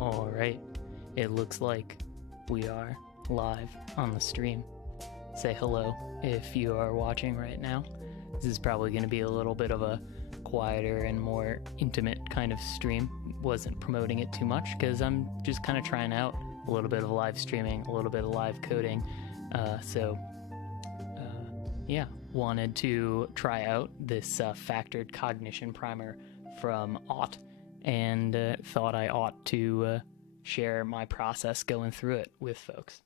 All right, it looks like we are live on the stream. Say hello if you are watching right now. This is probably going to be a little bit of a quieter and more intimate kind of stream. Wasn't promoting it too much because I'm just kind of trying out a little bit of live streaming, a little bit of live coding. Yeah, wanted to try out this factored cognition primer from Aught, and thought I ought to share my process going through it with folks.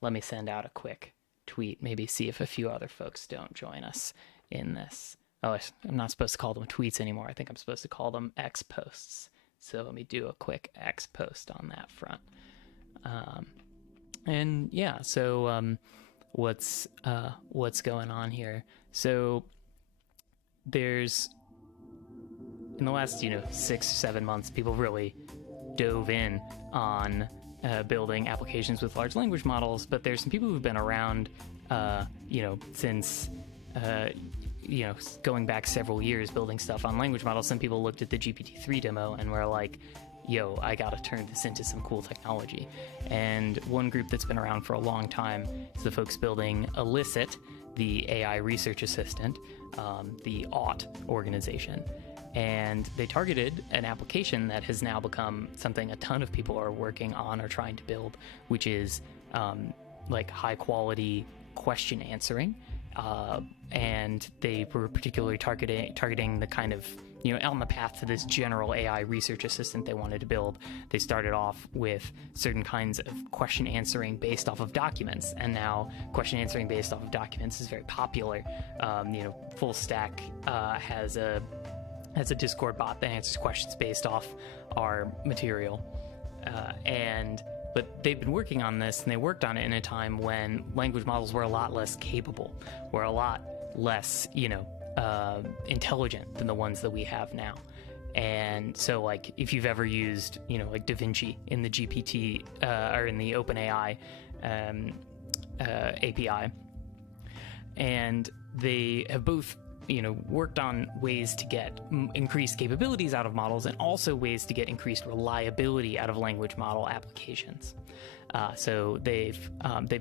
Let me send out a quick tweet, maybe see if a few other folks don't join us in this. Oh, I'm not supposed to call them tweets anymore. I think I'm supposed to call them X posts. So let me do a quick X post on that front. What's going on here? So there's, in the last 6-7 months, people really dove in on building applications with large language models, but there's some people who've been around since going back several years building stuff on language models. Some people looked at the GPT-3 demo and were like, yo, I gotta turn this into some cool technology. And one group that's been around for a long time is the folks building Elicit, the AI research assistant, the Aught organization. And they targeted an application that has now become something a ton of people are working on or trying to build, which is like high quality question answering. And they were particularly targeting the kind of, on the path to this general AI research assistant they wanted to build. They started off with certain kinds of question answering based off of documents, and now question answering based off of documents is very popular. Full Stack has a Discord bot that answers questions based off our material, but they've been working on this, and they worked on it in a time when language models were a lot less capable, were a lot less, intelligent than the ones that we have now. And so, like, if you've ever used, like DaVinci in the GPT or in the OpenAI API, and they have both worked on ways to get increased capabilities out of models, and also ways to get increased reliability out of language model applications. So they've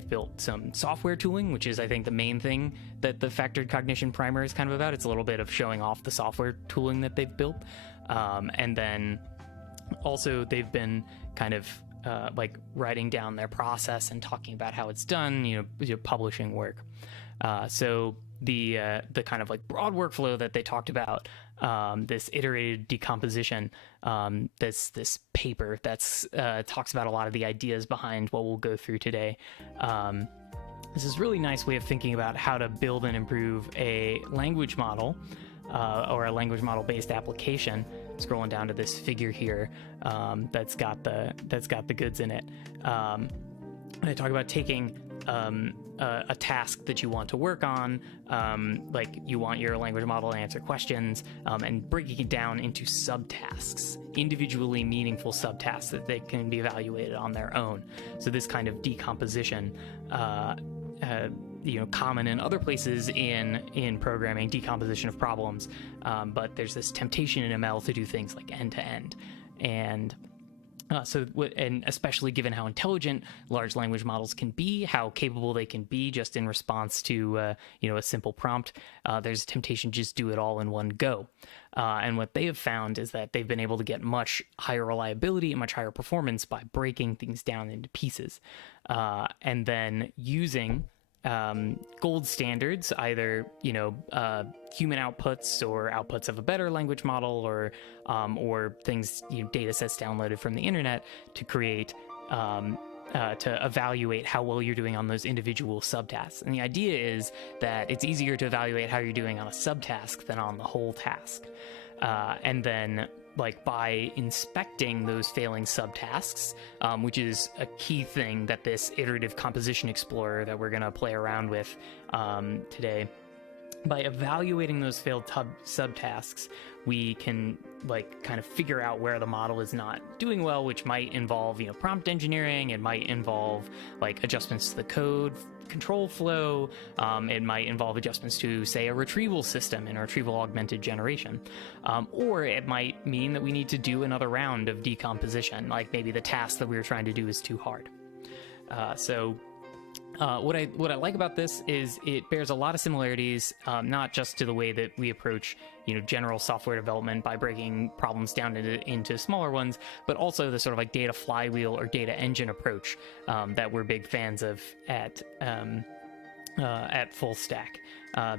built some software tooling, which is, I think, the main thing that the factored cognition primer is kind of about. It's a little bit of showing off the software tooling that they've built. And then also they've been kind of writing down their process and talking about how it's done, publishing work. So the kind of like broad workflow that they talked about, this iterated decomposition, this paper that's talks about a lot of the ideas behind what we'll go through today. This is a really nice way of thinking about how to build and improve a language model, or a language model based application. Scrolling down to this figure here, that's got the goods in it. And I talk about taking a task that you want to work on, like you want your language model to answer questions, and breaking it down into subtasks, individually meaningful subtasks that they can be evaluated on their own. So this kind of decomposition, common in other places in programming, decomposition of problems, but there's this temptation in ML to do things like end-to-end. And and especially given how intelligent large language models can be, how capable they can be just in response to a simple prompt, there's a temptation to just do it all in one go. And what they have found is that they've been able to get much higher reliability and much higher performance by breaking things down into pieces, and then using gold standards, either human outputs or outputs of a better language model, or things, data sets downloaded from the internet, to create to evaluate how well you're doing on those individual subtasks. And the idea is that it's easier to evaluate how you're doing on a subtask than on the whole task. And then, by inspecting those failing subtasks, which is a key thing that this iterative composition explorer that we're going to play around with today by evaluating those failed subtasks, we can like kind of figure out where the model is not doing well, which might involve, prompt engineering. It might involve like adjustments to the code control flow. It might involve adjustments to, say, a retrieval system in retrieval augmented generation. Or it might mean that we need to do another round of decomposition, like maybe the task that we were trying to do is too hard. What I like about this is it bears a lot of similarities, not just to the way that we approach, general software development by breaking problems down into smaller ones, but also the sort of like data flywheel or data engine approach that we're big fans of at Full Stack.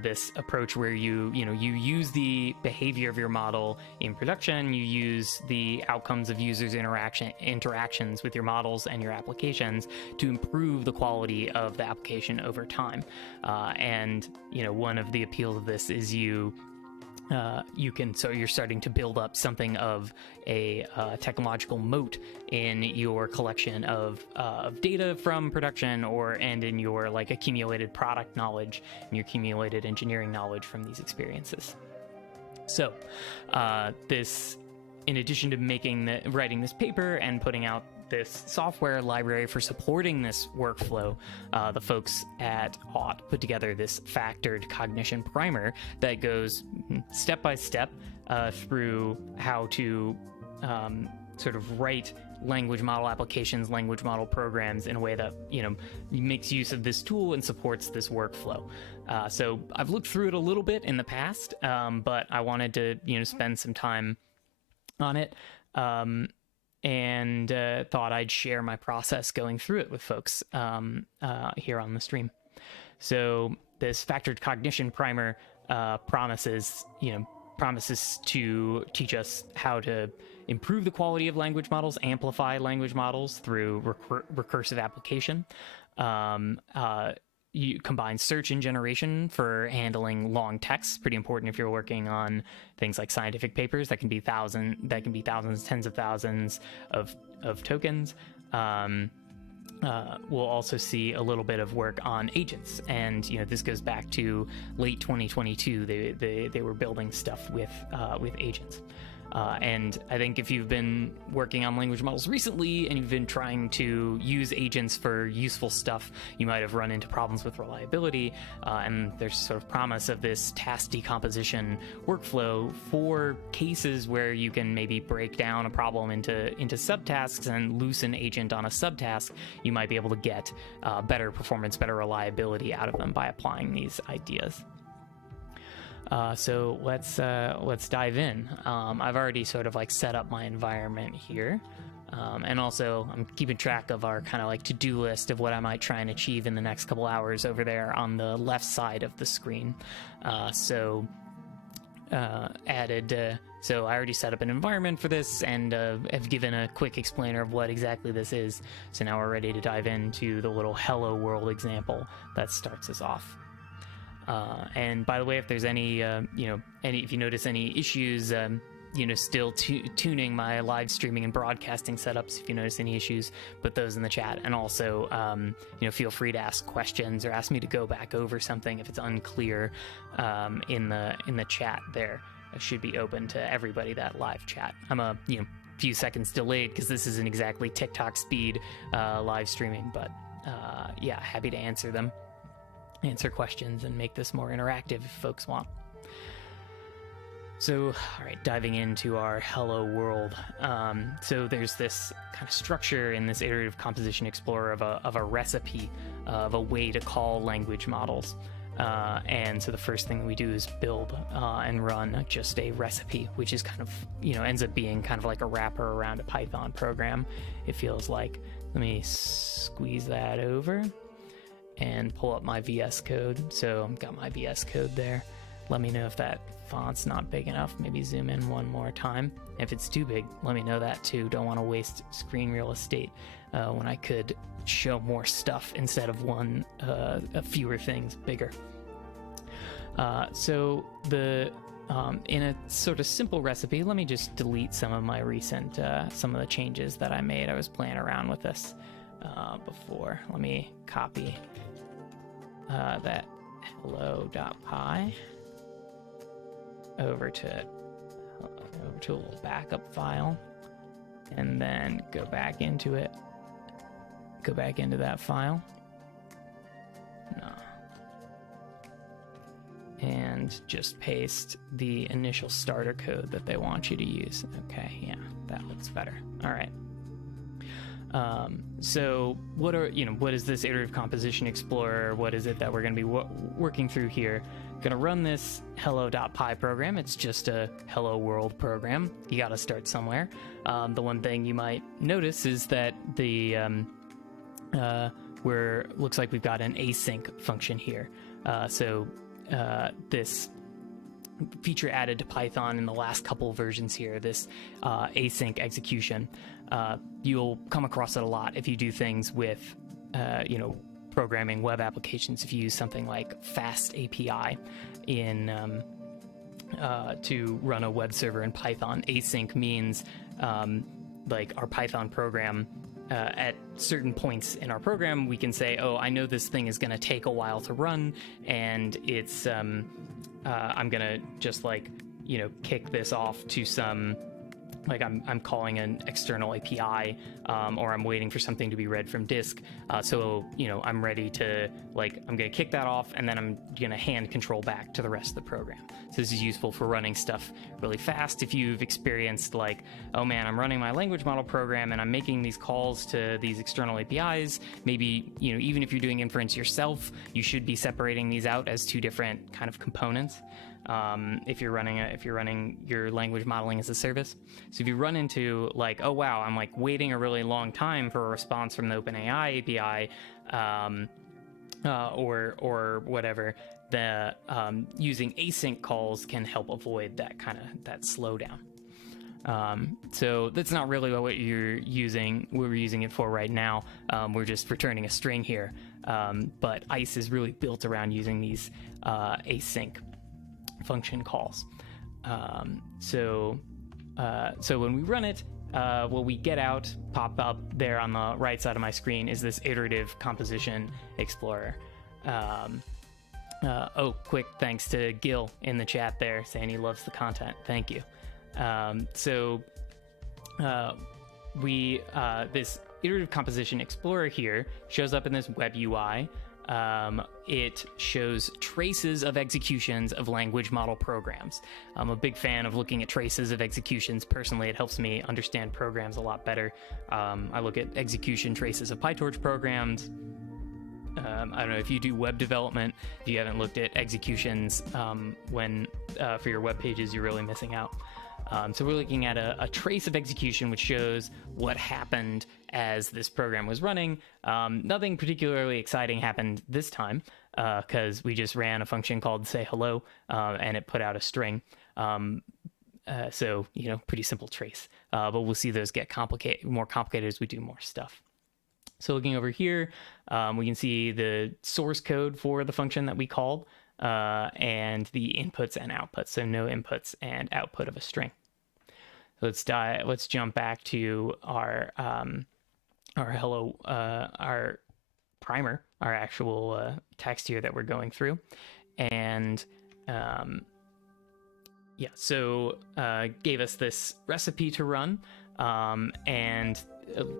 This approach where you use the behavior of your model in production, you use the outcomes of users' interactions with your models and your applications to improve the quality of the application over time. And one of the appeals of this is you're starting to build up something of a technological moat in your collection of data from production, and in your like accumulated product knowledge and your accumulated engineering knowledge from these experiences. So this, in addition to writing this paper and putting out this software library for supporting this workflow, the folks at Aught put together this factored cognition primer that goes step by step through how to sort of write language model applications, language model programs in a way that makes use of this tool and supports this workflow. So I've looked through it a little bit in the past, but I wanted to spend some time on it. And thought I'd share my process going through it with folks here on the stream. So this factored cognition primer promises to teach us how to improve the quality of language models, amplify language models through recursive application. You combine search and generation for handling long texts. Pretty important if you're working on things like scientific papers that can be thousands, tens of thousands of tokens. We'll also see a little bit of work on agents, and this goes back to late 2022. They were building stuff with agents. And I think if you've been working on language models recently and you've been trying to use agents for useful stuff, you might have run into problems with reliability. And there's sort of promise of this task decomposition workflow for cases where you can maybe break down a problem into subtasks and loose an agent on a subtask. You might be able to get better performance, better reliability out of them by applying these ideas. So let's dive in. I've already sort of like set up my environment here. And also I'm keeping track of our kind of like to-do list of what I might try and achieve in the next couple hours over there on the left side of the screen. So I already set up an environment for this and have given a quick explainer of what exactly this is. So now we're ready to dive into the little hello world example that starts us off. And by the way, if there's if you notice any issues, still tuning my live streaming and broadcasting setups. If you notice any issues, put those in the chat. And also, feel free to ask questions or ask me to go back over something if it's unclear in the chat there. It should be open to everybody, that live chat. I'm a few seconds delayed because this isn't exactly TikTok speed live streaming, but happy to answer questions and make this more interactive if folks want. So, all right, diving into our hello world. So there's this kind of structure in this iterative composition explorer of a recipe of a way to call language models. And so the first thing that we do is build and run just a recipe, which is kind of, ends up being kind of like a wrapper around a Python program, it feels like. Let me squeeze that over and pull up my VS Code. So I've got my VS Code there. Let me know if that font's not big enough. Maybe zoom in one more time. If it's too big, let me know that too. Don't want to waste screen real estate when I could show more stuff instead of fewer things bigger. So in a sort of simple recipe, let me just delete some of my recent, some of the changes that I made. I was playing around with this before. Let me copy that hello.py over to a little backup file, and then go back into it. Go back into that file. No. And just paste the initial starter code that they want you to use. Okay, yeah, that looks better. All right. So what is this iterative composition explorer? What is it that we're going to be working through here? Going to run this hello.py program. It's just a hello world program. You got to start somewhere. The one thing you might notice is that the looks like we've got an async function here. This feature added to Python in the last couple versions here, this async execution. You'll come across it a lot if you do things with, programming web applications. If you use something like Fast API to run a web server in Python, async means like our Python program. At certain points in our program, we can say, oh, I know this thing is going to take a while to run, and it's I'm going to just kick this off to some, I'm calling an external API, or I'm waiting for something to be read from disk. I'm ready to, I'm going to kick that off, and then I'm going to hand control back to the rest of the program. So this is useful for running stuff really fast. If you've experienced oh man, I'm running my language model program and I'm making these calls to these external APIs, maybe, even if you're doing inference yourself, you should be separating these out as two different kind of components. If you're running your language modeling as a service. So if you run into oh wow, I'm waiting a really long time for a response from the OpenAI API, or whatever, using async calls can help avoid that slowdown. So that's not really what we're using it for right now. We're just returning a string here. But ICE is really built around using these async function calls. So when we run it, what we get out, pop up there on the right side of my screen, is this iterative composition explorer. Quick thanks to Gil in the chat there, saying he loves the content. Thank you. This iterative composition explorer here shows up in this web UI. It shows traces of executions of language model programs. I'm a big fan of looking at traces of executions. Personally, it helps me understand programs a lot better. I look at execution traces of PyTorch programs. I don't know if you do web development, if you haven't looked at executions for your web pages, you're really missing out. So we're looking at a trace of execution, which shows what happened as this program was running. Nothing particularly exciting happened this time, because we just ran a function called say hello, and it put out a string. Pretty simple trace. But we'll see those get more complicated as we do more stuff. So looking over here, we can see the source code for the function that we called, and the inputs and outputs. So no inputs and output of a string. So let's jump back to our primer, our actual text here that we're going through, and gave us this recipe to run, and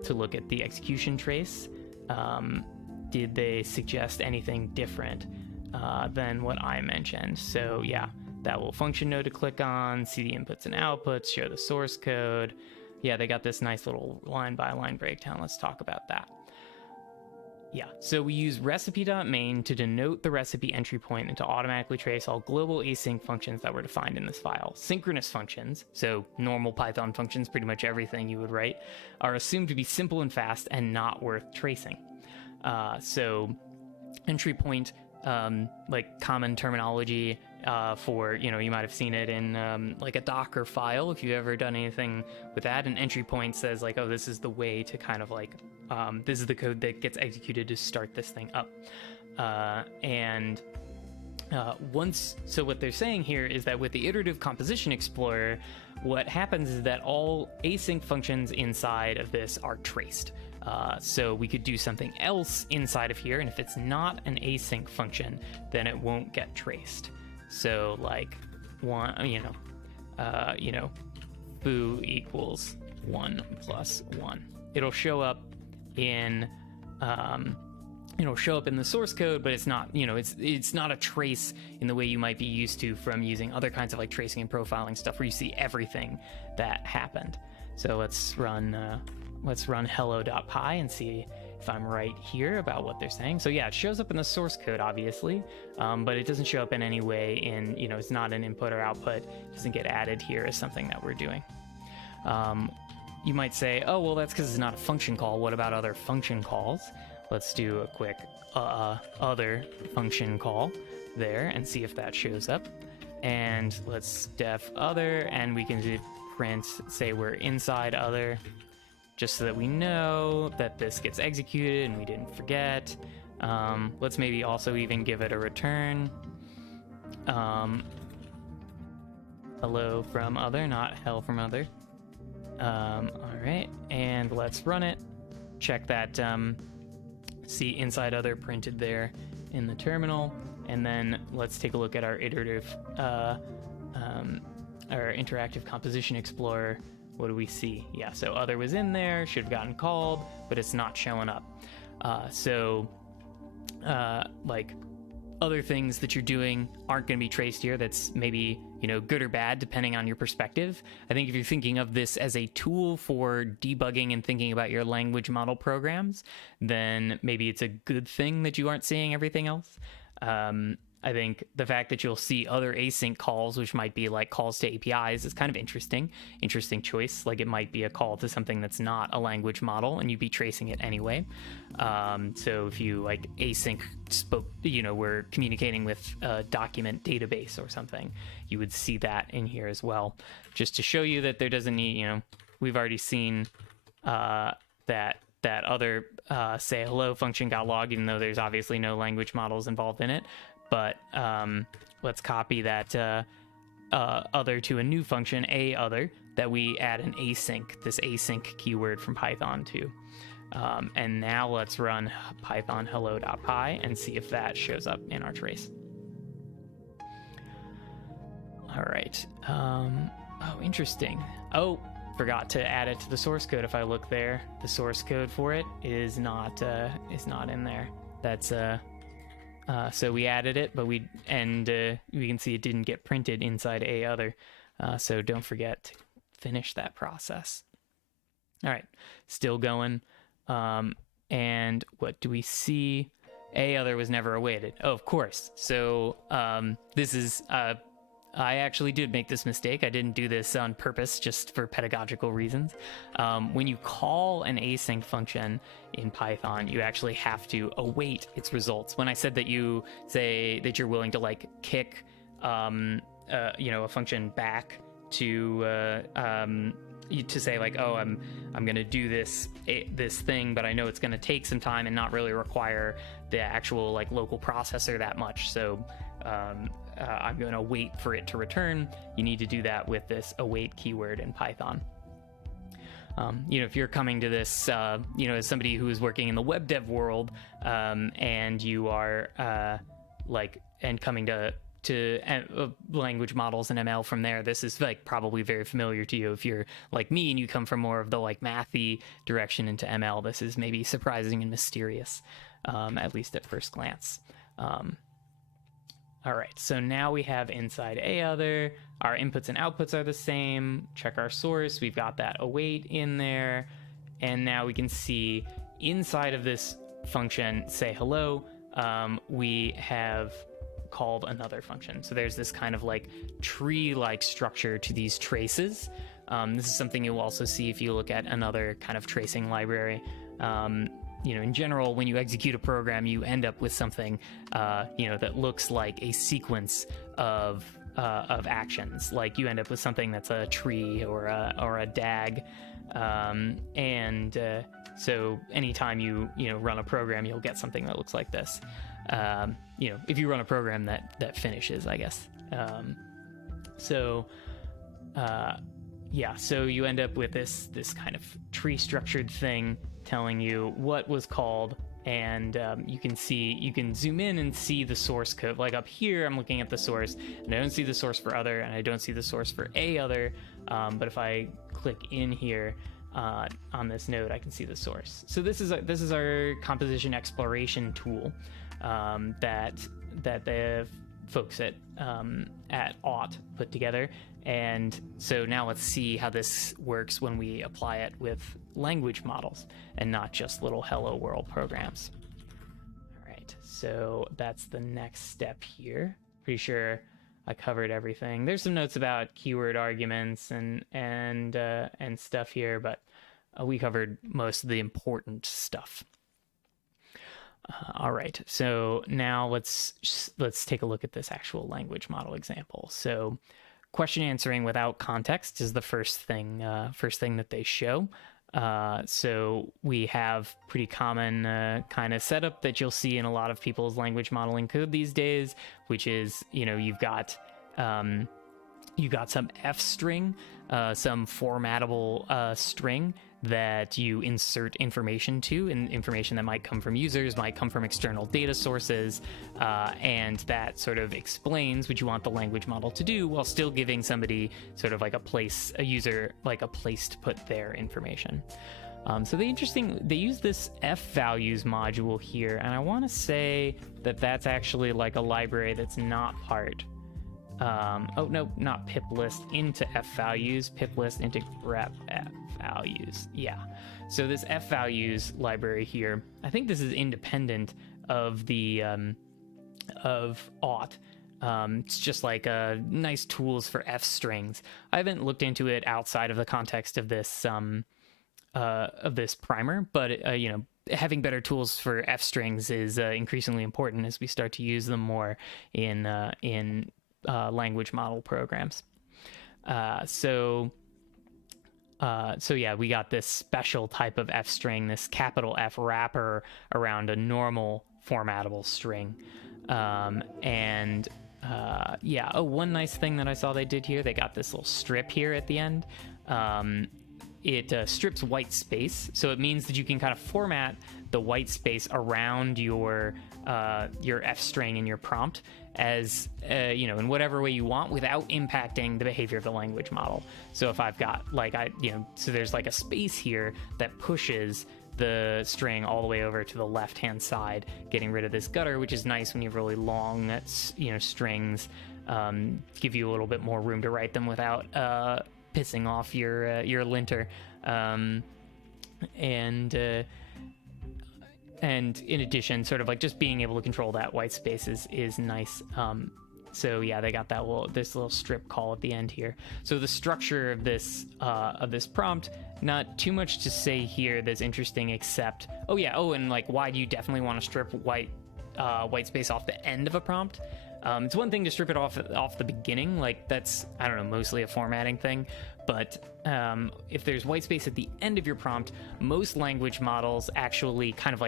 to look at the execution trace. Did they suggest anything different than what I mentioned? So yeah, that little function node to click on, see the inputs and outputs, show the source code. Yeah, they got this nice little line-by-line breakdown. Let's talk about that. Yeah, so we use recipe.main to denote the recipe entry point and to automatically trace all global async functions that were defined in this file. Synchronous functions, so normal Python functions, pretty much everything you would write, are assumed to be simple and fast and not worth tracing. So entry point, common terminology for, you might have seen it in a Docker file, if you've ever done anything with that. An entry point says oh, this is the way to kind of this is the code that gets executed to start this thing up. So what they're saying here is that with the iterative composition explorer, what happens is that all async functions inside of this are traced. So we could do something else inside of here, and if it's not an async function, then it won't get traced. So like foo equals 1 plus 1. It'll show up in the source code, but it's not, it's not a trace in the way you might be used to from using other kinds of like tracing and profiling stuff where you see everything that happened. So let's run hello.py and see if I'm right here about what they're saying. So yeah, it shows up in the source code, obviously, but it doesn't show up in any way in, it's not an input or output. It doesn't get added here as something that we're doing. You might say, oh, well, that's because it's not a function call. What about other function calls? Let's do a quick other function call there and see if that shows up. And let's def other, and we can do print, say we're inside other, just so that we know that this gets executed and we didn't forget. Let's maybe also even give it a return. Hello from other, not hell from other. All right, and let's run it. Check that, see inside other printed there in the terminal. And then let's take a look at our iterative, our interactive composition explorer. What do we see? Yeah, so other was in there, should have gotten called, but it's not showing up. Like other things that you're doing aren't going to be traced here. That's maybe, good or bad, depending on your perspective. I think if you're thinking of this as a tool for debugging and thinking about your language model programs, then maybe it's a good thing that you aren't seeing everything else. I think the fact that you'll see other async calls, which might be like calls to APIs, is kind of interesting choice. Like it might be a call to something that's not a language model and you'd be tracing it anyway. So if you like async we're communicating with a document database or something, you would see that in here as well. Just to show you that there doesn't need, we've already seen that other say hello function got logged, even though there's obviously no language models involved in it. But let's copy that other to a new function, other, that we add an async, this async keyword from Python to. And now let's run python hello.py and see if that shows up in our trace. All right. Oh, interesting. Oh, forgot to add it to the source code. If I look there, the source code for it is not in there. That's so we added it, but we can see it didn't get printed inside other. So don't forget to finish that process. All right, still going. And what do we see? Other was never awaited. Oh, of course. So this is I actually did make this mistake. I didn't do this on purpose, just for pedagogical reasons. When you call an async function in Python, you actually have to await its results. When I said that you say that you're willing to like kick, a function back to say like, oh, I'm going to do this thing, but I know it's going to take some time and not really require the actual like local processor that much. So I'm going to wait for it to return. You need to do that with this await keyword in Python. If you're coming to this, as somebody who is working in the web dev world, and you are coming to language models and ML from there, this is like probably very familiar to you. If you're like me and you come from more of the like mathy direction into ML, this is maybe surprising and mysterious, at least at first glance. All right, so now we have inside other, our inputs and outputs are the same. Check our source, we've got that await in there. And now we can see inside of this function, say hello, we have called another function. So there's this kind of like tree-like structure to these traces. This is something you'll also see if you look at another kind of tracing library. In general, when you execute a program, you end up with something, that looks like a sequence of actions. Like you end up with something that's a tree or a DAG, so anytime you run a program, you'll get something that looks like this. If you run a program that finishes, I guess. So you end up with this kind of tree structured thing telling you what was called, and you can zoom in and see the source code. Like up here, I'm looking at the source, and I don't see the source for other, and I don't see the source for a other. But if I click in here on this node, I can see the source. So this is our composition exploration tool that the folks at Aught put together. And so now let's see how this works when we apply it with language models and not just little hello world programs. All right, so that's the next step here. Pretty sure I covered everything. There's some notes about keyword arguments and stuff here, but we covered most of the important stuff. All right, so now let's take a look at this actual language model example. So question answering without context is the first thing that they show. So we have pretty common kind of setup that you'll see in a lot of people's language modeling code these days, which is, you've got some F string, some formatable string that you insert information to, and information that might come from users, might come from external data sources, and that sort of explains what you want the language model to do while still giving somebody sort of like a user like a place to put their information. So they use this F values module here, and I want to say that that's actually like a library that's not part. Oh no, not pip list into F values, pip list into grep F values. Yeah. So this F values library here, I think this is independent of the of Aught. It's just like nice tools for F strings. I haven't looked into it outside of the context of this primer, but having better tools for F strings is increasingly important as we start to use them more in language model programs. So yeah, we got this special type of F string, this capital F wrapper around a normal formatable string. Yeah, one nice thing that I saw they did here, they got this little strip here at the end. It strips white space, so it means that you can kind of format the white space around your F string in your prompt as in whatever way you want without impacting the behavior of the language model. So if I've got so there's like a space here that pushes the string all the way over to the left hand side, getting rid of this gutter, which is nice when you have really long strings. Give you a little bit more room to write them without pissing off your linter. And in addition, sort of like just being able to control that white space is nice. So yeah, they got this little strip call at the end here. So the structure of this prompt, not too much to say here that's interesting, except and like, why do you definitely want to strip white space off the end of a prompt? It's one thing to strip it off the beginning, like that's, I don't know, mostly a formatting thing. But if there's white space at the end of your prompt, most language models actually kind of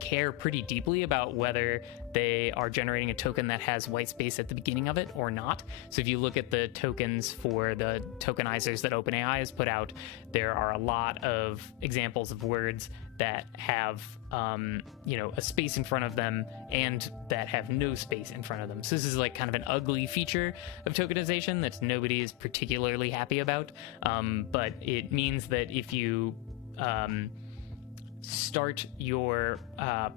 care pretty deeply about whether they are generating a token that has white space at the beginning of it or not. So if you look at the tokens for the tokenizers that OpenAI has put out, there are a lot of examples of words that have a space in front of them and that have no space in front of them. So this is like kind of an ugly feature of tokenization that nobody is particularly happy about. But it means that if you start your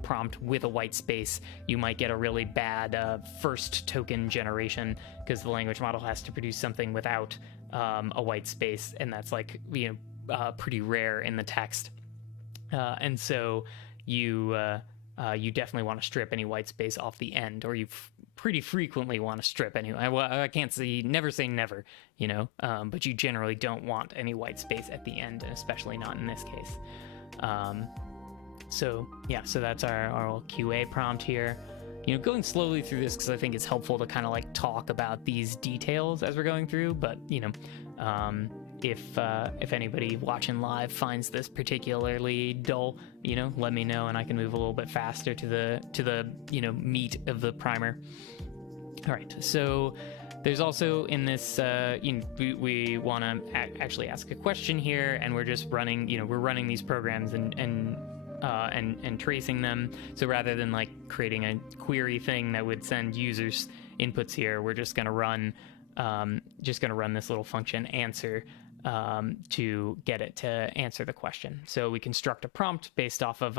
prompt with a white space, you might get a really bad first token generation because the language model has to produce something without a white space, and that's like pretty rare in the text. And so you definitely want to strip any white space off the end, or you pretty frequently want to strip any. Well, I can't say never say never, but you generally don't want any white space at the end, and especially not in this case. So that's our little QA prompt here. Going slowly through this because I think it's helpful to kind of like talk about these details as we're going through. But if anybody watching live finds this particularly dull, let me know and I can move a little bit faster to the meat of the primer. All right, so There's also in this, we want to actually ask a question here, and we're just running, we're running these programs and tracing them. So rather than like creating a query thing that would send users inputs here, we're just going to run this little function answer to get it to answer the question. So we construct a prompt based off of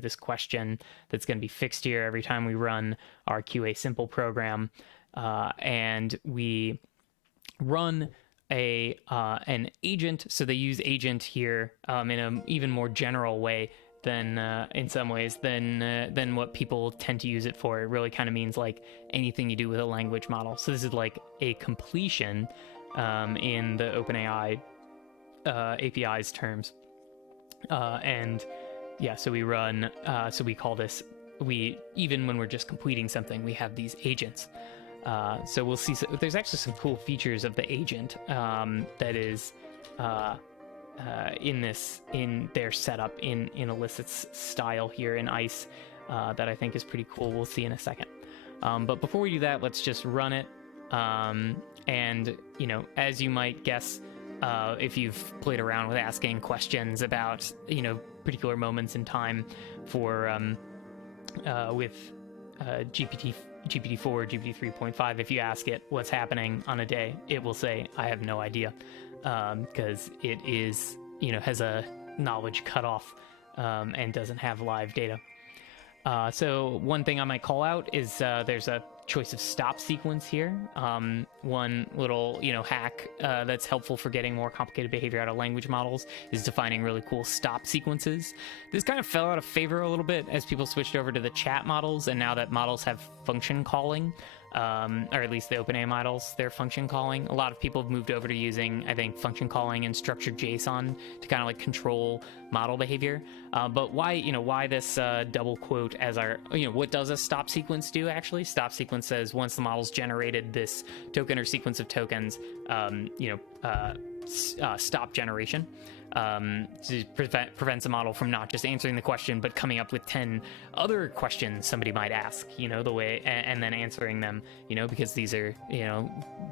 this question that's going to be fixed here every time we run our QA simple program, and we run an agent. So they use agent here in an even more general way than in some ways than what people tend to use it for. It really kind of means like anything you do with a language model. So this is like a completion in the OpenAI API's terms. And yeah, so we run, so we call this, even when we're just completing something, we have these agents. So we'll see, there's actually some cool features of the agent that is in their setup in Elicit's style here in ICE that I think is pretty cool. We'll see in a second. But before we do that, let's just run it. And, as you might guess, if you've played around with asking questions about, particular moments in time for with GPT-4, GPT 3.5, if you ask it what's happening on a day, it will say, I have no idea, because it is, has a knowledge cutoff and doesn't have live data. So one thing I might call out is there's a choice of stop sequence here. One little, hack that's helpful for getting more complicated behavior out of language models is defining really cool stop sequences. This kind of fell out of favor a little bit as people switched over to the chat models, and now that models have function calling, or at least the OpenAI models, their function calling. A lot of people have moved over to using, I think, function calling and structured JSON to kind of like control model behavior. But why this double quote as our, what does a stop sequence do actually? Stop sequence says once the model's generated this token or sequence of tokens, stop generation. To prevents a model from not just answering the question, but coming up with 10 other questions somebody might ask, the way, and then answering them, because these are,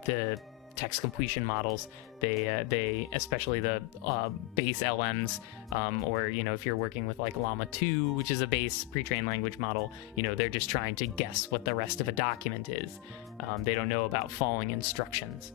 the text completion models, they especially the base LMs, or, if you're working with like Llama 2, which is a base pre-trained language model, they're just trying to guess what the rest of a document is. They don't know about following instructions.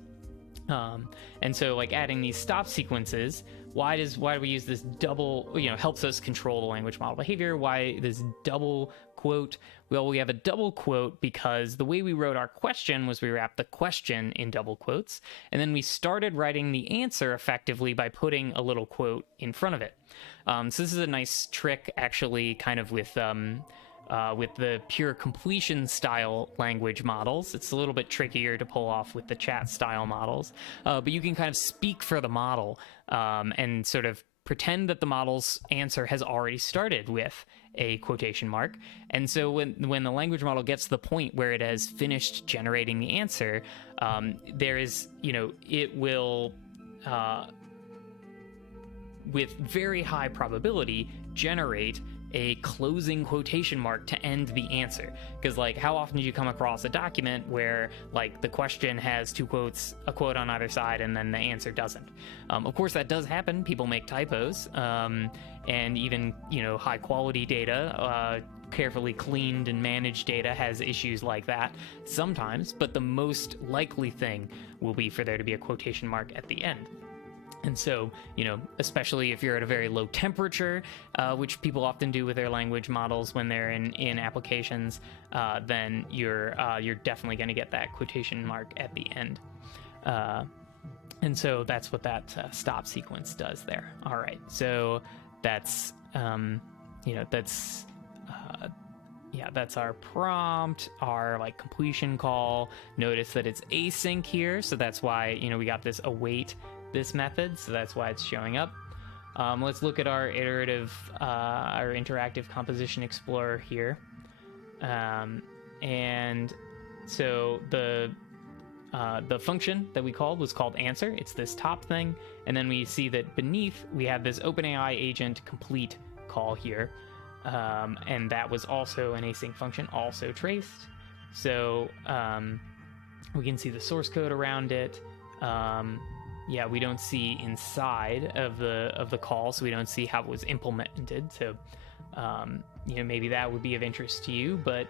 And so like adding these stop sequences, why do we use this double, helps us control the language model behavior? Why this double quote? Well, we have a double quote because the way we wrote our question was we wrapped the question in double quotes, and then we started writing the answer effectively by putting a little quote in front of it. So this is a nice trick actually kind of with the pure completion style language models. It's a little bit trickier to pull off with the chat style models, but you can kind of speak for the model and sort of pretend that the model's answer has already started with a quotation mark. And so when the language model gets to the point where it has finished generating the answer, there is, it will, with very high probability, generate a closing quotation mark to end the answer. Because like, how often do you come across a document where like the question has two quotes, a quote on either side, and then the answer doesn't? Of course that does happen. People make typos, and even high quality data, carefully cleaned and managed data has issues like that sometimes, but the most likely thing will be for there to be a quotation mark at the end. And so, especially if you're at a very low temperature, which people often do with their language models when they're in applications, then you're definitely going to get that quotation mark at the end. And so that's what that stop sequence does there. All right, so that's that's our prompt, our like completion call. Notice that it's async here, so that's why we got this await this method, so that's why it's showing up. Let's look at our interactive composition explorer here. And so the function that we called was called answer. It's this top thing, and then we see that beneath we have this OpenAI agent complete call here, and that was also an async function, also traced. So We can see the source code around it. Yeah, we don't see inside of the call, so we don't see how it was implemented. So, maybe that would be of interest to you. But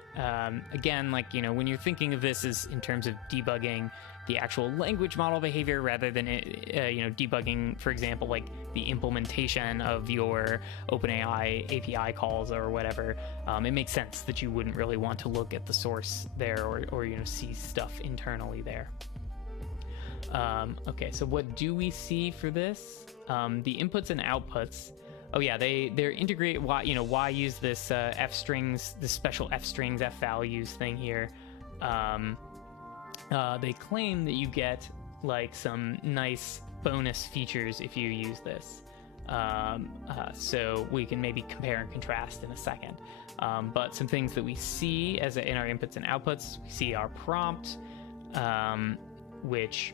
again, like, when you're thinking of this as in terms of debugging the actual language model behavior rather than debugging, for example, like the implementation of your OpenAI API calls or whatever, it makes sense that you wouldn't really want to look at the source there or see stuff internally there. Okay, so what do we see for this? The inputs and outputs. Oh yeah, they're integrate. Why use this f strings, this special f strings, f values thing here? They claim that you get like some nice bonus features if you use this. So we can maybe compare and contrast in a second. But some things that we see in our inputs and outputs, we see our prompt, which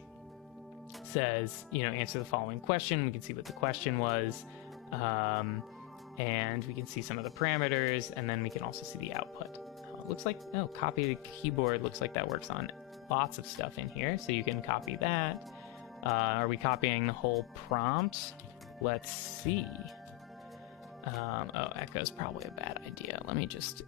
says, answer the following question. We can see what the question was, and we can see some of the parameters, and then we can also see the output. Looks like, copy the keyboard. Looks like that works on lots of stuff in here, so you can copy that. Are we copying the whole prompt? Let's see. Echo's probably a bad idea. Let me just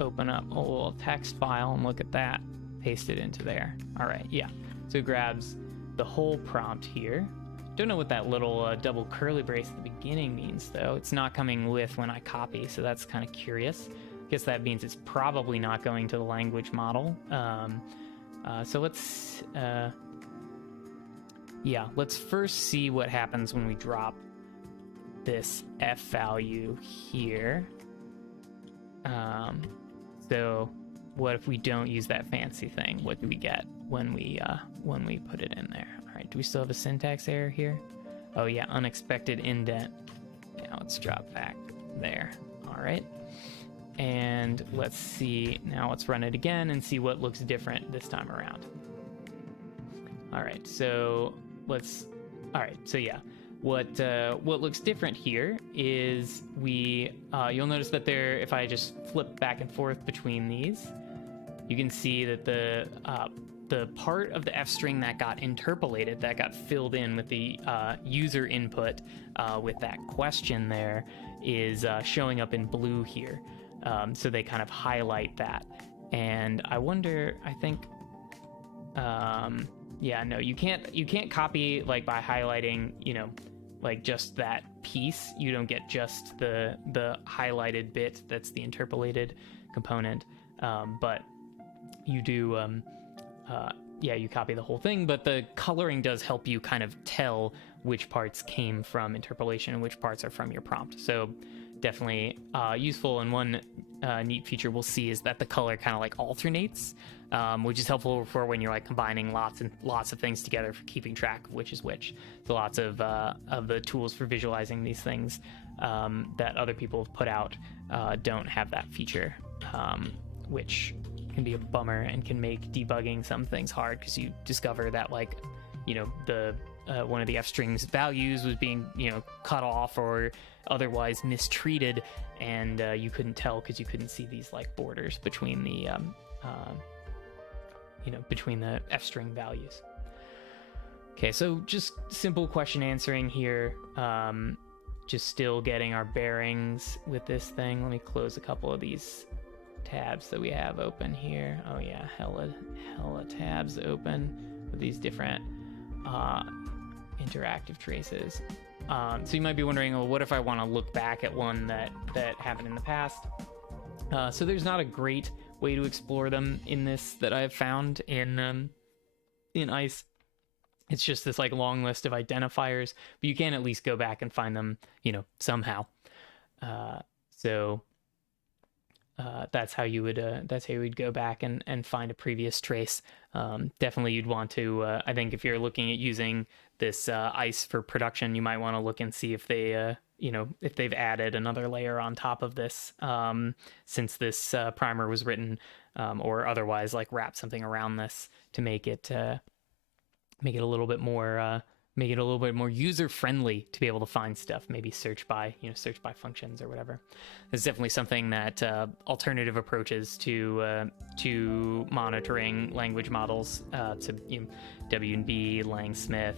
open up a little text file and look at that. Paste it into there. All right, yeah. So it grabs the whole prompt here. Don't know what that little double curly brace at the beginning means, though. It's not coming with when I copy, so that's kind of curious. I guess that means it's probably not going to the language model. So let's first see what happens when we drop this f value here. So what if we don't use that fancy thing? What do we get when we put it in there? All right, do we still have a syntax error here? Oh yeah, unexpected indent. Now let's drop back there. All right, and let's see. Now let's run it again and see what looks different this time around. All right, so yeah. What looks different here is you'll notice that if I just flip back and forth between these, you can see that the part of the f string that got interpolated, that got filled in with the user input with that question there, is showing up in blue here. So they kind of highlight that, and I think. Yeah, no, you can't copy like by highlighting, like just that piece. You don't get just the highlighted bit that's the interpolated component, but you do you copy the whole thing. But the coloring does help you kind of tell which parts came from interpolation and which parts are from your prompt. So definitely useful. And one neat feature we'll see is that the color kind of like alternates, which is helpful for when you're like combining lots and lots of things together for keeping track of which is which. So lots of the tools for visualizing these things that other people have put out don't have that feature, which can be a bummer and can make debugging some things hard, because you discover that the one of the f strings values was being cut off or otherwise mistreated, and you couldn't tell because you couldn't see these like borders between the between the f string values. Okay, so just simple question answering here. Just still getting our bearings with this thing. Let me close a couple of these tabs that we have open here. Oh yeah, hella tabs open with these different interactive traces. So you might be wondering, well, what if I want to look back at one that happened in the past? So there's not a great way to explore them in this that I've found in ICE. It's just this like long list of identifiers, but you can at least go back and find them, somehow. So that's how you would go back and find a previous trace. Definitely you'd want to, I think if you're looking at using this ICE for production, you might want to look and see if they, if they've added another layer on top of this, since this primer was written, or otherwise like wrap something around this to make it a little bit more make it a little bit more user-friendly to be able to find stuff, maybe search by functions or whatever. There's definitely something that alternative approaches to monitoring language models, to W&B, Langsmith,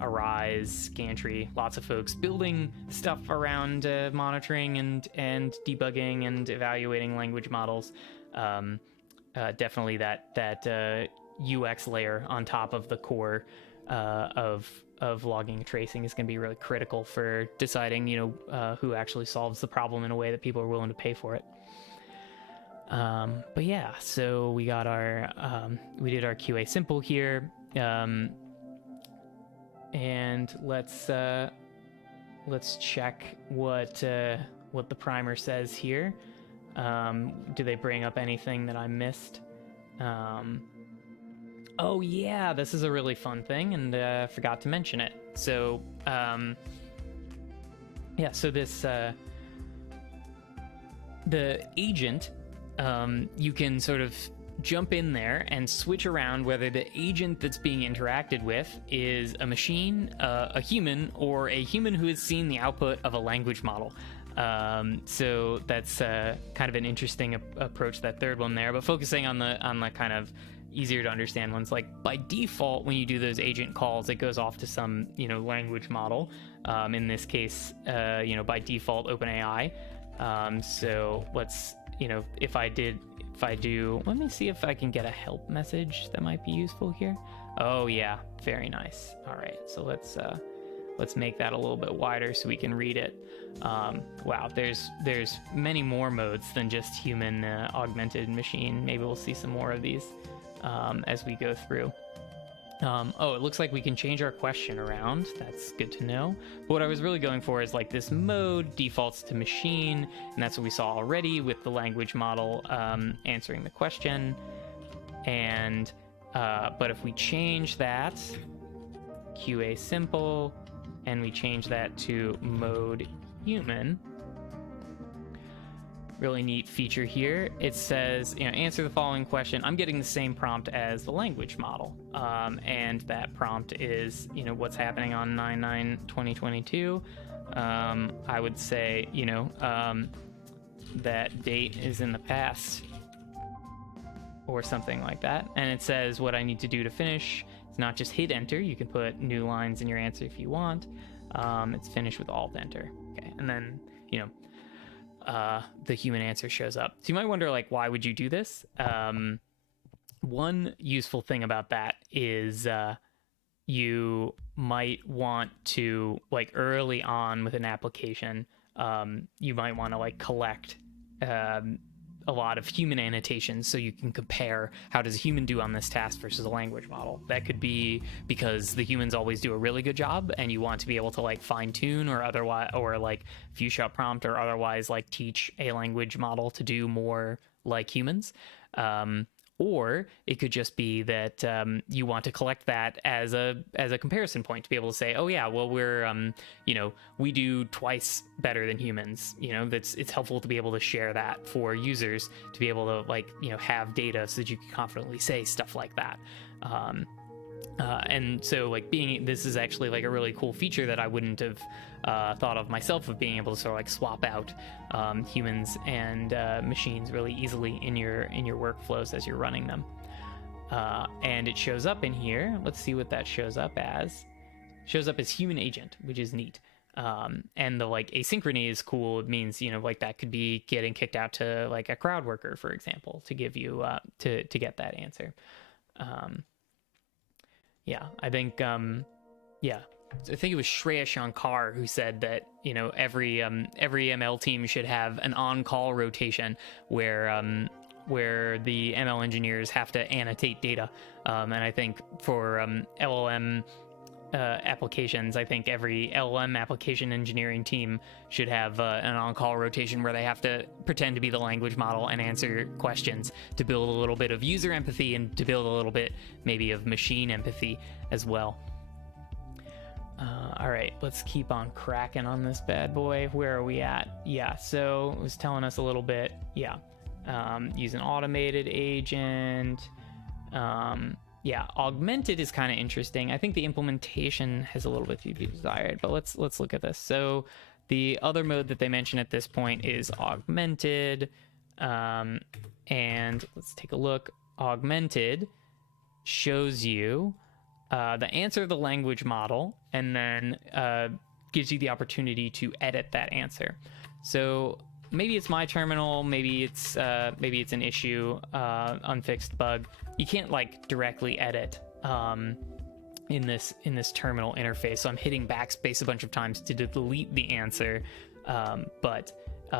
Arise, Gantry, lots of folks building stuff around monitoring and debugging and evaluating language models. Definitely that UX layer on top of the core of logging and tracing is going to be really critical for deciding, who actually solves the problem in a way that people are willing to pay for it. But yeah, so we got our, we did our QA simple here. And let's check what the primer says here. Do they bring up anything that I missed? Oh yeah, this is a really fun thing, and forgot to mention it. So, yeah, so this, the agent, you can sort of jump in there and switch around whether the agent that's being interacted with is a machine, a human, or a human who has seen the output of a language model. So that's kind of an interesting approach, that third one there, but focusing on the kind of easier to understand ones. Like by default, when you do those agent calls, it goes off to some language model. In this case, by default OpenAI. So let's if I do, let me see if I can get a help message that might be useful here. Oh yeah, very nice. All right, so let's make that a little bit wider so we can read it. Wow, there's many more modes than just human augmented machine. Maybe we'll see some more of these as we go through. Oh, it looks like we can change our question around. That's good to know. But what I was really going for is like this mode defaults to machine, and that's what we saw already with the language model answering the question. And but if we change that QA simple and we change that to mode human, really neat feature here. It says, answer the following question. I'm getting the same prompt as the language model. And that prompt is, what's happening on 9/9/2022. I would say, that date is in the past or something like that. And it says what I need to do to finish. It's not just hit enter. You can put new lines in your answer if you want. It's finish with alt enter. Okay. And then, the human answer shows up. So you might wonder, like, why would you do this? One useful thing about that is you might want to, like, early on with an application, you might want to, like, collect a lot of human annotations so you can compare how does a human do on this task versus a language model. That could be because the humans always do a really good job and you want to be able to like fine tune or otherwise, or like few shot prompt or otherwise like teach a language model to do more like humans. Or it could just be that you want to collect that as a comparison point to be able to say, oh yeah, well we're we do twice better than humans. It's helpful to be able to share that for users to be able to like have data so that you can confidently say stuff like that. And so like this is actually like a really cool feature that I wouldn't have thought of myself, of being able to sort of like swap out humans and machines really easily in your workflows as you're running them. And it shows up in here. Let's see what that shows up as. It shows up as human agent, which is neat. And the like asynchrony is cool. It means, like that could be getting kicked out to like a crowd worker, for example, to give you to get that answer. Yeah, I think, I think it was Shreya Shankar who said that, every ML team should have an on-call rotation where the ML engineers have to annotate data. And I think for LLM applications, I think every LLM application engineering team should have an on-call rotation where they have to pretend to be the language model and answer questions to build a little bit of user empathy and to build a little bit maybe of machine empathy as well. All right, let's keep on cracking on this bad boy. Where are we at? Yeah, so it was telling us a little bit. Yeah, use an automated agent. Yeah, augmented is kind of interesting. I think the implementation has a little bit to be desired, but let's look at this. So the other mode that they mention at this point is augmented, and let's take a look. Augmented shows you the answer of the language model, and then gives you the opportunity to edit that answer. So maybe it's my terminal, maybe it's an issue, unfixed bug. You can't like directly edit in this terminal interface. So I'm hitting backspace a bunch of times to delete the answer, but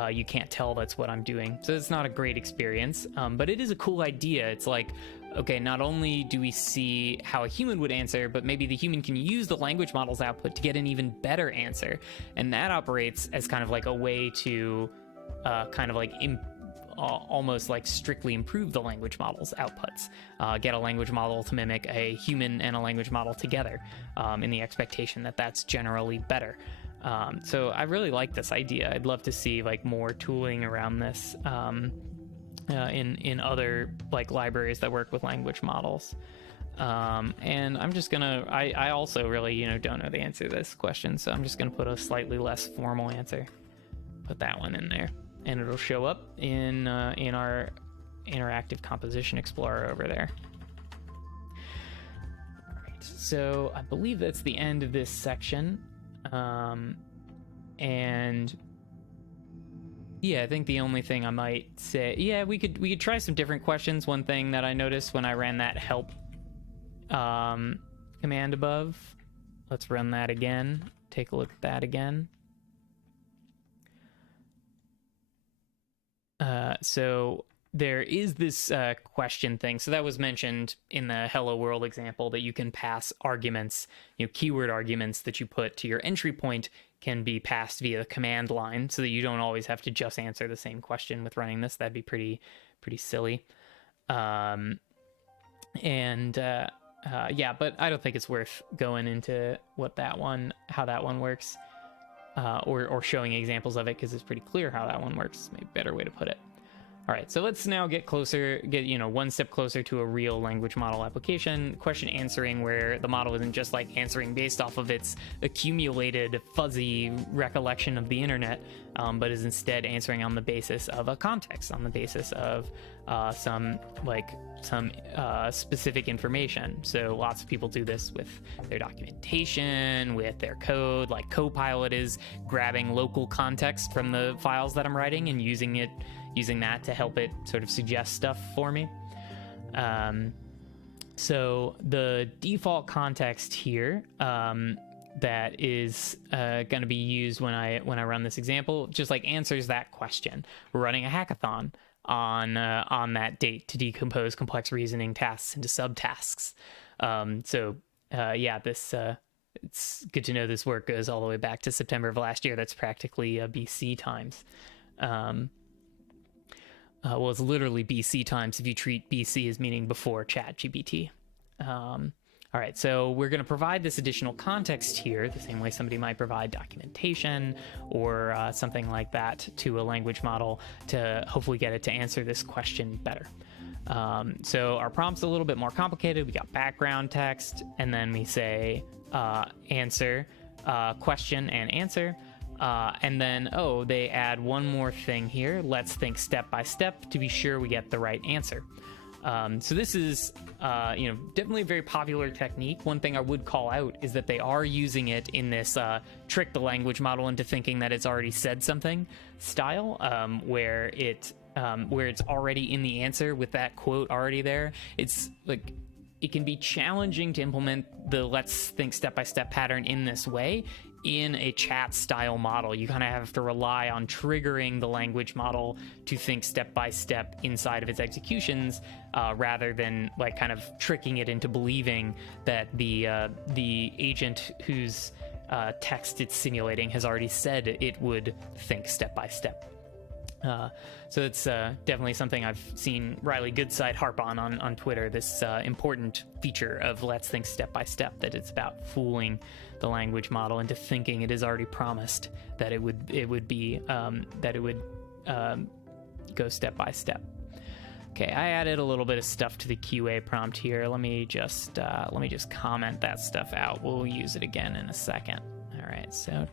you can't tell that's what I'm doing. So it's not a great experience, but it is a cool idea. It's like, okay, not only do we see how a human would answer, but maybe the human can use the language model's output to get an even better answer. And that operates as kind of like a way to kind of like almost like strictly improve the language model's outputs. Get a language model to mimic a human and a language model together, in the expectation that that's generally better. So I really like this idea. I'd love to see like more tooling around this in other like libraries that work with language models. And I'm just gonna, I also really, don't know the answer to this question, so I'm just gonna put a slightly less formal answer. Put that one in there, and it'll show up in our interactive composition explorer over there. All right, so I believe that's the end of this section. And yeah, I think the only thing I might say, yeah, we could try some different questions. One thing that I noticed when I ran that help command above, let's run that again. Take a look at that again. So there is this question thing. So that was mentioned in the Hello World example, that you can pass arguments, keyword arguments that you put to your entry point can be passed via the command line, so that you don't always have to just answer the same question with running this. That'd be pretty silly. Yeah, but I don't think it's worth going into how that one works, or showing examples of it, because it's pretty clear how that one works. Maybe a better way to put it. All right, so let's now get one step closer to a real language model application, question answering, where the model isn't just like answering based off of its accumulated fuzzy recollection of the internet, but is instead answering on the basis of a context, on the basis of some specific information. So lots of people do this with their documentation, with their code. Like Copilot is grabbing local context from the files that I'm writing and using that to help it sort of suggest stuff for me. So the default context here that is going to be used when I run this example just like answers that question. We're running a hackathon on that date to decompose complex reasoning tasks into subtasks. It's good to know this work goes all the way back to September of last year. That's practically BC times. Well, it's literally BC times if you treat BC as meaning before ChatGPT. All right, so we're going to provide this additional context here, the same way somebody might provide documentation or something like that to a language model to hopefully get it to answer this question better. So our prompt's a little bit more complicated. We got background text, and then we say answer, question and answer. And then, they add one more thing here. Let's think step by step to be sure we get the right answer. So this is, definitely a very popular technique. One thing I would call out is that they are using it in this trick the language model into thinking that it's already said something style, where it's already in the answer with that quote already there. It's like, it can be challenging to implement the let's think step by step pattern in this way. In a chat style model, you kind of have to rely on triggering the language model to think step by step inside of its executions, rather than like kind of tricking it into believing that the agent whose text it's simulating has already said it would think step by step. So it's definitely something I've seen Riley Goodside harp on Twitter, this important feature of let's think step by step, that it's about fooling the language model into thinking it is already promised that it would go step by step. Okay, I added a little bit of stuff to the QA prompt here. Let me just comment that stuff out. We'll use it again in a second. All right, so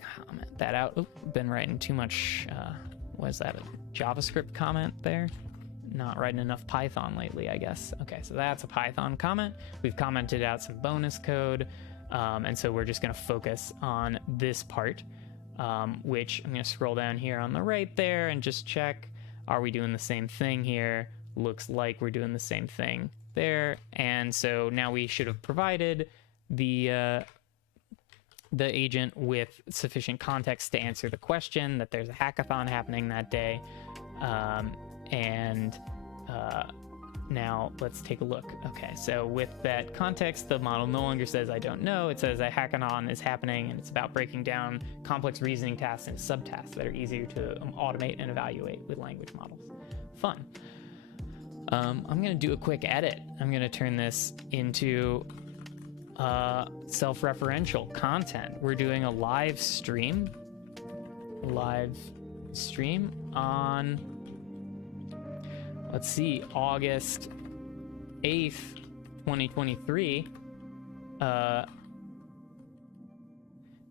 comment that out. Oop, been writing too much. Was that a JavaScript comment there? Not writing enough Python lately, I guess. Okay, so that's a Python comment. We've commented out some bonus code, and so we're just going to focus on this part. Which I'm going to scroll down here on the right there and just check, are we doing the same thing here? Looks like we're doing the same thing there. And so now we should have provided the agent with sufficient context to answer the question that there's a hackathon happening that day. Now let's take a look. Okay, so with that context, the model no longer says I don't know. It says a hackathon is happening, and it's about breaking down complex reasoning tasks into subtasks that are easier to automate and evaluate with language models. Fun. I'm going to do a quick edit. I'm going to turn this into self-referential content. We're doing a live stream on, let's see, August 8th, 2023,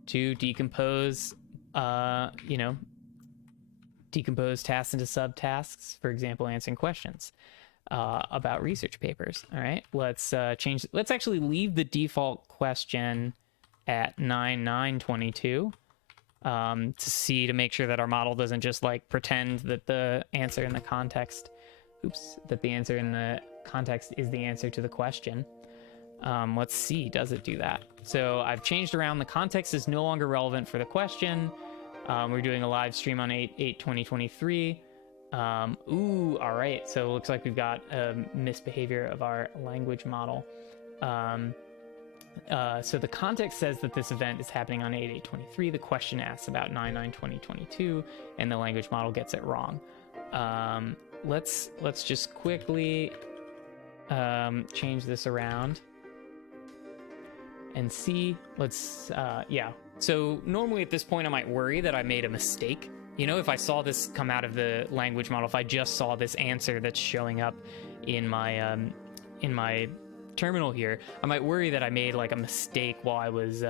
to decompose tasks into subtasks, for example, answering questions about research papers. All right, let's actually leave the default question at 9.922 to make sure that our model doesn't just like pretend that the answer in the context that the answer in the context is the answer to the question. Let's see, does it do that? So I've changed around. The context is no longer relevant for the question. We're doing a live stream on 8/8/2023. All right. So it looks like we've got a misbehavior of our language model. So the context says that this event is happening on 8/8/23. The question asks about 9/9/2022, and the language model gets it wrong. Let's just quickly change this around and see. So normally at this point I might worry that I made a mistake. You know, if I saw this come out of the language model, if I just saw this answer that's showing up in my terminal here, I might worry that I made like a mistake while I was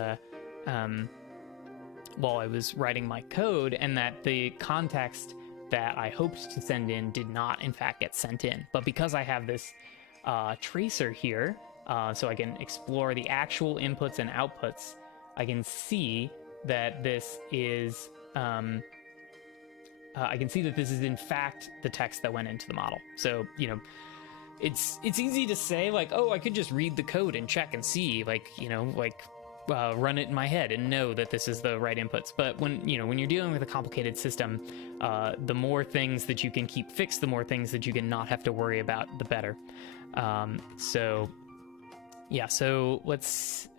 writing my code, and that the context that I hoped to send in did not in fact get sent in. But because I have this tracer here, so I can explore the actual inputs and outputs, I can see that this is in fact the text that went into the model. So, you know, it's easy to say like, oh, I could just read the code and check and see, run it in my head and know that this is the right inputs. But when you're dealing with a complicated system, the more things that you can keep fixed, the more things that you can not have to worry about, the better. So let's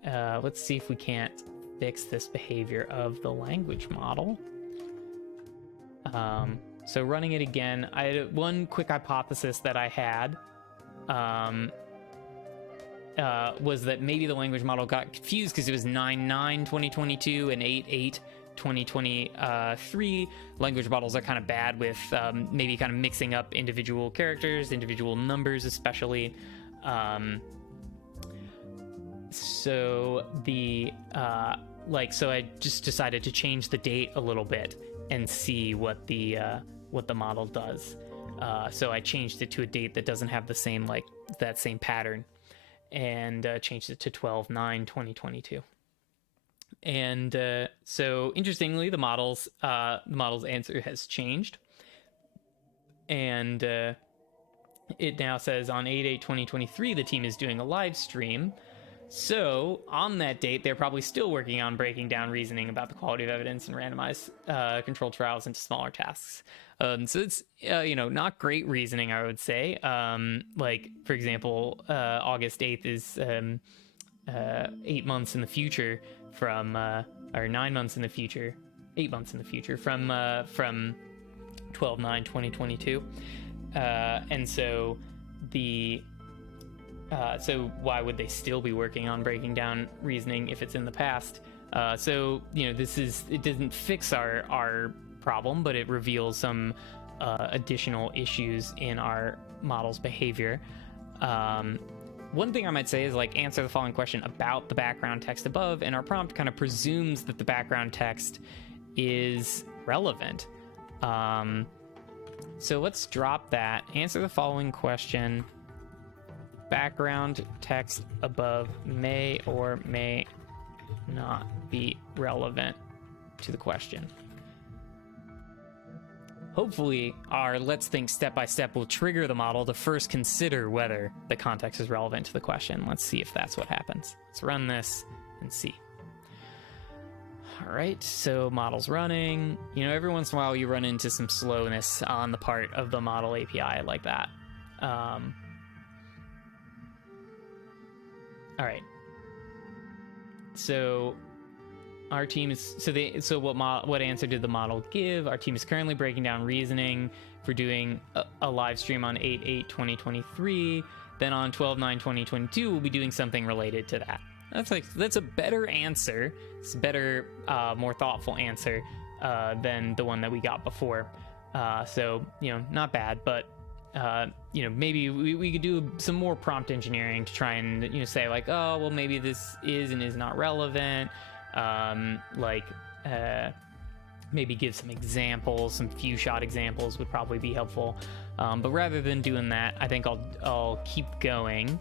see if we can't fix this behavior of the language model. So running it again, I had one quick hypothesis that I had, was that maybe the language model got confused because it was 9/9/2022 and 8/8/2023. Language models are kind of bad with maybe kind of mixing up individual characters, individual numbers especially. So I just decided to change the date a little bit and see what the model does. So I changed it to a date that doesn't have the same that same pattern, and changed it to 12/9/2022. And so interestingly, the model's answer has changed, and it now says on 8/8/2023 the team is doing a live stream. So on that date, they're probably still working on breaking down reasoning about the quality of evidence and randomized controlled trials into smaller tasks. So it's not great reasoning, I would say. For example, August 8th is 8 months in the future from, or 9 months in the future, 8 months in the future from 12/9/2022. And so so why would they still be working on breaking down reasoning if it's in the past? It doesn't fix our problem, but it reveals some additional issues in our model's behavior. One thing I might say is like answer the following question about the background text above, and our prompt kind of presumes that the background text is relevant. So let's drop that. Answer the following question. Background text above may or may not be relevant to the question. Hopefully, our let's think step by step will trigger the model to first consider whether the context is relevant to the question. Let's see if that's what happens. Let's run this and see. All right, so model's running. You know, every once in a while you run into some slowness on the part of the model API like that. All right. So our team is what answer did the model give? Our team is currently breaking down reasoning for doing a live stream on 8/8/2023. Then on 12/9/2022, we'll be doing something related to that. That's a better answer. It's a better, more thoughtful answer than the one that we got before. So you know, not bad, but you know, maybe we could do some more prompt engineering to try and, you know, say like, oh, well, maybe this is and is not relevant. Maybe give some examples, some few shot examples would probably be helpful. But rather than doing that, I think I'll keep going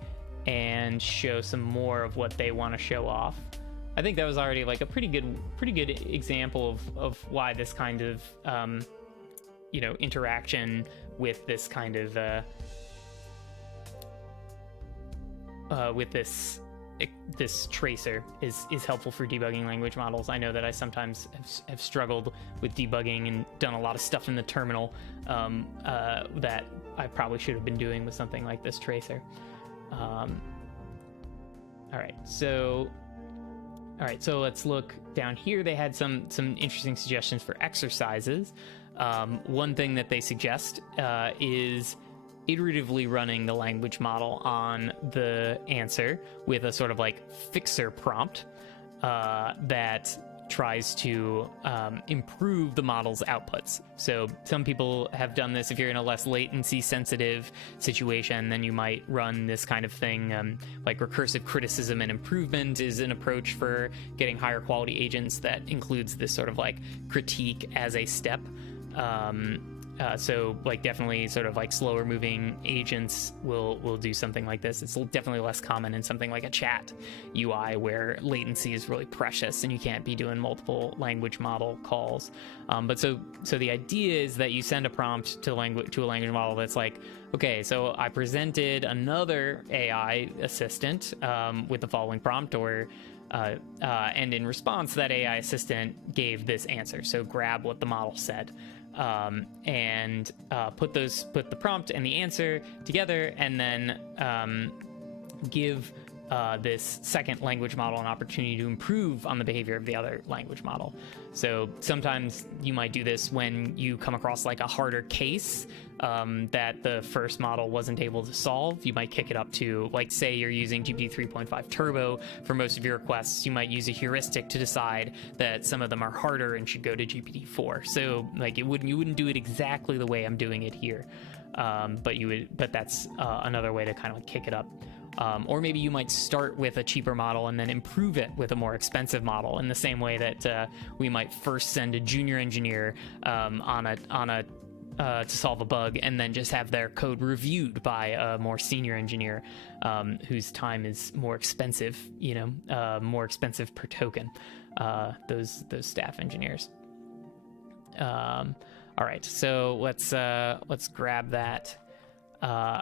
and show some more of what they want to show off. I think that was already like a pretty good example of why this kind of you know, interaction with this kind of with this tracer is helpful for debugging language models. I know that I sometimes have struggled with debugging and done a lot of stuff in the terminal that I probably should have been doing with something like this tracer. All right, so let's look down here. They had some interesting suggestions for exercises. One thing that they suggest is iteratively running the language model on the answer with a sort of like fixer prompt that tries to improve the model's outputs. So some people have done this. If you're in a less latency sensitive situation, then you might run this kind of thing. Like recursive criticism and improvement is an approach for getting higher quality agents that includes this sort of like critique as a step. So like definitely sort of like slower moving agents will do something like this. It's definitely less common in something like a chat UI where latency is really precious and you can't be doing multiple language model calls. But so the idea is that you send a prompt to a language model that's like, okay, so I presented another AI assistant with the following prompt, and in response, that AI assistant gave this answer. So grab what the model said. And put the prompt and the answer together, and then give this second language model an opportunity to improve on the behavior of the other language model. So sometimes you might do this when you come across like a harder case that the first model wasn't able to solve. You might kick it up to, like, say you're using GPT 3.5 Turbo for most of your requests. You might use a heuristic to decide that some of them are harder and should go to GPT-4. So like you wouldn't do it exactly the way I'm doing it here, but that's another way to kind of like kick it up. Or maybe you might start with a cheaper model and then improve it with a more expensive model, in the same way that we might first send a junior engineer to solve a bug, and then just have their code reviewed by a more senior engineer whose time is more expensive, more expensive per token, those staff engineers. All right, so let's grab that.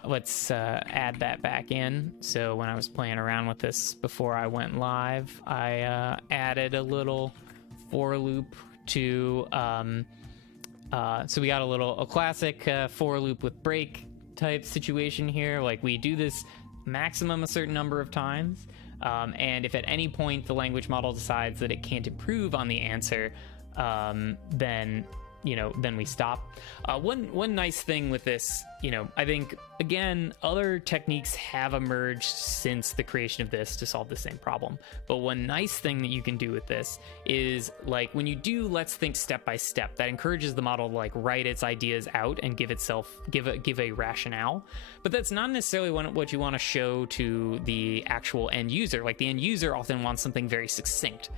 Let's add that back in. So when I was playing around with this before I went live, I added a little for loop to so we got a classic for loop with break type situation here. Like, we do this maximum a certain number of times, and if at any point the language model decides that it can't improve on the answer, then then we stop. One nice thing with this, I think, again, other techniques have emerged since the creation of this to solve the same problem. But one nice thing that you can do with this is, like, when you do let's think step by step, that encourages the model to like write its ideas out and give a rationale. But that's not necessarily what you want to show to the actual end user. Like, the end user often wants something very succinct.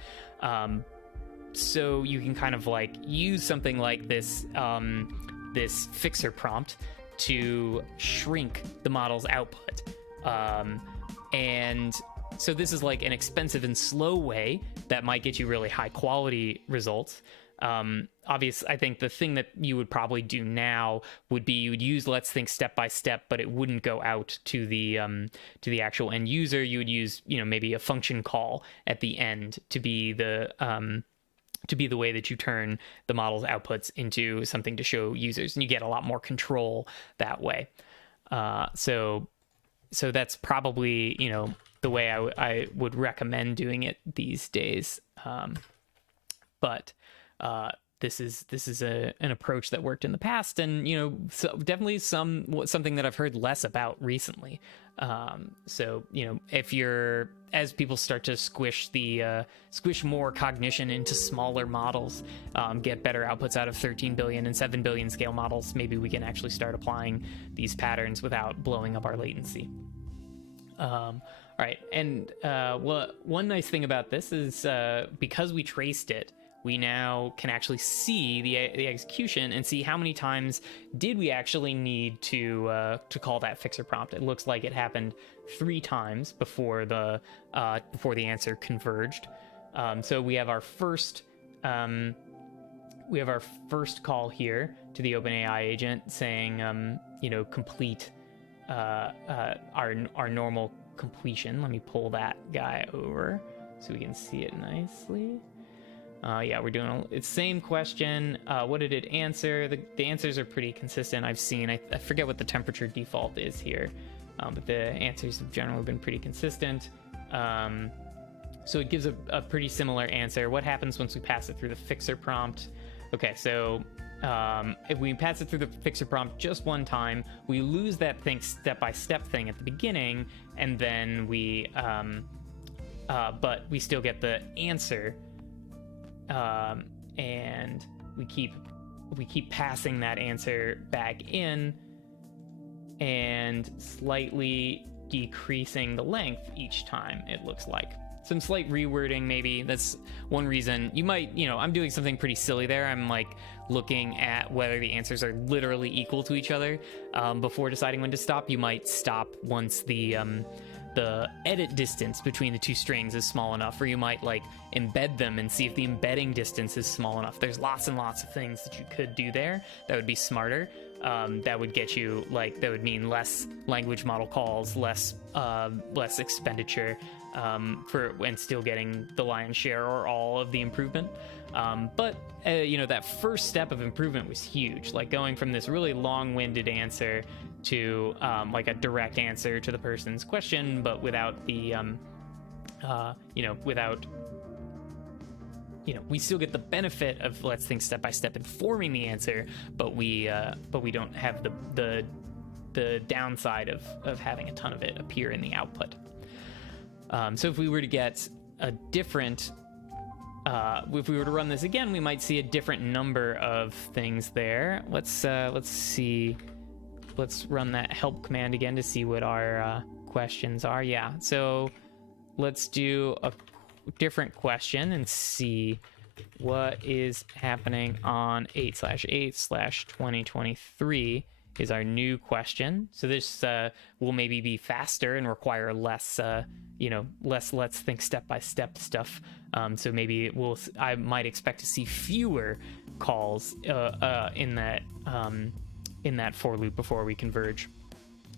So you can kind of like use something like this this fixer prompt to shrink the model's output. And so this is like an expensive and slow way that might get you really high quality results. Obviously, I think the thing that you would probably do now would be you would use let's think step by step, but it wouldn't go out to the actual end user. You would use, maybe a function call at the end to be the way that you turn the model's outputs into something to show users, and you get a lot more control that way. So that's probably, the way I would recommend doing it these days. But this is an approach that worked in the past, and so definitely something that I've heard less about recently. So if you're, as people start to squish more cognition into smaller models, get better outputs out of 13 billion and 7 billion scale models, maybe we can actually start applying these patterns without blowing up our latency. All right, and one nice thing about this is because we traced it, we now can actually see the execution and see how many times did we actually need to call that fixer prompt. It looks like it happened 3 times before the answer converged. So we have our first call here to the OpenAI agent saying complete our normal completion. Let me pull that guy over so we can see it nicely. Yeah, we're doing it's same question. What did it answer? The answers are pretty consistent. I've seen, I forget what the temperature default is here, but the answers have generally been pretty consistent. So it gives a pretty similar answer. What happens once we pass it through the fixer prompt? Okay, so if we pass it through the fixer prompt just one time, we lose that thing step-by-step thing at the beginning, and then but we still get the answer. And we keep passing that answer back in and slightly decreasing the length each time, it looks like. Some slight rewording, maybe. That's one reason you might, I'm doing something pretty silly there. I'm like looking at whether the answers are literally equal to each other before deciding when to stop. You might stop once the edit distance between the 2 strings is small enough, or you might like embed them and see if the embedding distance is small enough. There's lots and lots of things that you could do there that would be smarter. That would get you, like, that would mean less language model calls, less expenditure and still getting the lion's share or all of the improvement. But that first step of improvement was huge, like going from this really long-winded answer to like a direct answer to the person's question, but without the we still get the benefit of let's think step by step informing the answer, but we don't have the downside of having a ton of it appear in the output. So if we were to get a different if we were to run this again, we might see a different number of things there. Let's see. Let's run that help command again to see what our questions are. Yeah, so let's do a different question and see what is happening on 8/8/2023 is our new question. So this will maybe be faster and require less let's think step by step stuff. So maybe I might expect to see fewer calls in that for loop before we converge.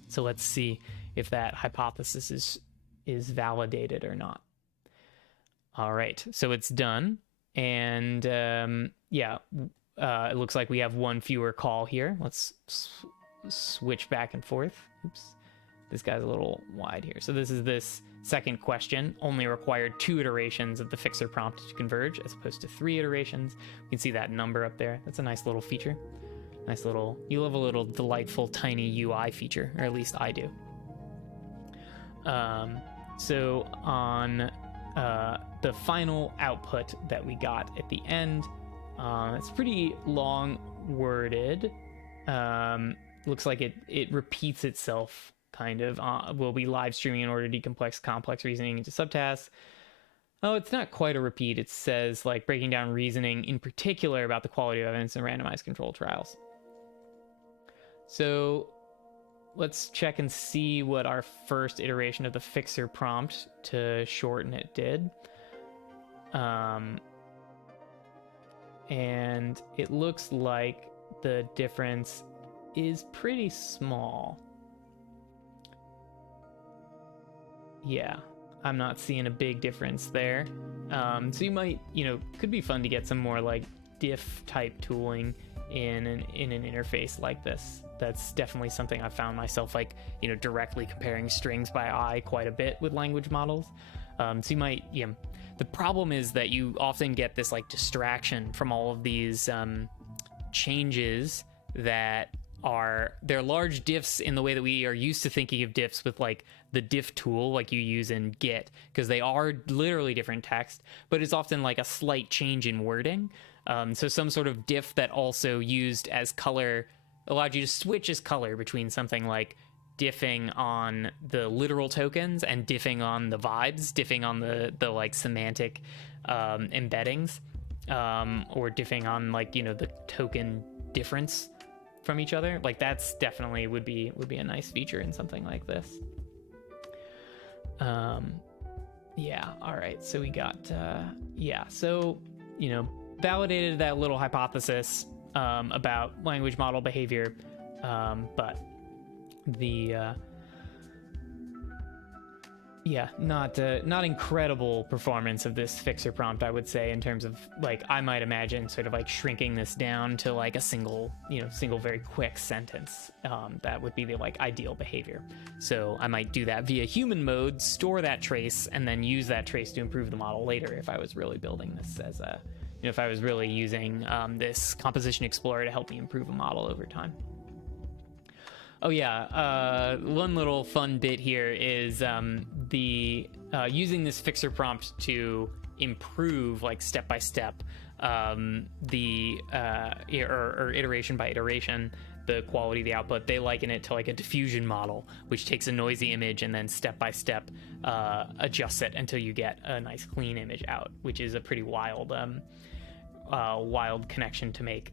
So let's see if that hypothesis is validated or not. All right, so it's done, and it looks like we have one fewer call here. Let's switch back and forth. Oops, This guy's a little wide here. So this is this second question, only required 2 iterations of the fixer prompt to converge as opposed to 3 iterations. You can see that number up there. That's a nice little feature. Nice little, you love a little delightful tiny UI feature, or at least I do. So on the final output that we got at the end, it's pretty long worded. Looks like it repeats itself, kind of. We'll be live streaming in order to decomplex complex reasoning into subtasks. Oh, it's not quite a repeat. It says, like, breaking down reasoning in particular about the quality of evidence in randomized controlled trials. So let's check and see what our first iteration of the fixer prompt to shorten it did. And it looks like the difference is pretty small. Yeah, I'm not seeing a big difference there. So you might, could be fun to get some more like diff type tooling in an interface like this. That's definitely something I've found myself directly comparing strings by eye quite a bit with language models. So you might, the problem is that you often get this like distraction from all of these changes that they're large diffs in the way that we are used to thinking of diffs with like the diff tool like you use in Git, because they are literally different text, but it's often like a slight change in wording. So some sort of diff that also used as color allowed you to switch as color between something like diffing on the literal tokens and diffing on the vibes, diffing on the like semantic embeddings, or diffing on like, the token difference from each other. Like that's definitely would be a nice feature in something like this. Yeah, all right, so we got so validated that little hypothesis about language model behavior, but the not incredible performance of this fixer prompt, I would say, in terms of like, I might imagine sort of like shrinking this down to like a single very quick sentence. That would be the like ideal behavior. So I might do that via human mode, store that trace, and then use that trace to improve the model later if I was really building this as a, if I was really using this composition explorer to help me improve a model over time. Oh yeah, one little fun bit here is using this fixer prompt to improve, like step by step, or iteration by iteration, the quality of the output. They liken it to like a diffusion model, which takes a noisy image and then step by step adjusts it until you get a nice clean image out, which is a pretty wild connection to make.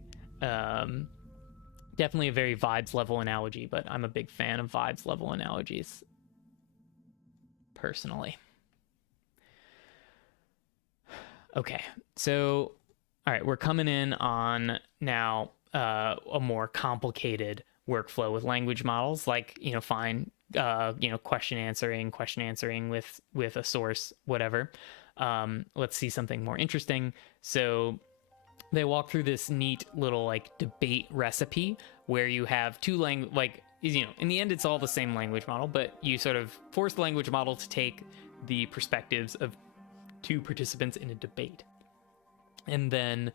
Definitely a very vibes level analogy, but I'm a big fan of vibes level analogies personally. Okay, so all right, we're coming in on now a more complicated workflow with language models, like question answering with a source, whatever. Let's see something more interesting. So they walk through this neat little like debate recipe where you have two in the end it's all the same language model, but you sort of force the language model to take the perspectives of two participants in a debate. And then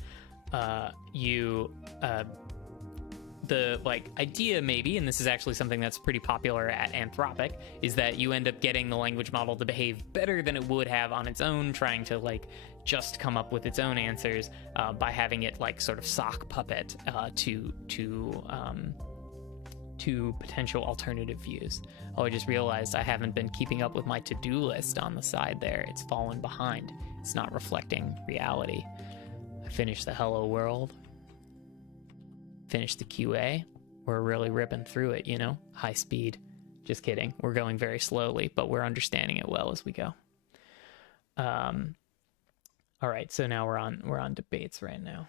the like idea maybe, and this is actually something that's pretty popular at Anthropic, is that you end up getting the language model to behave better than it would have on its own, trying to like just come up with its own answers by having it like sort of sock puppet to potential alternative views. Oh, I just realized I haven't been keeping up with my to-do list on the side there. It's fallen behind. It's not reflecting reality. I finished the Hello World. Finished the QA. We're really ripping through it, high speed. Just kidding. We're going very slowly, but we're understanding it well as we go. All right, so now we're on debates right now.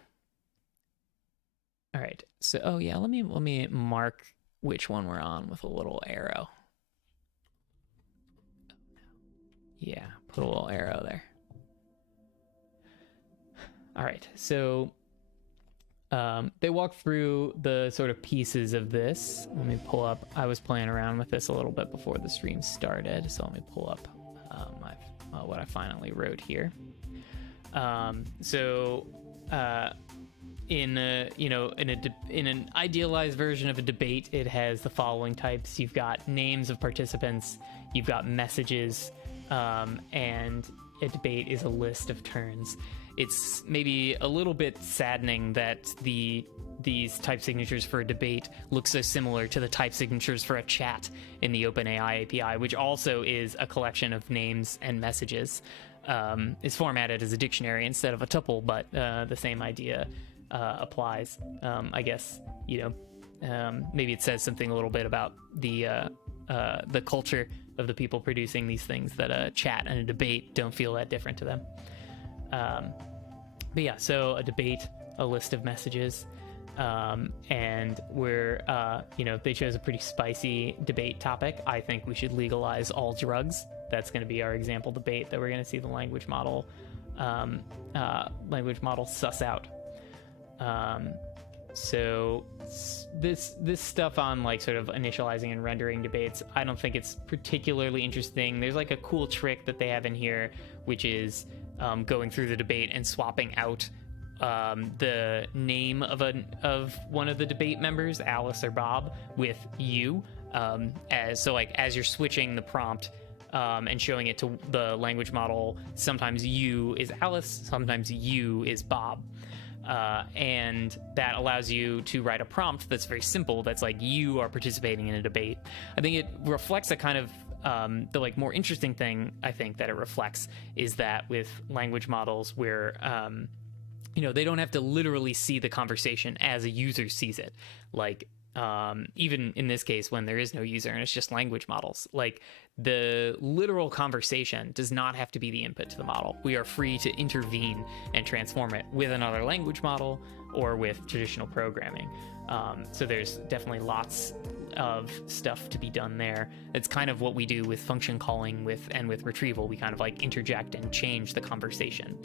All right, so let me mark which one we're on with a little arrow. Yeah, put a little arrow there. All right, so they walk through the sort of pieces of this. Let me pull up. I was playing around with this a little bit before the stream started, so let me pull up what I finally wrote here. In an idealized version of a debate, it has the following types. You've got names of participants, you've got messages, and a debate is a list of turns. It's maybe a little bit saddening that these type signatures for a debate look so similar to the type signatures for a chat in the OpenAI API, which also is a collection of names and messages. It's formatted as a dictionary instead of a tuple, but the same idea applies. I guess, maybe it says something a little bit about the culture of the people producing these things, that a chat and a debate don't feel that different to them. But yeah, so a debate, a list of messages, and we're, they chose a pretty spicy debate topic. I think we should legalize all drugs. That's going to be our example debate that we're going to see the language model suss out. So this stuff on like sort of initializing and rendering debates, I don't think it's particularly interesting. There's like a cool trick that they have in here, which is going through the debate and swapping out the name of one of the debate members, Alice or Bob, with you. As you're switching the prompt and showing it to the language model, sometimes you is Alice, sometimes you is Bob. And that allows you to write a prompt that's very simple, that's like you are participating in a debate. I think it reflects a kind of the like more interesting thing I think that it reflects is that with language models where they don't have to literally see the conversation as a user sees it. Like even in this case when there is no user and it's just language models, like the literal conversation does not have to be the input to the model. We are free to intervene and transform it with another language model or with traditional programming. So there's definitely lots of stuff to be done there. It's kind of what we do with function calling with retrieval. We kind of like interject and change the conversation.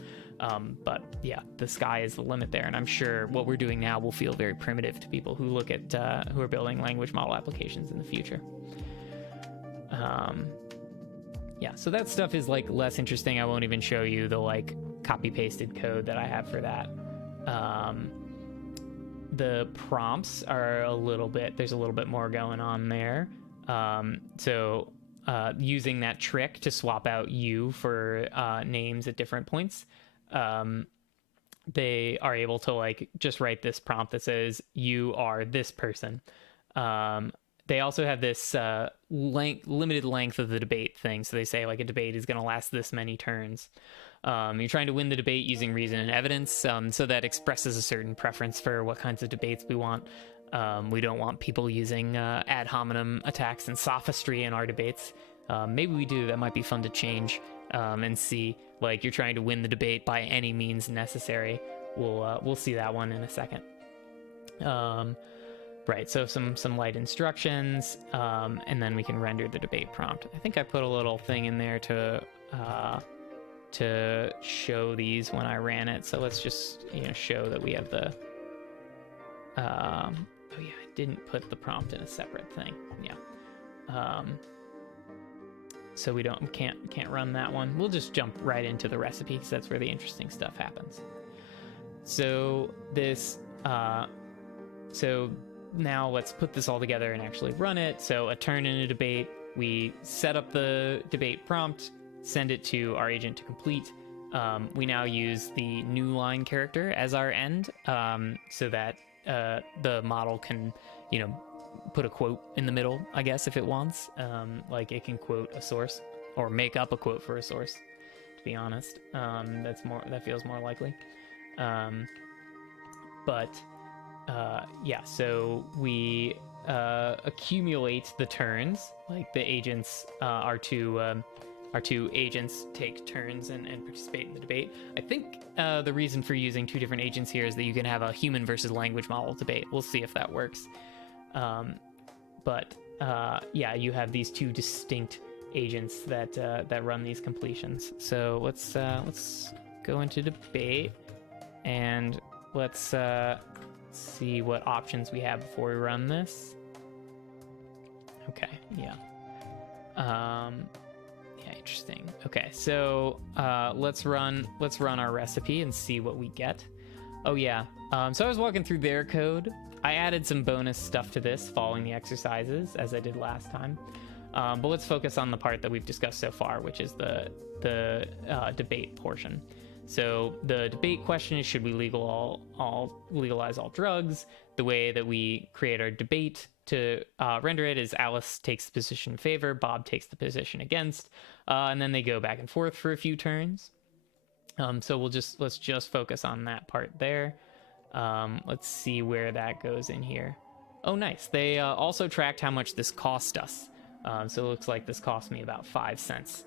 But yeah, the sky is the limit there. And I'm sure what we're doing now will feel very primitive to people who look at, who are building language model applications in the future. Yeah, so that stuff is like less interesting. I won't even show you the like copy pasted code that I have for that. The prompts are there's a little bit more going on there. Using that trick to swap out you for names at different points, they are able to like just write this prompt that says you are this person. They also have this limited length of the debate thing. So they say like a debate is going to last this many turns. You're trying to win the debate using reason and evidence. So that expresses a certain preference for what kinds of debates we want. We don't want people using ad hominem attacks and sophistry in our debates. Maybe we do. That might be fun to change and see. Like you're trying to win the debate by any means necessary. We'll see that one in a second. Right, so some light instructions, and then we can render the debate prompt. I think I put a little thing in there to show these when I ran it. So let's just show that we have the. Oh yeah, I didn't put the prompt in a separate thing. Yeah. So we can't run that one. We'll just jump right into the recipe because that's where the interesting stuff happens. So this. So now let's put this all together and actually run it. So a turn in a debate, we set up the debate prompt, send it to our agent to complete. We now use the new line character as our end, so that the model can, put a quote in the middle, I guess, if it wants. Like it can quote a source or make up a quote for a source, to be honest. That feels more likely. Yeah, so we accumulate the turns, like the agents, our two agents take turns and participate in the debate. I think the reason for using two different agents here is that you can have a human versus language model debate. We'll see if that works. Yeah, you have these two distinct agents that run these completions. So let's go into debate and let's Let's see what options we have before we run this. Okay, yeah. Yeah, interesting. Okay, so let's run our recipe and see what we get. Oh yeah. So I was walking through their code. I added some bonus stuff to this following the exercises, as I did last time. But let's focus on the part that we've discussed so far, which is the debate portion. So the debate question is, should we legalize all drugs? The way that we create our debate to render it is Alice takes the position in favor, Bob takes the position against, and then they go back and forth for a few turns. So let's just focus on that part there. Let's see where that goes in here. Oh, nice. They also tracked how much this cost us. So it looks like this cost me about 5 cents.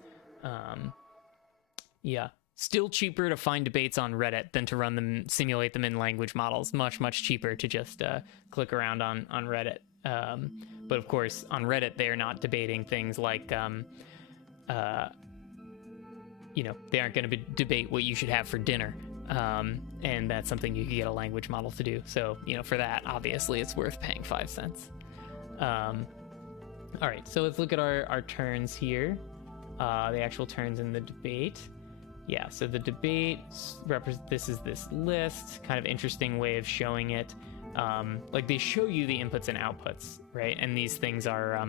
Yeah. Still cheaper to find debates on Reddit than to run them, simulate them in language models. Much, much cheaper to just click around on Reddit. But of course, on Reddit, they're not debating things like, they aren't going to debate what you should have for dinner. And that's something you could get a language model to do. So, for that, obviously, it's worth paying 5 cents. All right, so let's look at our turns here. The actual turns in the debate. Yeah, so the debate, this is this list, kind of interesting way of showing it. Like they show you the inputs and outputs, right? And these things are,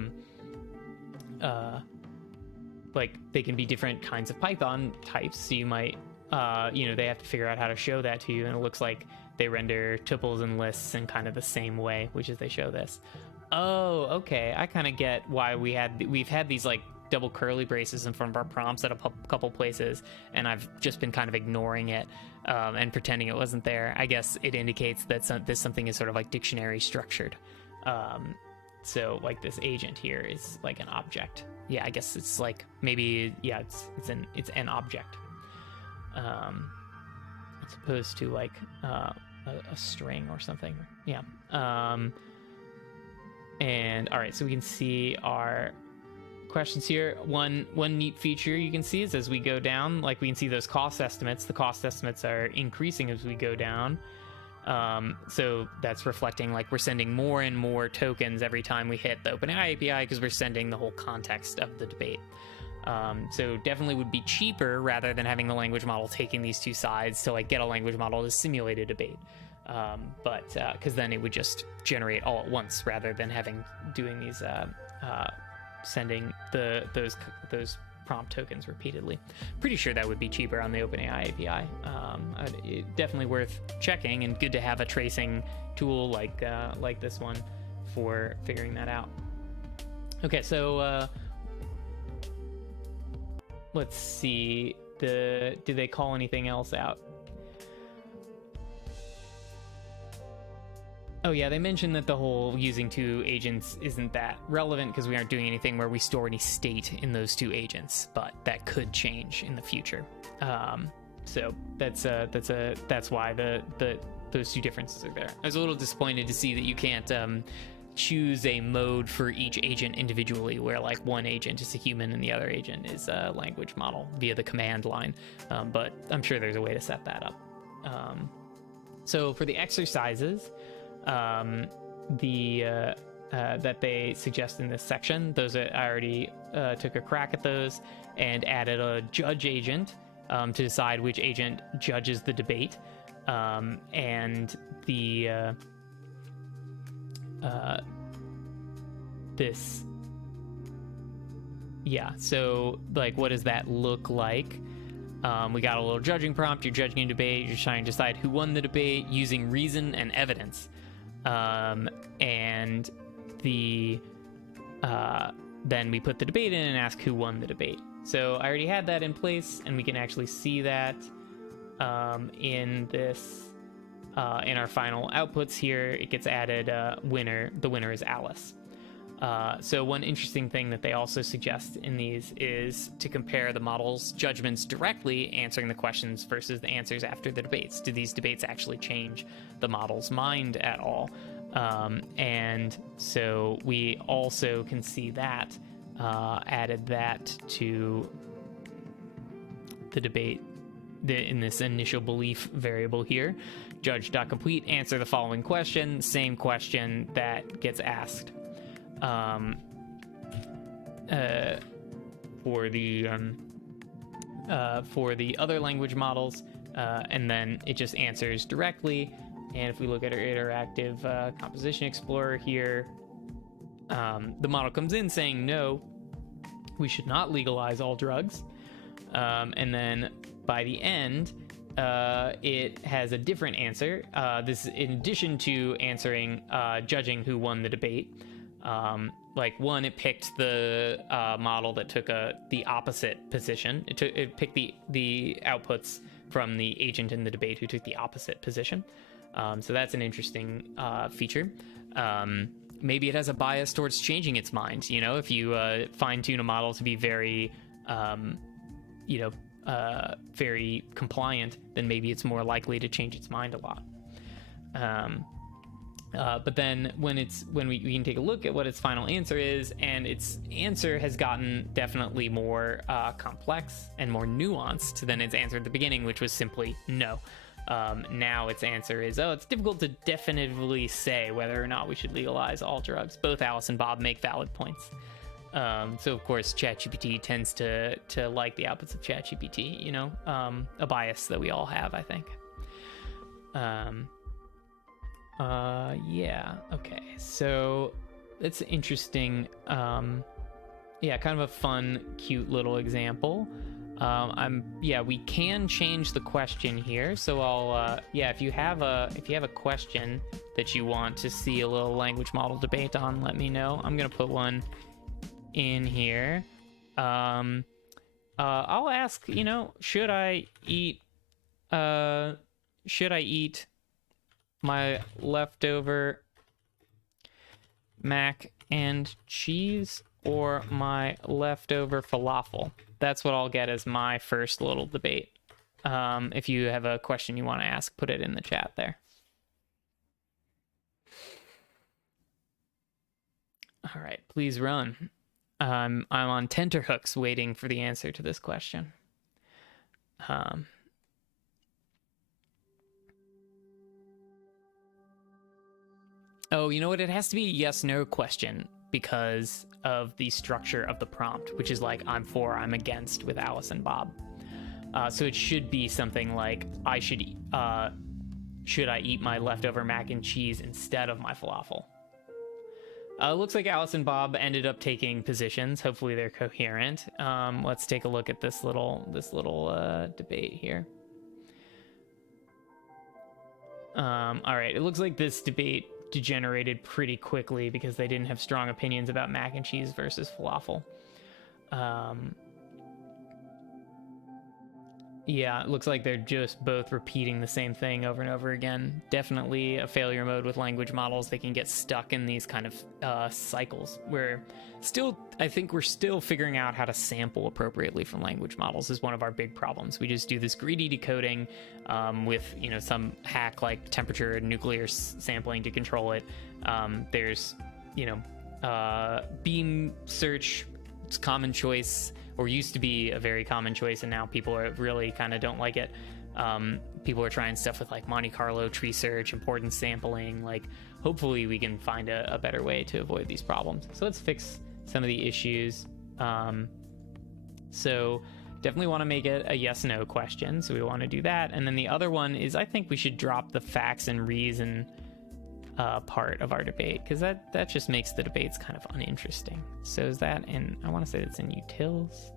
like they can be different kinds of Python types. So you might, they have to figure out how to show that to you. And it looks like they render tuples and lists in kind of the same way, which is they show this. Oh, okay. I kind of get why we've had these like double curly braces in front of our prompts at a couple places, and I've just been kind of ignoring it and pretending it wasn't there. I guess it indicates that something is sort of like dictionary structured. So like this agent here is like an object. Yeah, I guess it's like maybe it's an object, as opposed to like a string or something. Yeah. And all right, so we can see our questions here. One neat feature you can see is as we go down, like we can see those cost estimates. The cost estimates are increasing as we go down. So that's reflecting like we're sending more and more tokens every time we hit the OpenAI API because we're sending the whole context of the debate. So definitely would be cheaper rather than having the language model taking these two sides to like get a language model to simulate a debate. But because then it would just generate all at once rather than doing these sending those prompt tokens repeatedly. Pretty sure that would be cheaper on the OpenAI API. Definitely worth checking, and good to have a tracing tool like this one for figuring that out. Okay, so let's see. Do they call anything else out? Oh yeah, they mentioned that the whole using two agents isn't that relevant because we aren't doing anything where we store any state in those two agents, but that could change in the future. So that's why those two differences are there. I was a little disappointed to see that you can't choose a mode for each agent individually, where like one agent is a human and the other agent is a language model via the command line. But I'm sure there's a way to set that up. So for the exercises, that they suggest in this section, those I already took a crack at those and added a judge agent to decide which agent judges the debate, and so like what does that look like? We got a little judging prompt. You're judging a debate. You're trying to decide who won the debate using reason and evidence. And then we put the debate in and ask who won the debate. So I already had that in place, and we can actually see that in this in our final outputs here. It gets added winner. The winner is Alice. So one interesting thing that they also suggest in these is to compare the model's judgments directly answering the questions versus the answers after the debates. Do these debates actually change the model's mind at all? And so we also can see that, added that to the debate in this initial belief variable here. Judge.complete, answer the following question, same question that gets asked for the other language models, and then it just answers directly. And if we look at our interactive composition explorer here, the model comes in saying no, we should not legalize all drugs, and then by the end it has a different answer. This is in addition to answering judging who won the debate. Like one, it picked the model that took the opposite position. It picked the outputs from the agent in the debate who took the opposite position. So that's an interesting feature. Maybe it has a bias towards changing its mind. You know, if you fine-tune a model to be very, very compliant, then maybe it's more likely to change its mind a lot. But then when we can take a look at what its final answer is, and its answer has gotten definitely more complex and more nuanced than its answer at the beginning, which was simply no. Now its answer is, it's difficult to definitively say whether or not we should legalize all drugs. Both Alice and Bob make valid points. So of course ChatGPT tends to like the outputs of ChatGPT, you know, a bias that we all have, I think. Yeah, okay, so that's interesting. Kind of a fun, cute little example. We can change the question here. So I'll, if you have a question that you want to see a little language model debate on, let me know. I'm gonna put one in here. I'll ask, should I eat my leftover mac and cheese or my leftover falafel? That's what I'll get as my first little debate. If you have a question you want to ask, put it in the chat there. All right, please run. I'm on tenterhooks waiting for the answer to this question. Oh, you know what? It has to be a yes/no question because of the structure of the prompt, which is like I'm for, I'm against with Alice and Bob. So it should be something like should I eat my leftover mac and cheese instead of my falafel? Looks like Alice and Bob ended up taking positions. Hopefully they're coherent. Let's take a look at this little debate here. All right, it looks like this debate degenerated pretty quickly because they didn't have strong opinions about mac and cheese versus falafel. It looks like they're just both repeating the same thing over and over again. Definitely a failure mode with language models. They can get stuck in these kind of cycles where I think we're still figuring out how to sample appropriately from language models is one of our big problems. We just do this greedy decoding with, some hack like temperature and nuclear sampling to control it. There's, beam search, it's common choice, or used to be a very common choice, and now people are really kind of don't like it. People are trying stuff with like Monte Carlo tree search, importance sampling. Like, hopefully we can find a better way to avoid these problems. So let's fix some of the issues. So definitely want to make it a yes/no question. So we want to do that. And then the other one is I think we should drop the facts and reason part of our debate, because that just makes the debates kind of uninteresting. So is that in, I want to say it's in utils.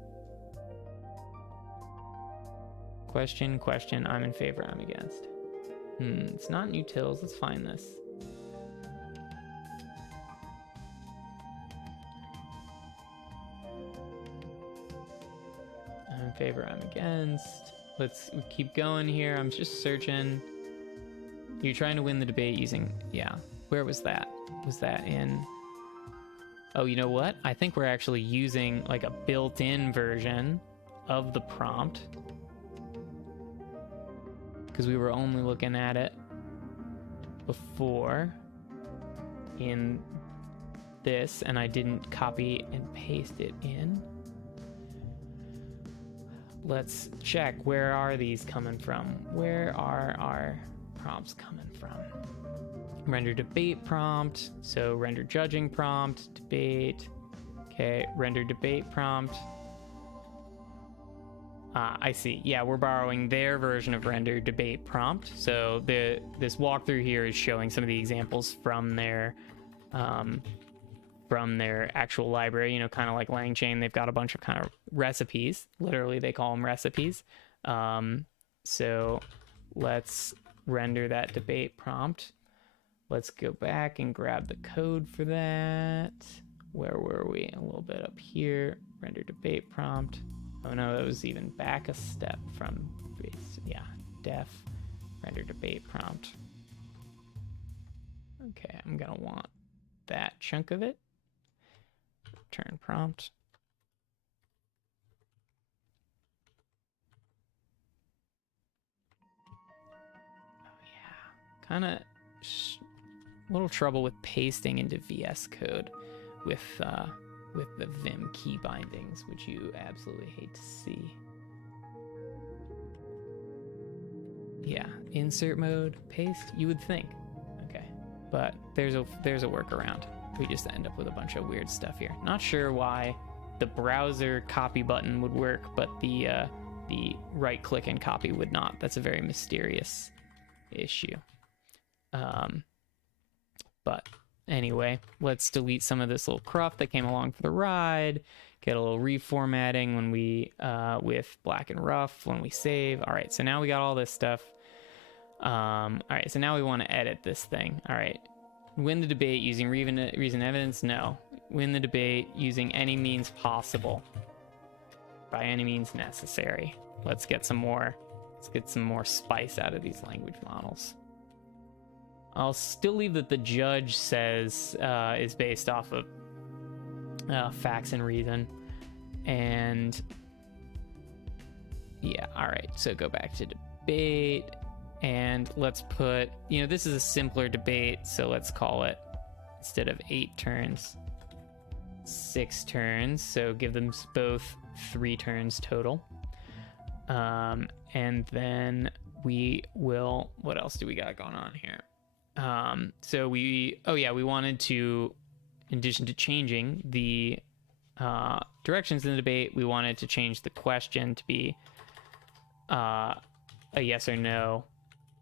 Question, I'm in favor, I'm against. It's not in utils, let's find this. I'm in favor, I'm against. Let's keep going here, I'm just searching. You're trying to win the debate using, where was that? Was that in, oh, you know what? I think we're actually using like a built-in version of the prompt, because we were only looking at it before in this, and I didn't copy and paste it in. let's check, where are these coming from? Where are our prompts coming from? Render debate prompt, so render judging prompt, debate. Okay, render debate prompt. I see. Yeah, we're borrowing their version of render debate prompt. So this walkthrough here is showing some of the examples from their actual library. You know, kind of like LangChain, they've got a bunch of kind of recipes. Literally, they call them recipes. So let's render that debate prompt. Let's go back and grab the code for that. Where were we? A little bit up here. Render debate prompt. Oh no, that was even back a step from base. Yeah, def render debate prompt. Okay, I'm gonna want that chunk of it. Return prompt. Oh yeah, kind of a little trouble with pasting into VS Code with the Vim key bindings, which you absolutely hate to see. Yeah, insert mode, paste, you would think. Okay, but there's a workaround. We just end up with a bunch of weird stuff here. Not sure why the browser copy button would work, but the right click and copy would not. That's a very mysterious issue. But anyway, let's delete some of this little cruft that came along for the ride. Get a little reformatting when we with black and rough when we save. All right, so now we got all this stuff. All right, so now we want to edit this thing. All right, win the debate using reason evidence. No, win the debate using any means possible, by any means necessary. Let's get some more. Let's get some more spice out of these language models. I'll still leave that the judge says is based off of facts and reason. And yeah, all right, so go back to debate and let's put, you know, this is a simpler debate, so let's call it, instead of 8 turns, 6 turns. So give them both 3 turns total. And then we will, what else do we got going on here? So we wanted to, in addition to changing the directions in the debate, we wanted to change the question to be a yes or no,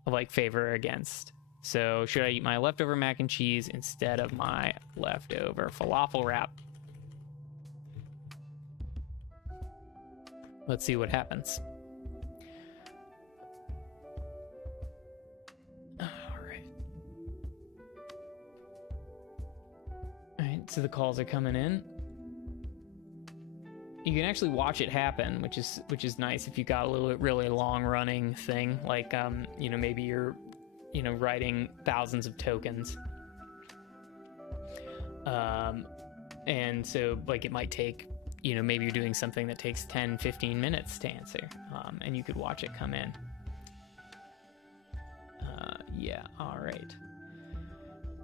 like favor or against. So should I eat my leftover mac and cheese instead of my leftover falafel wrap? Let's see what happens. So the calls are coming in. You can actually watch it happen, which is nice if you got a really long running thing, like you know, maybe you're, you know, writing thousands of tokens, and so like it might take, you know, maybe you're doing something that takes 10-15 minutes to answer, and you could watch it come in. Yeah, all right.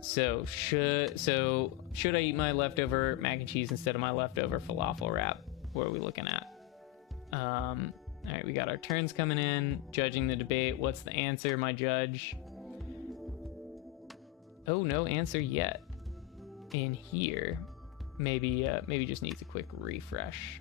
So should I eat my leftover mac and cheese instead of my leftover falafel wrap? What are we looking at? All right, we got our turns coming in. Judging the debate. What's the answer, my judge? Oh, no answer yet. In here, maybe just needs a quick refresh.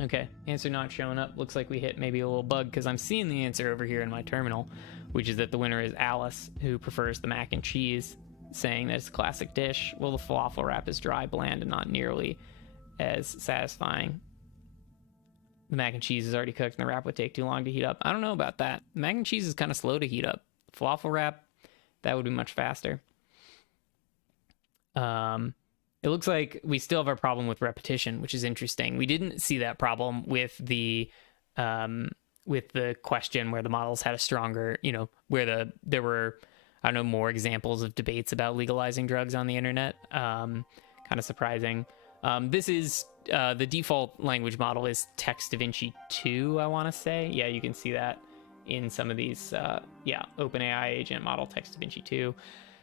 Okay, answer not showing up. Looks like we hit maybe a little bug because I'm seeing the answer over here in my terminal, which is that the winner is Alice, who prefers the mac and cheese, saying that it's a classic dish. Well, the falafel wrap is dry, bland, and not nearly as satisfying. The mac and cheese is already cooked, and the wrap would take too long to heat up. I don't know about that. The mac and cheese is kind of slow to heat up. Falafel wrap, that would be much faster. It looks like we still have our problem with repetition, which is interesting. We didn't see that problem with the question where the models had a stronger, you know, where there were, I don't know, more examples of debates about legalizing drugs on the internet. Kind of surprising. This is the default language model is Text DaVinci 2, I want to say. Yeah, you can see that in some of these. OpenAI agent model Text DaVinci 2.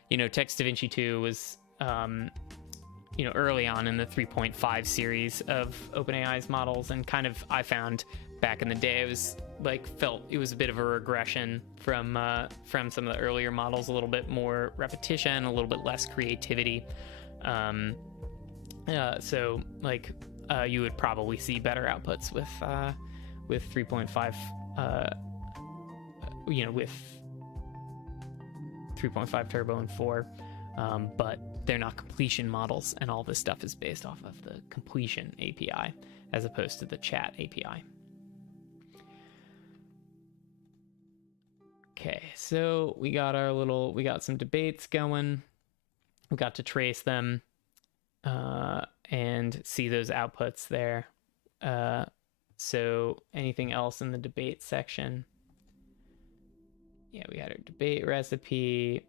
You know, Text DaVinci 2 was early on in the 3.5 series of OpenAI's models, and kind of I found back in the day it was felt it was a bit of a regression from some of the earlier models, a little bit more repetition, a little bit less creativity. So you would probably see better outputs with 3.5, with 3.5 Turbo and 4, but they're not completion models, and all this stuff is based off of the completion API as opposed to the chat API. Okay, so we got some debates going. We got to trace them and see those outputs there. So anything else in the debate section? Yeah, we had our debate recipe.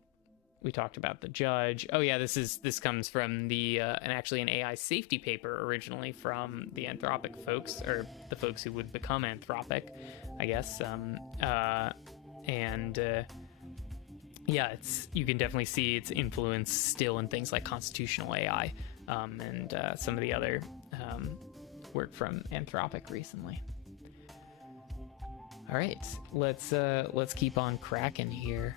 We talked about the judge. Oh yeah, this comes from an AI safety paper originally from the Anthropic folks, or the folks who would become Anthropic, I guess. You can definitely see its influence still in things like constitutional AI and some of the other work from Anthropic recently. All right, let's keep on cracking here.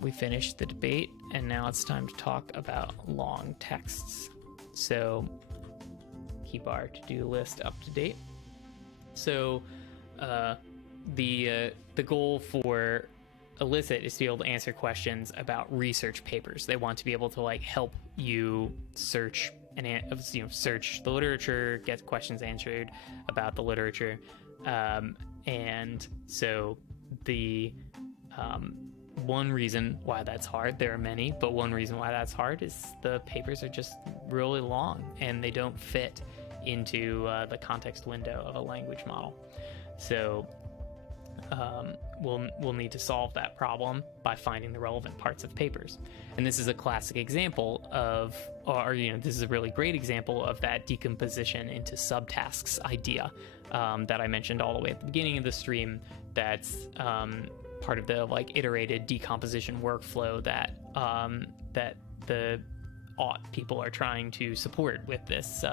We finished the debate, and now it's time to talk about long texts. So keep our to-do list up to date. So the goal for Elicit is to be able to answer questions about research papers. They want to be able to help you search search the literature, get questions answered about the literature. And so the one reason why that's hard, there are many, but one reason why that's hard is the papers are just really long and they don't fit into the context window of a language model. So we'll need to solve that problem by finding the relevant parts of papers. And this is a classic example of, this is a really great example of that decomposition into subtasks idea that I mentioned all the way at the beginning of the stream. That's part of the iterated decomposition workflow that the people are trying to support with this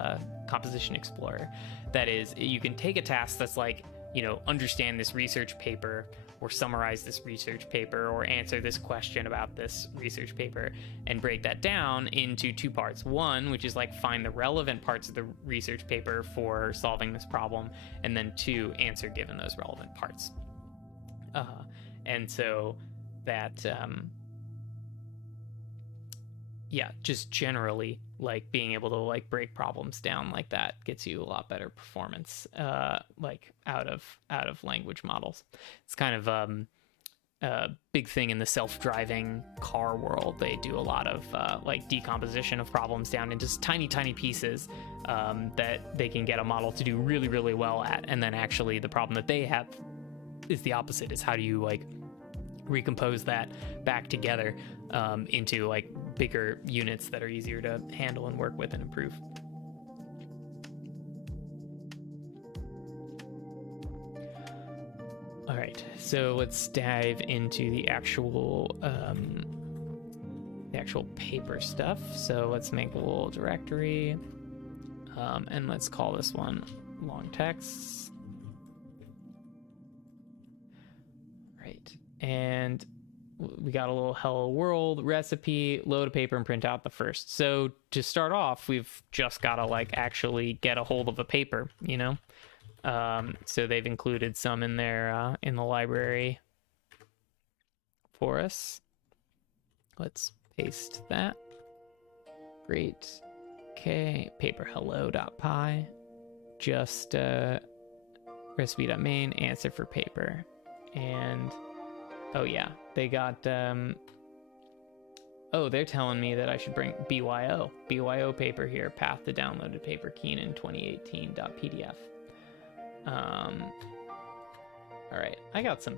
Composition Explorer. That is, you can take a task that's understand this research paper, or summarize this research paper, or answer this question about this research paper, and break that down into two parts. One, which is find the relevant parts of the research paper for solving this problem, and then two, answer given those relevant parts. And so that, just generally, being able to break problems down like that gets you a lot better performance, out of language models. It's kind of a big thing in the self-driving car world. They do a lot of decomposition of problems down into tiny pieces that they can get a model to do really, really well at. And then actually the problem that they have is the opposite, is how do you recompose that back together into bigger units that are easier to handle and work with and improve. All right, so let's dive into the actual paper stuff. So let's make a little directory, and let's call this one long texts. Right, and we got a little hello world recipe, load a paper and print out the first. So to start off, we've just got to actually get a hold of a paper, so they've included some in there in the library for us. Let's paste that. Great. Okay, paper hello.py, just recipe.main, answer for paper. And oh yeah, they got, they're telling me that I should bring BYO paper here, path to downloaded paper, Keenan 2018.pdf. All right, I got some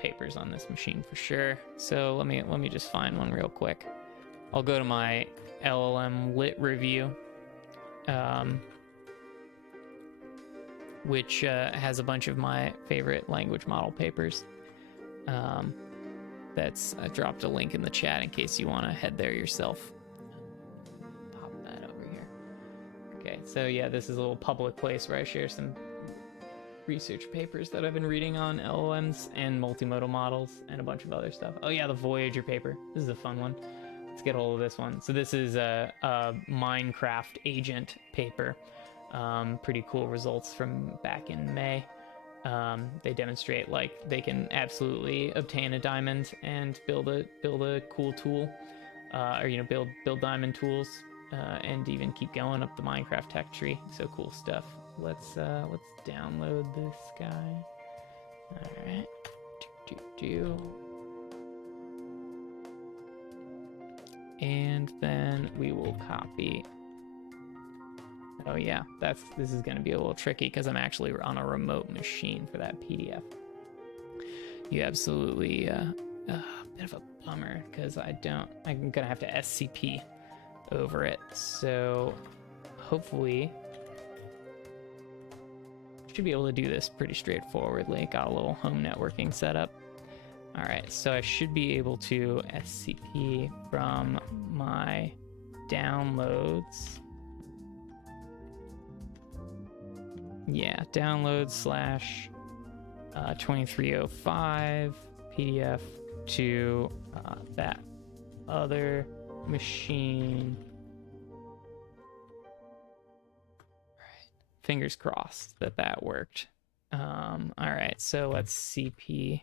papers on this machine for sure. So let me just find one real quick. I'll go to my LLM lit review, which has a bunch of my favorite language model papers. I dropped a link in the chat in case you want to head there yourself. Pop that over here. so yeah, this is a little public place where I share some research papers that I've been reading on LLMs and multimodal models and a bunch of other stuff. Oh yeah, the Voyager paper. This is a fun one. Let's get a hold of this one. So this is a Minecraft agent paper. Pretty cool results from back in May. They demonstrate like they can absolutely obtain a diamond and build a cool tool, or build diamond tools, and even keep going up the Minecraft tech tree. So cool stuff. Let's download this guy. All right. And then we will copy. Oh yeah, this is going to be a little tricky because I'm actually on a remote machine for that PDF. You absolutely a bit of a bummer because I'm going to have to SCP over it. So hopefully should be able to do this pretty straightforwardly. Got a little home networking set up. All right, so I should be able to SCP from my downloads. Yeah, download / 2305 PDF to that other machine. Fingers crossed that worked. All right, so let's CP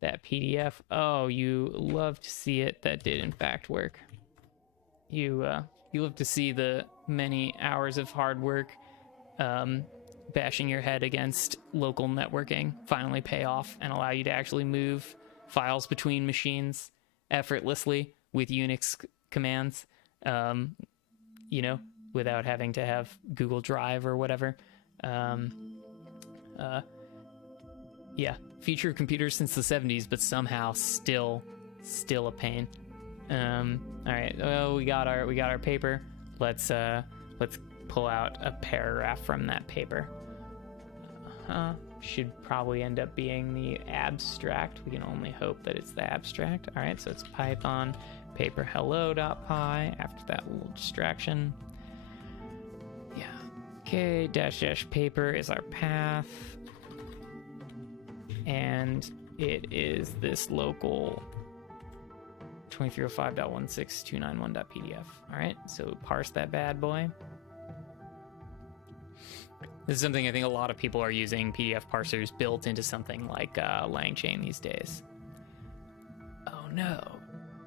that PDF. Oh, you love to see it. That did in fact work. You love to see the many hours of hard work bashing your head against local networking finally pay off and allow you to actually move files between machines effortlessly with Unix commands. Without having to have Google Drive or whatever. Yeah, feature of computers since the 70s, but somehow still a pain. All right, well, we got our paper. Let's pull out a paragraph from that paper. Should probably end up being the abstract. We can only hope that it's the abstract. All right, so it's Python paper hello.py after that little distraction. Yeah, okay, -- paper is our path. And it is this local 2305.16291.pdf. All right, so parse that bad boy. This is something I think a lot of people are using PDF parsers built into something like LangChain these days. Oh no,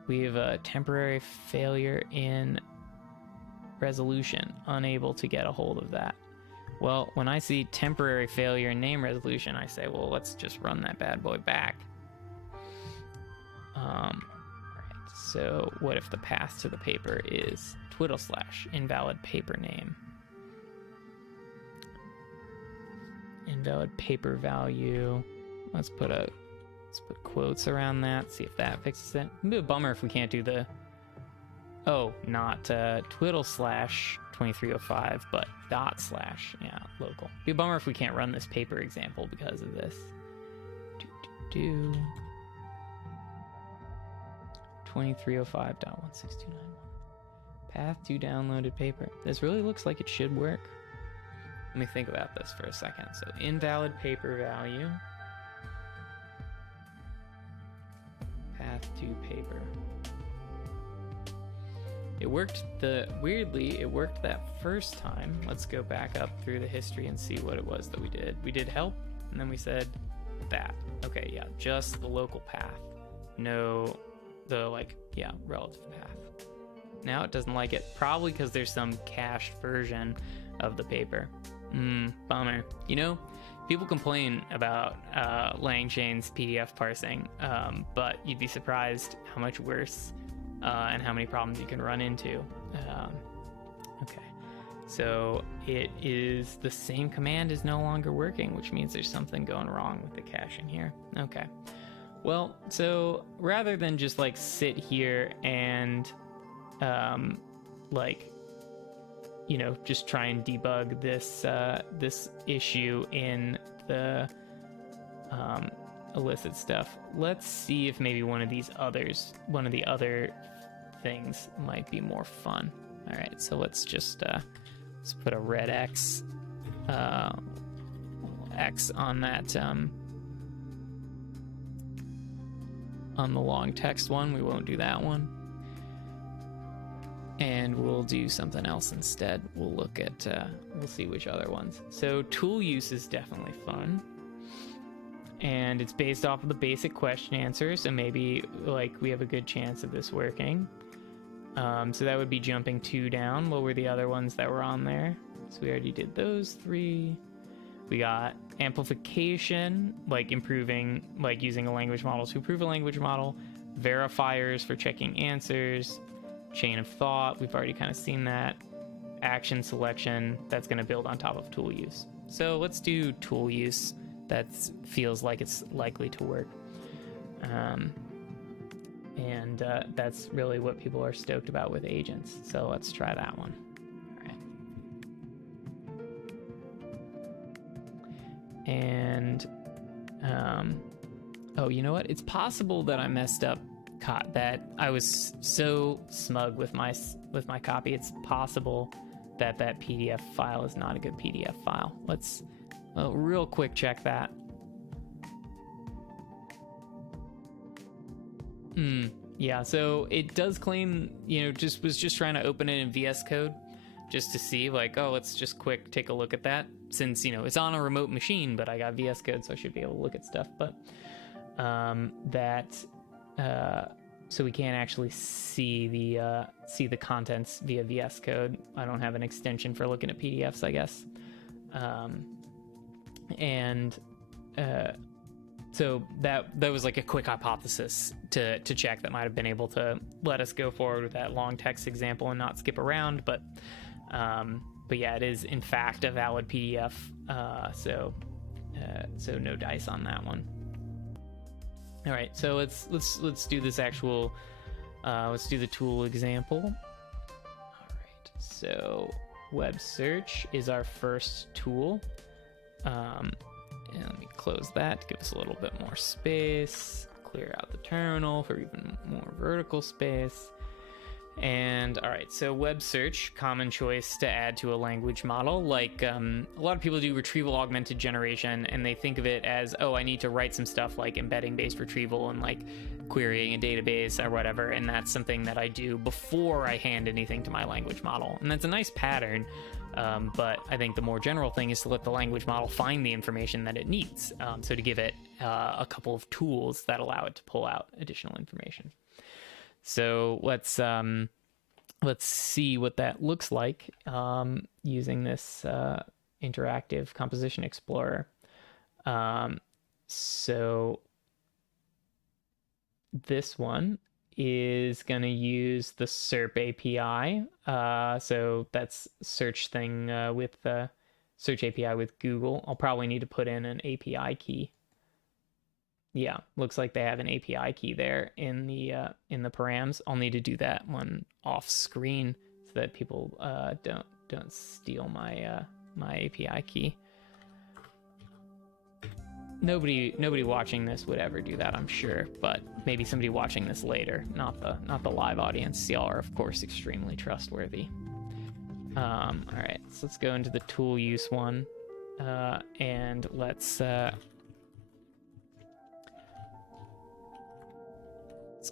we have a temporary failure in resolution, unable to get a hold of that. Well, when I see temporary failure in name resolution, I say, well, let's just run that bad boy back. Right, so what if the path to the paper is / invalid paper name? Invalid paper value. Let's put quotes around that, see if that fixes it. It'd be a bummer if we can't do the, not / 2305, but / yeah, local. Be a bummer if we can't run this paper example because of this. 2305.16291. Path to downloaded paper. This really looks like it should work. Let me think about this for a second. So invalid paper value. Path to paper. It worked weirdly, it worked that first time. Let's go back up through the history and see what it was that we did. We did help, and then we said that. Okay, yeah, just the local path. No, relative path. Now it doesn't like it, probably because there's some cached version of the paper. Bummer. People complain about LangChain's PDF parsing, but you'd be surprised how much worse and how many problems you can run into. Okay, so it is the same command is no longer working, which means there's something going wrong with the caching here. Okay, well, so rather than just sit here and just try and debug this issue in the illicit stuff, let's see if maybe one of the other things might be more fun. All right, so let's Let's put a red X on that on the long text one. We won't do that one, and we'll do something else instead. We'll look at we'll see which other ones. So tool use is definitely fun, and it's based off of the basic question answer, so maybe like we have a good chance of this working. So that would be jumping 2 down. What were the other ones that were on there? So we already did those 3. We got amplification, like improving, like using a language model to improve a language model. Verifiers for checking answers. Chain of thought, we've already kind of seen that. Action selection, that's going to build on top of tool use. So let's do tool use. That feels like it's likely to work. And that's really what people are stoked about with agents. So let's try that one. All right. And, oh, you know what? It's possible that I messed up, that I was so smug with my copy. It's possible that that PDF file is not a good PDF file. Let's real quick check that. Yeah, so it does claim, was just trying to open it in VS Code just to see, like, oh, let's just quick take a look at that, since, it's on a remote machine, but I got VS Code, so I should be able to look at stuff. But so we can't actually see the contents via VS Code. I don't have an extension for looking at PDFs, I guess. So that was like a quick hypothesis to check that might have been able to let us go forward with that long text example and not skip around. But yeah, it is in fact a valid PDF. So no dice on that one. All right, so let's do this actual. Let's do the tool example. All right, so web search is our first tool. And let me close that to give us a little bit more space, clear out the terminal for even more vertical space. And all right, so web search, common choice to add to a language model. Like a lot of people do retrieval augmented generation, and they think of it as, oh, I need to write some stuff like embedding based retrieval and like querying a database or whatever. And that's something that I do before I hand anything to my language model. And that's a nice pattern. But I think the more general thing is to let the language model find the information that it needs. So to give it a couple of tools that allow it to pull out additional information. So let's see what that looks like using this interactive composition explorer. So this one is going to use the SERP API. So that's search thing with the search API with Google. I'll probably need to put in an API key. Yeah, looks like they have an API key there in the params. I'll need to do that one off screen so that people don't steal my my API key. Nobody watching this would ever do that, I'm sure, but maybe somebody watching this later, not the live audience. Y'all are of course extremely trustworthy. All right, so let's go into the tool use one, and let's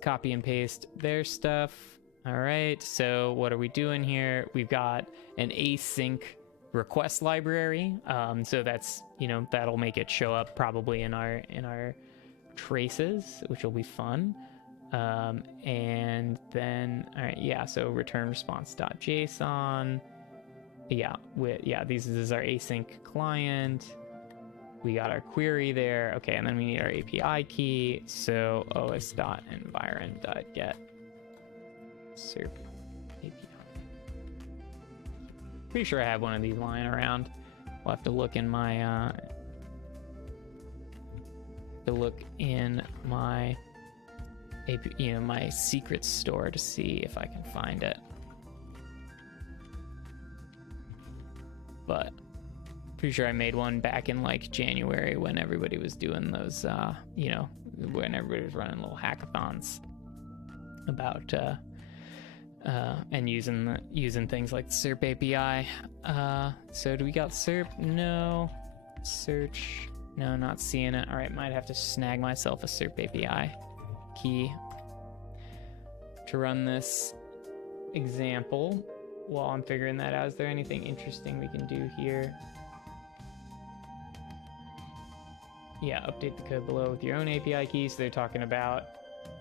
copy and paste their stuff. All right, so what are we doing here? We've got an async request library. So that's, that'll make it show up probably in our traces, which will be fun. And then, all right, yeah, so return response.json. Yeah, this is our async client. We got our query there. Okay, and then we need our API key. So os.environ.get SERP API. Pretty sure I have one of these lying around. We'll have to look in my my secret store to see if I can find it. But pretty sure I made one back in like January when everybody was doing those, when everybody was running little hackathons about and using things like the SERP API. So do we got SERP? No. Search? No, not seeing it. All right, might have to snag myself a SERP API key to run this example. While I'm figuring that out, is there anything interesting we can do here? Yeah, update the code below with your own API key. So they're talking about,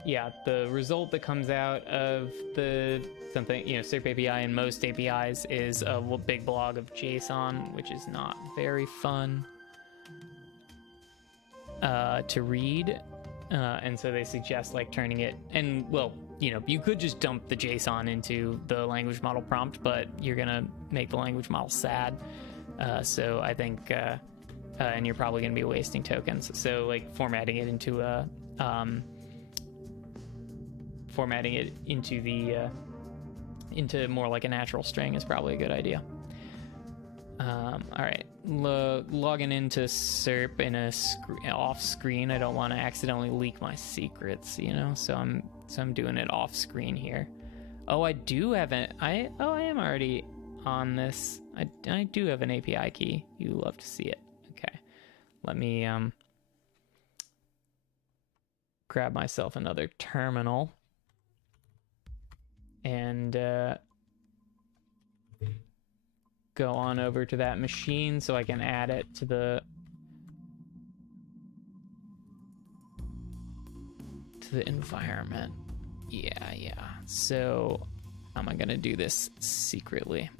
yeah, the result that comes out of the something, SERP API and most APIs is a big blob of JSON, which is not very fun to read. And so they suggest like turning it, and well, you could just dump the JSON into the language model prompt, but you're gonna make the language model sad. So I think, and you're probably gonna be wasting tokens. So like formatting it into into more like a natural string is probably a good idea. All right, logging into SERP in a off screen. I don't want to accidentally leak my secrets, so I'm doing it off screen here. Oh, I do have I am already on this. I do have an API key. You love to see it. Okay, let me grab myself another terminal and go on over to that machine so I can add it to the environment. Yeah. So how am I gonna do this secretly?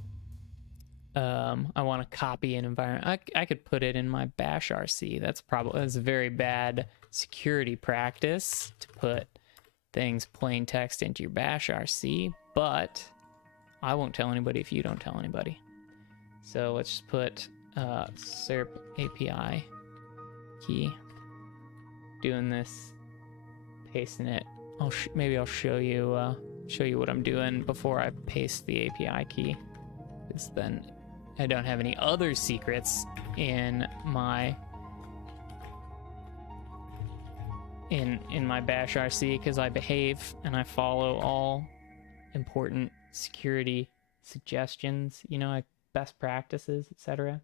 I want to copy an environment. I could put it in my bash RC. That's a very bad security practice to put things plain text into your bash RC, but I won't tell anybody if you don't tell anybody. So let's just put SERP API key. Doing this, pasting it. Maybe I'll show you what I'm doing before I paste the API key, because then I don't have any other secrets in my bash RC, because I behave and I follow all important security suggestions, best practices, etc.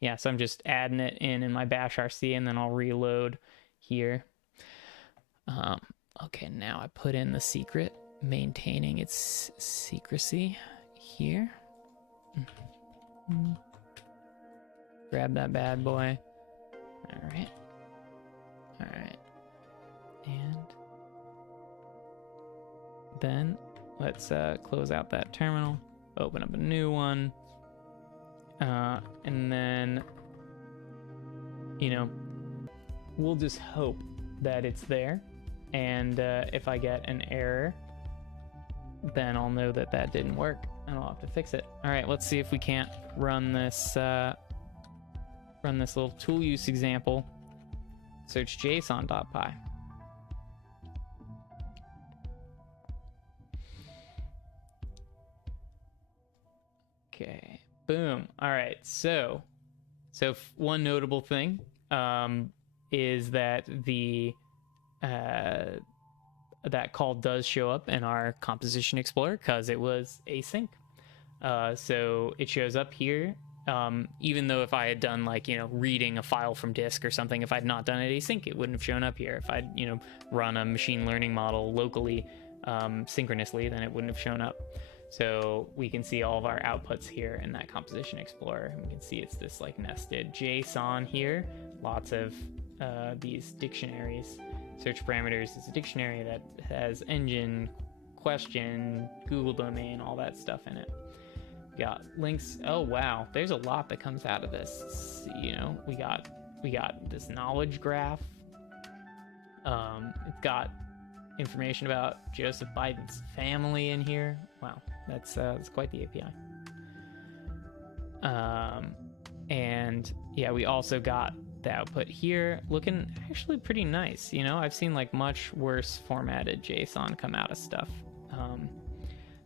Yeah, so I'm just adding it in my bash RC, and then I'll reload here. Okay, now I put in the secret, maintaining its secrecy here. Grab that bad boy. All right. And then let's close out that terminal, open up a new one, and then we'll just hope that it's there, and if I get an error, then I'll know that didn't work and I'll have to fix it. All right, let's see if we can't run this little tool use example. Search json.py. Okay, boom. All right, so one notable thing is that that call does show up in our composition explorer because it was async. So it shows up here, even though if I had done reading a file from disk or something, if I'd not done it async, it wouldn't have shown up here. If I'd run a machine learning model locally synchronously, then it wouldn't have shown up. So we can see all of our outputs here in that composition explorer. We can see it's this nested JSON here, lots of these dictionaries. Search parameters is a dictionary that has engine, question, Google domain, all that stuff in it. We got links. Oh wow, there's a lot that comes out of this. We got this knowledge graph. It's got information about Joseph Biden's family in here. Wow, that's quite the API. And yeah, we also got the output here, looking actually pretty nice. I've seen much worse formatted JSON come out of stuff.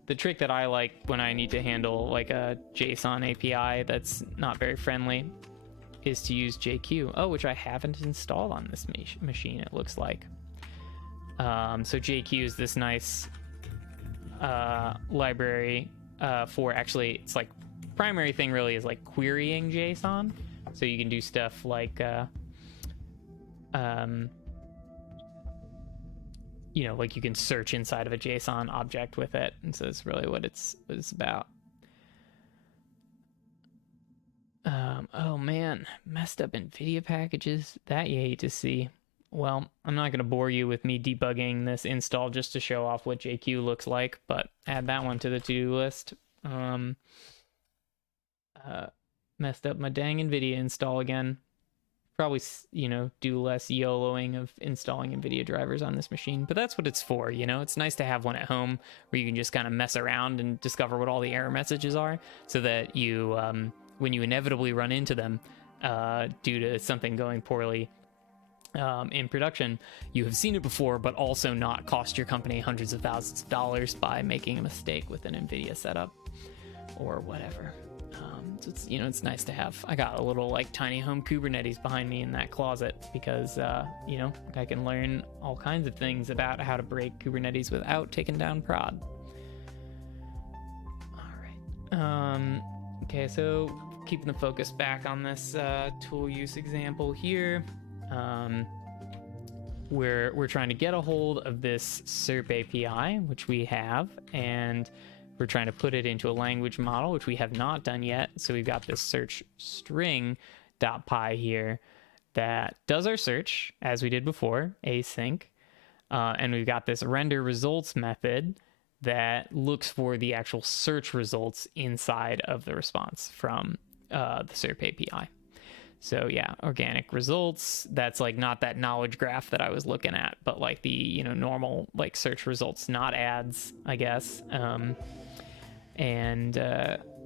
The trick that I like when I need to handle a JSON API that's not very friendly is to use JQ. Which I haven't installed on this machine, it looks like. So JQ is this nice library for actually, it's like primary thing really is like querying JSON. So you can do stuff like, you know, like you can search inside of a JSON object with it. And so it's really what it's about. Oh man, messed up NVIDIA packages. That you hate to see. Well, I'm not going to bore you with me debugging this install just to show off what JQ looks like, but add that one to the to-do list. Messed up my dang NVIDIA install again. Probably, you know, do less YOLOing of installing NVIDIA drivers on this machine, but that's what it's for, you know? It's nice to have one at home where you can just kind of mess around and discover what all the error messages are so that you, when you inevitably run into them due to something going poorly in production, you have seen it before, but also not cost your company hundreds of thousands of dollars by making a mistake with an NVIDIA setup or whatever. So it's, you know, it's nice to have. I got a little like tiny home Kubernetes behind me in that closet because, you know, I can learn all kinds of things about how to break Kubernetes without taking down prod. All right. Okay, so keeping the focus back on this tool use example here. We're trying to get a hold of this SERP API, which we have, and we're trying to put it into a language model, which we have not done yet. So we've got this search string.py here that does our search as we did before, async. And we've got this render results method that looks for the actual search results inside of the response from the SERP API. So yeah, organic results, that's like not that knowledge graph that I was looking at, but like the, you know, normal like search results, not ads, I guess.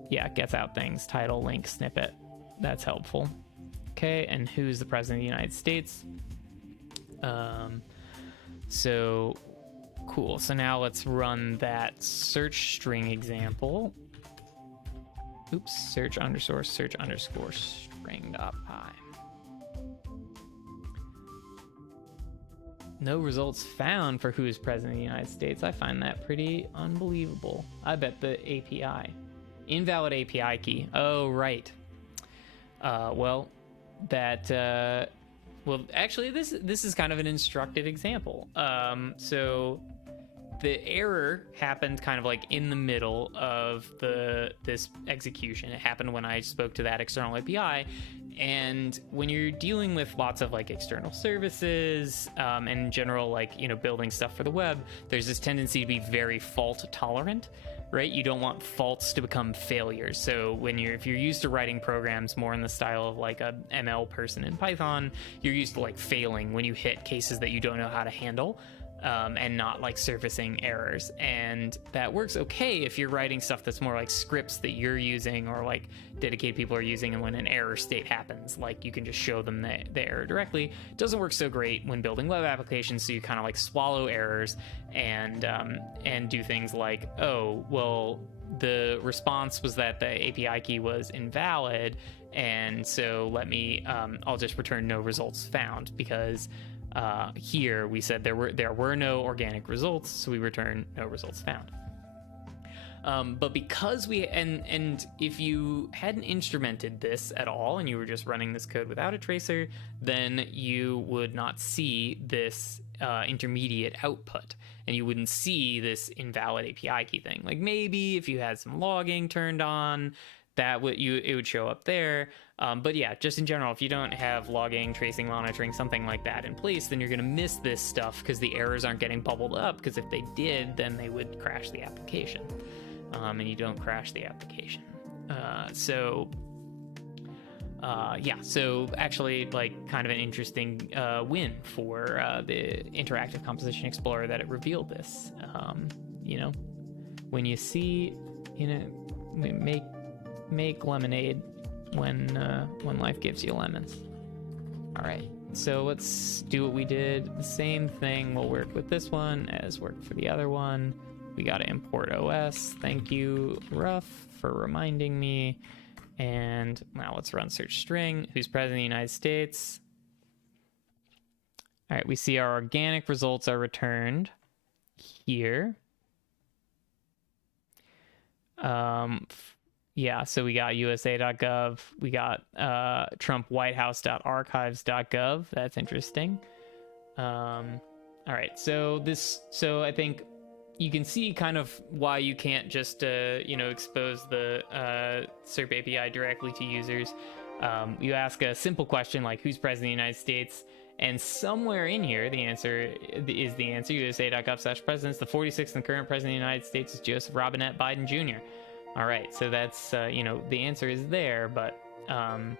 Yeah, gets out things, title, link, snippet. That's helpful. Okay, and who's the president of the United States? So cool. So now let's run that search string example. Oops, search underscore string.py. No results found for who is president of the United States. I find that pretty unbelievable. I bet the API. Invalid API key. Oh, right. Well, actually, this is kind of an instructive example. So the error happened kind of like in the middle of this execution. It happened when I spoke to that external API. And when you're dealing with lots of like external services and in general, like, you know, building stuff for the web, there's this tendency to be very fault tolerant, right? You don't want faults to become failures. So if you're used to writing programs more in the style of like a ML person in Python, you're used to like failing when you hit cases that you don't know how to handle. And not like surfacing errors. And that works okay if you're writing stuff that's more like scripts that you're using or like dedicated people are using, and when an error state happens, like you can just show them the error directly. It doesn't work so great when building web applications, so you kind of like swallow errors and do things like, oh, well, the response was that the API key was invalid, and so I'll just return no results found, because here we said there were no organic results, so we return no results found. But because and if you hadn't instrumented this at all and you were just running this code without a tracer, then you would not see this intermediate output, and you wouldn't see this invalid API key thing. Like maybe if you had some logging turned on, it would show up there. But yeah, just in general, if you don't have logging, tracing, monitoring, something like that in place, then you're going to miss this stuff because the errors aren't getting bubbled up, because if they did, then they would crash the application. And you don't crash the application. So actually, like, kind of an interesting win for the Interactive Composition Explorer that it revealed this. You know, when you see, you know, make lemonade when life gives you lemons. All right, so let's do what we did. The same thing will work with this one as worked for the other one. We got to import OS. Thank you, Ruff, for reminding me. And now let's run search string. Who's president of the United States? All right, we see our organic results are returned here. Yeah, so we got USA.gov, we got TrumpWhiteHouse.archives.gov. That's interesting. All right, so I think you can see kind of why you can't just expose the SERP API directly to users. You ask a simple question like who's president of the United States, and somewhere in here the answer is USA.gov/presidents. The 46th and current president of the United States is Joseph Robinette Biden Jr. All right, so that's the answer is there, but and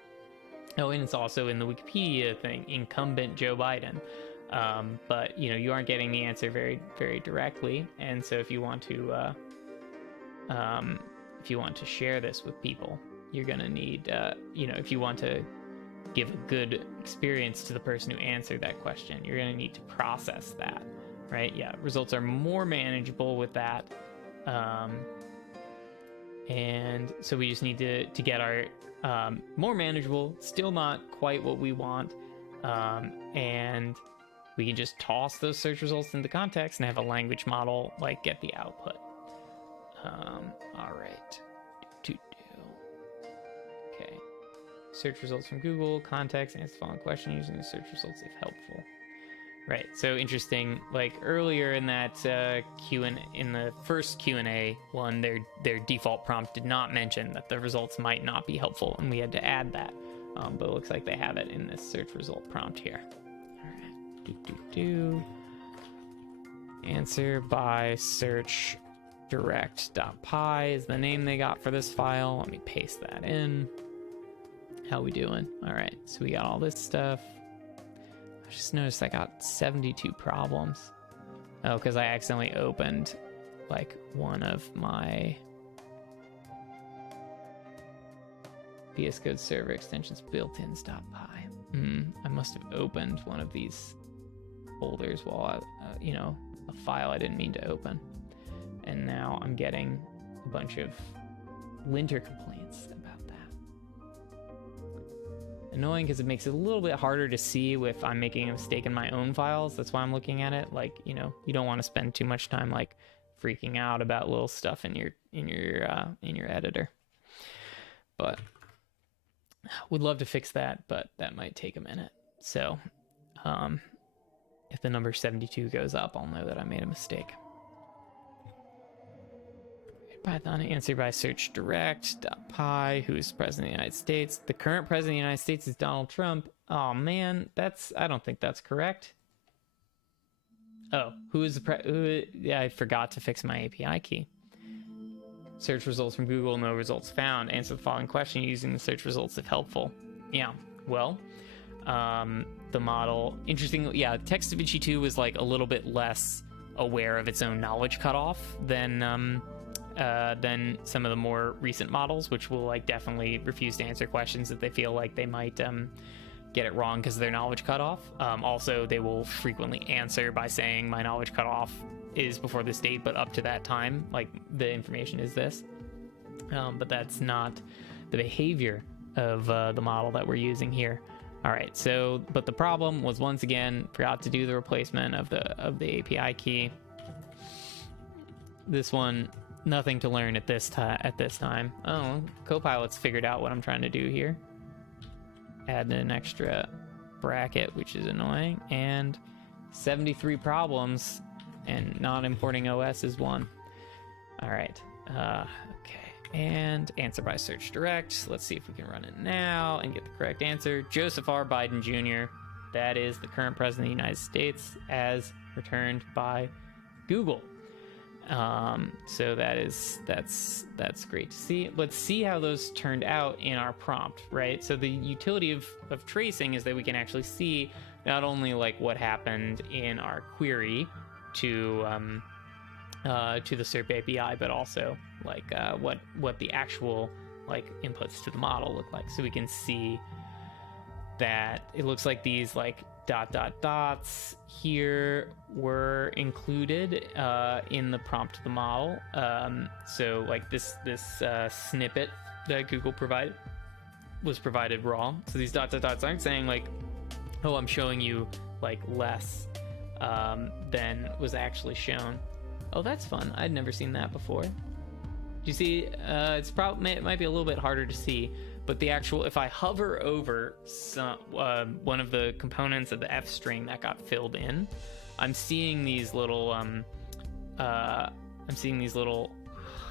it's also in the Wikipedia thing, incumbent Joe Biden. But you aren't getting the answer very, very directly, and so if you want to share this with people, you're gonna need if you want to give a good experience to the person who answered that question, you're gonna need to process that, right? Yeah, results are more manageable with that, and so we just need to get our more manageable, still not quite what we want, and we can just toss those search results into context and have a language model like get the output. All right. Okay. Search results from Google, context, answer the following question using the search results if helpful. Right. So interesting. Like earlier in that in the first Q&A one, their default prompt did not mention that the results might not be helpful, and we had to add that. But it looks like they have it in this search result prompt here. Answer by search direct.py is the name they got for this file. Let me paste that in. How we doing? All right, so we got all this stuff. I just noticed I got 72 problems. Oh, because I accidentally opened like one of my VS Code server extensions built-ins.py. I must have opened one of these folders while a file I didn't mean to open, and now I'm getting a bunch of linter complaints about that. Annoying because it makes it a little bit harder to see if I'm making a mistake in my own files. That's why I'm looking at it. Like, you don't want to spend too much time like freaking out about little stuff in your editor. But would love to fix that, but that might take a minute. So if the number 72 goes up, I'll know that I made a mistake. Python answer by search direct.py. Who's president of the United States? The current president of the United States is Donald Trump. Oh man, I don't think that's correct. Oh, yeah, I forgot to fix my API key. Search results from Google, no results found. Answer the following question using the search results if helpful. Yeah, well, the model, interesting. Yeah, TextDaVinci 2 was like a little bit less aware of its own knowledge cutoff than some of the more recent models, which will like definitely refuse to answer questions that they feel like they might get it wrong because of their knowledge cutoff. Also, they will frequently answer by saying my knowledge cutoff is before this date, but up to that time, like the information is this. But that's not the behavior of the model that we're using here. All right, so, but the problem was, once again, forgot to do the replacement of the API key. This one, nothing to learn at this time. Oh, Copilot's figured out what I'm trying to do here. Add an extra bracket, which is annoying, and 73 problems, and not importing OS is one. All right, okay. And answer by search direct. Let's see if we can run it now and get the correct answer. Joseph R. Biden Jr. That is the current president of the United States as returned by Google. So that's great to see. Let's see how those turned out in our prompt, right? So the utility of tracing is that we can actually see not only like what happened in our query to the SERP API, but also like what the actual like inputs to the model look like. So we can see that it looks like these like ... here were included in the prompt of the model. So like this snippet that Google was provided raw. So these ... aren't saying like, oh, I'm showing you like less than was actually shown. Oh, that's fun. I'd never seen that before. you see? It's probably, it might be a little bit harder to see, but the actual, if I hover over some, one of the components of the F string that got filled in, I'm seeing these little,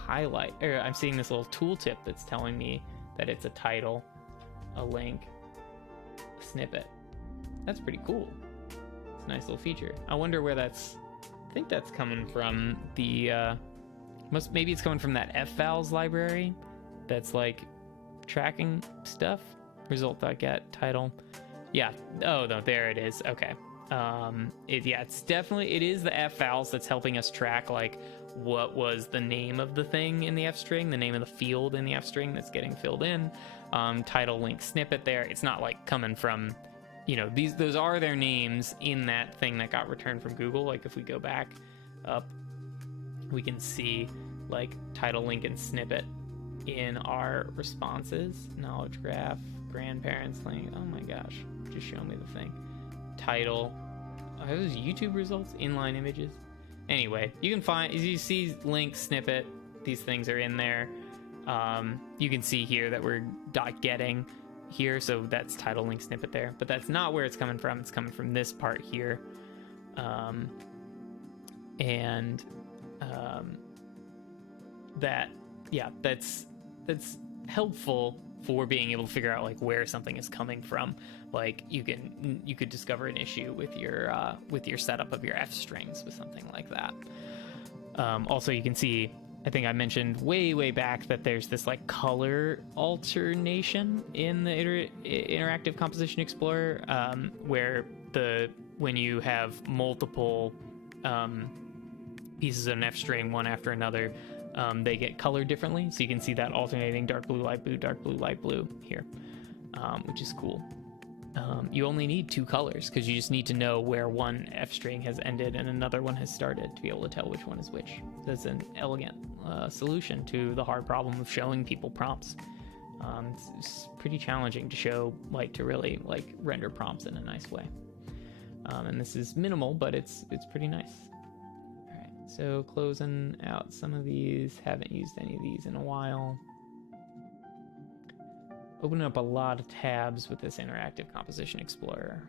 highlight, or I'm seeing this little tooltip that's telling me that it's a title, a link, a snippet. That's pretty cool. It's a nice little feature. I wonder where that's, I think that's coming from the, maybe it's coming from that fvals library that's like tracking stuff. Result.get title. Yeah. Oh no, there it is. Okay. It's definitely, it is the fvals that's helping us track like what was the name of the thing in the F string, the name of the field in the F string that's getting filled in. Title, link, snippet there. It's not like coming from, you know, those are their names in that thing that got returned from Google. Like if we go back up, we can see like title, link, and snippet in our responses. Knowledge graph, grandparents link. Oh my gosh, just show me the thing. Title. Are those YouTube results? Inline images. Anyway, you can find, as you see, link, snippet, these things are in there. You can see here that we're .getting here, so that's title, link, snippet there. But that's not where it's coming from. It's coming from this part here. That's helpful for being able to figure out like where something is coming from. Like you could discover an issue with your setup of your F strings with something like that. Also, you can see, I think I mentioned way back that there's this like color alternation in the interactive composition explorer, where when you have multiple pieces of an F string one after another, they get colored differently. So you can see that alternating dark blue, light blue here, which is cool. You only need 2 colors because you just need to know where one F string has ended and another one has started to be able to tell which one is which. That's an elegant solution to the hard problem of showing people prompts. It's pretty challenging to show, like, to really like render prompts in a nice way. And this is minimal, but it's pretty nice. So closing out some of these, haven't used any of these in a while. Opening up a lot of tabs with this interactive composition explorer,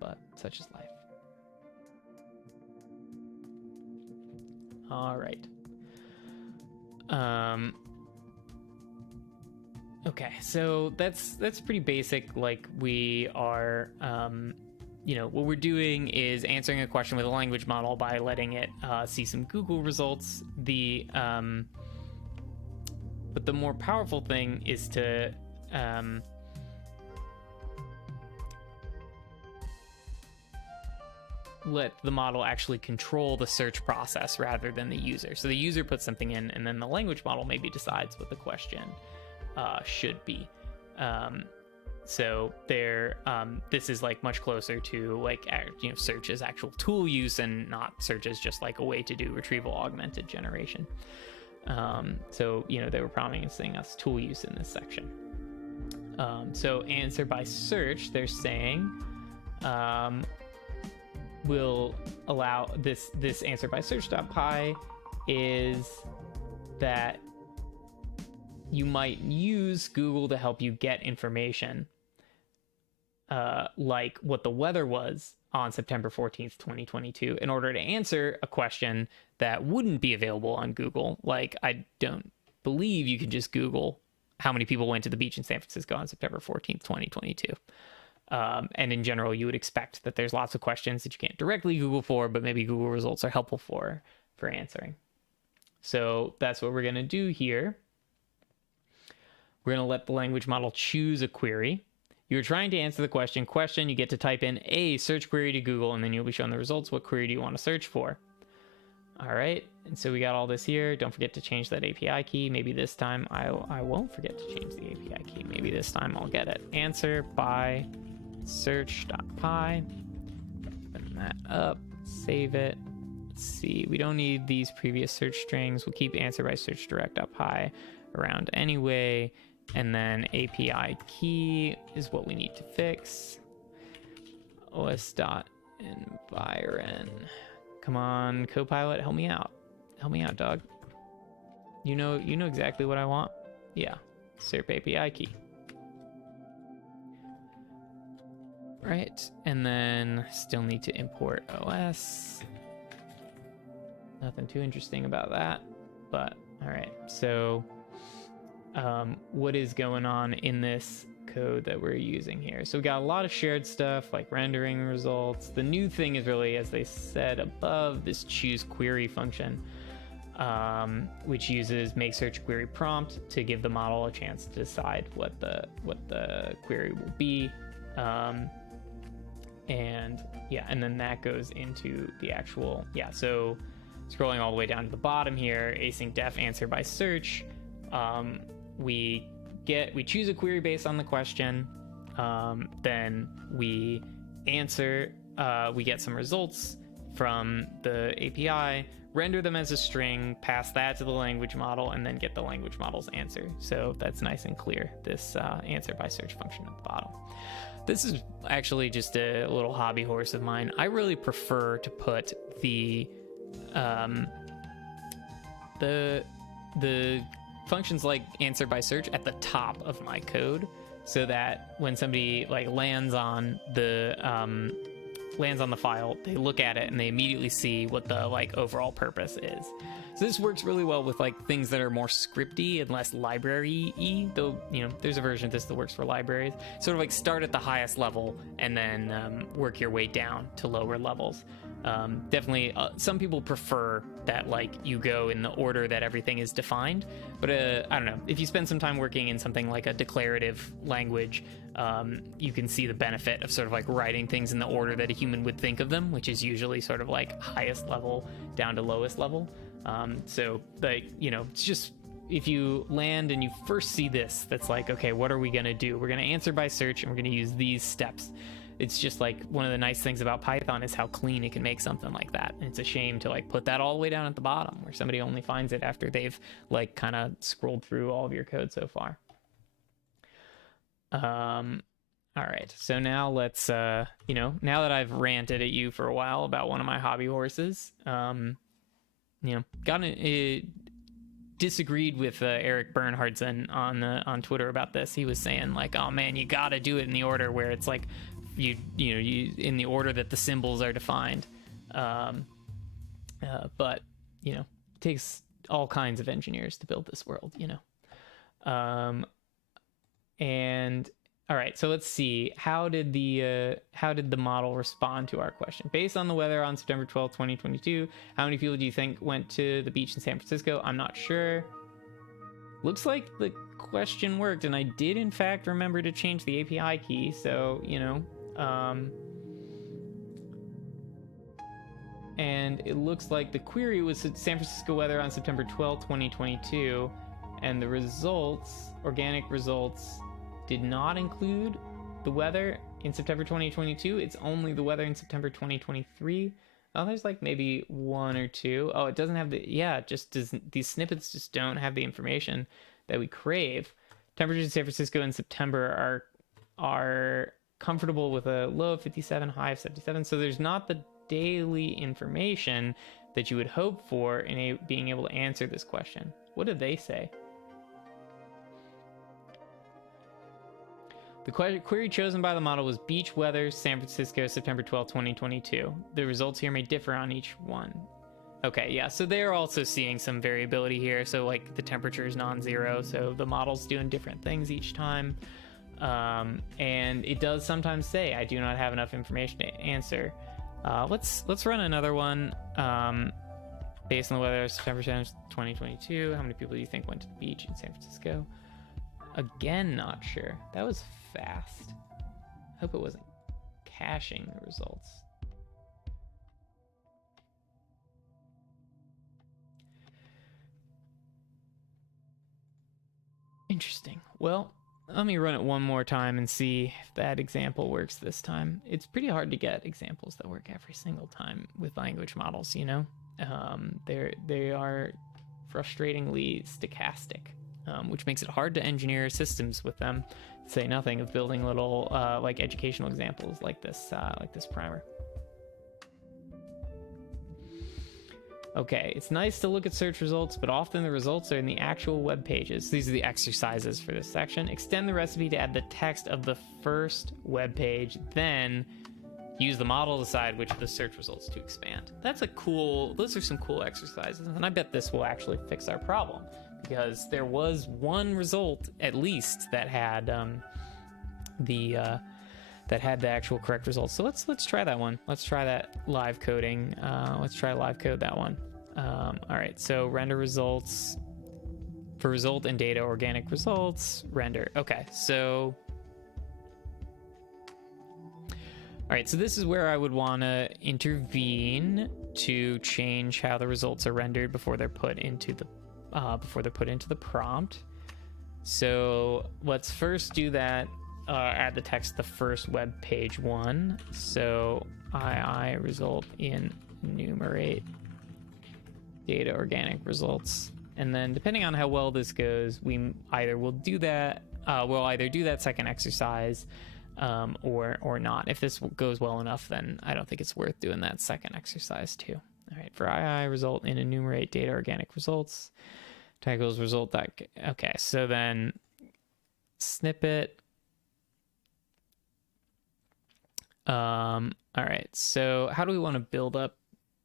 but such is life. All right. Okay, so that's pretty basic. Like we are, what we're doing is answering a question with a language model by letting it see some Google results. But the more powerful thing is to let the model actually control the search process rather than the user. So the user puts something in, and then the language model maybe decides what the question should be. So there, this is like much closer to like, search as actual tool use and not search as just like a way to do retrieval augmented generation. So, they were promising us tool use in this section. So answer by search, they're saying, will allow this answer by search.py is that you might use Google to help you get information, like what the weather was on September 14th, 2022, in order to answer a question that wouldn't be available on Google. Like, I don't believe you can just Google how many people went to the beach in San Francisco on September 14th, 2022. And in general, you would expect that there's lots of questions that you can't directly Google for, but maybe Google results are helpful for answering. So that's what we're going to do here. We're going to let the language model choose a query. You're trying to answer the question, you get to type in a search query to Google, and then you'll be shown the results. What query do you want to search for? All right, and so we got all this here. Don't forget to change that API key. Maybe this time I won't forget to change the API key. Maybe this time I'll get it. Answer by search.py. Open that up, save it. Let's see, we don't need these previous search strings. We'll keep answer by search direct.py around anyway. And then API key is what we need to fix. os.environ. Come on, Copilot, help me out. Help me out, dog. You know exactly what I want. Yeah, SERP API key. Right, and then still need to import OS. Nothing too interesting about that, but all right. So what is going on in this code that we're using here? So we got a lot of shared stuff like rendering results. The new thing is really, as they said above, this choose query function, which uses make search query prompt to give the model a chance to decide what the query will be. And yeah, and then that goes into the actual, yeah, so scrolling all the way down to the bottom here, async def answer by search. We choose a query based on the question, then we answer, we get some results from the API, render them as a string, pass that to the language model, and then get the language model's answer. So that's nice and clear, this answer by search function at the bottom. This is actually just a little hobby horse of mine. I really prefer to put the functions like answer by search at the top of my code, so that when somebody like lands on the file, they look at it and they immediately see what the like overall purpose is. So this works really well with like things that are more scripty and less library-y, though, you know, there's a version of this that works for libraries. Sort of like start at the highest level and then work your way down to lower levels. Definitely, some people prefer that like you go in the order that everything is defined, but I don't know, if you spend some time working in something like a declarative language, you can see the benefit of sort of like writing things in the order that a human would think of them, which is usually sort of like highest level down to lowest level. So like, you know, it's just, if you land and you first see this, that's like, okay, what are we going to do? We're going to answer by search and we're going to use these steps. It's just like one of the nice things about Python is how clean it can make something like that. And it's a shame to like put that all the way down at the bottom where somebody only finds it after they've like kind of scrolled through all of your code so far. All right, so now let's, you know, now that I've ranted at you for a while about one of my hobby horses, you know, disagreed with Eric Bernhardsen on Twitter about this. He was saying like, oh man, you got to do it in the order where it's like, you in the order that the symbols are defined. But you know, it takes all kinds of engineers to build this world, you know. And all right, so let's see, how did the model respond to our question? Based on the weather on September 12th, 2022, how many people do you think went to the beach in San Francisco? I'm not sure. Looks like the question worked, and I did in fact remember to change the API key, so, you know, and it looks like the query was San Francisco weather on September 12th, 2022, and the results, organic results, did not include the weather in September 2022. It's only the weather in September 2023. Oh, there's like maybe one or two. Oh, it doesn't have the, yeah, it just doesn't, these snippets just don't have the information that we crave. Temperatures in San Francisco in September are comfortable with a low of 57, high of 77. So there's not the daily information that you would hope for in being able to answer this question. What did they say? The query chosen by the model was beach weather, San Francisco, September 12, 2022. The results here may differ on each one. Okay, yeah, so they're also seeing some variability here. So like the temperature is non-zero, so the model's doing different things each time. And it does sometimes say, I do not have enough information to answer. Let's run another one. Based on the weather, September 7th, 2022. How many people do you think went to the beach in San Francisco? Again, not sure. That was fast. I hope it wasn't caching the results. Interesting. Well, let me run it one more time and see if that example works this time. It's pretty hard to get examples that work every single time with language models, you know? They are frustratingly stochastic. Which makes it hard to engineer systems with them, to say nothing of building little like educational examples like this primer. Okay, it's nice to look at search results, but often the results are in the actual web pages. These are the exercises for this section. Extend the recipe to add the text of the first web page, then use the model to decide which of the search results to expand. That's a cool, those are some cool exercises, and I bet this will actually fix our problem, because there was one result, at least, that had the actual correct results. So let's try that one. Let's try that live coding. Let's try live code that one. All right, so render results for result and data, organic results, render. Okay, so, all right, so this is where I would want to intervene to change how the results are rendered before they're put into the prompt. So let's first do that. Add the text to the first web page one. So II result in enumerate data organic results. And then depending on how well this goes, we either will do that, we'll either do that second exercise or not. If this goes well enough, then I don't think it's worth doing that second exercise too. All right, for II result in enumerate data organic results, titles result. Okay, so then snippet. All right, so how do we want to build up?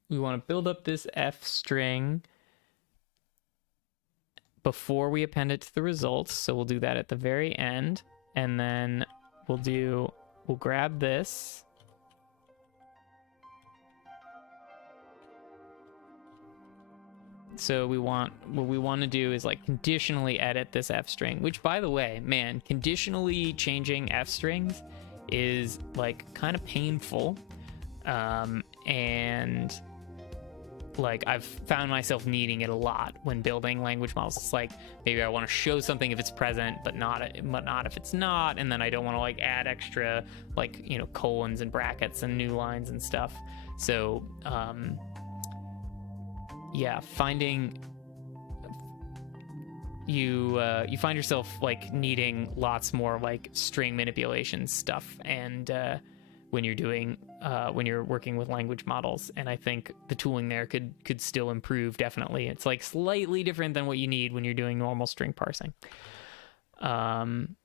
We want to build up this F string before we append it to the results. So we'll do that at the very end, and then we'll grab this. So what we want to do is like conditionally edit this F string, which, by the way, man, conditionally changing F strings is like kind of painful, and like I've found myself needing it a lot when building language models. It's like maybe I want to show something if it's present, but not if it's not, and then I don't want to like add extra like, you know, colons and brackets and new lines and stuff. So yeah, you find yourself like needing lots more like string manipulation stuff, and when you're working with language models, and I think the tooling there could still improve. Definitely, it's like slightly different than what you need when you're doing normal string parsing. And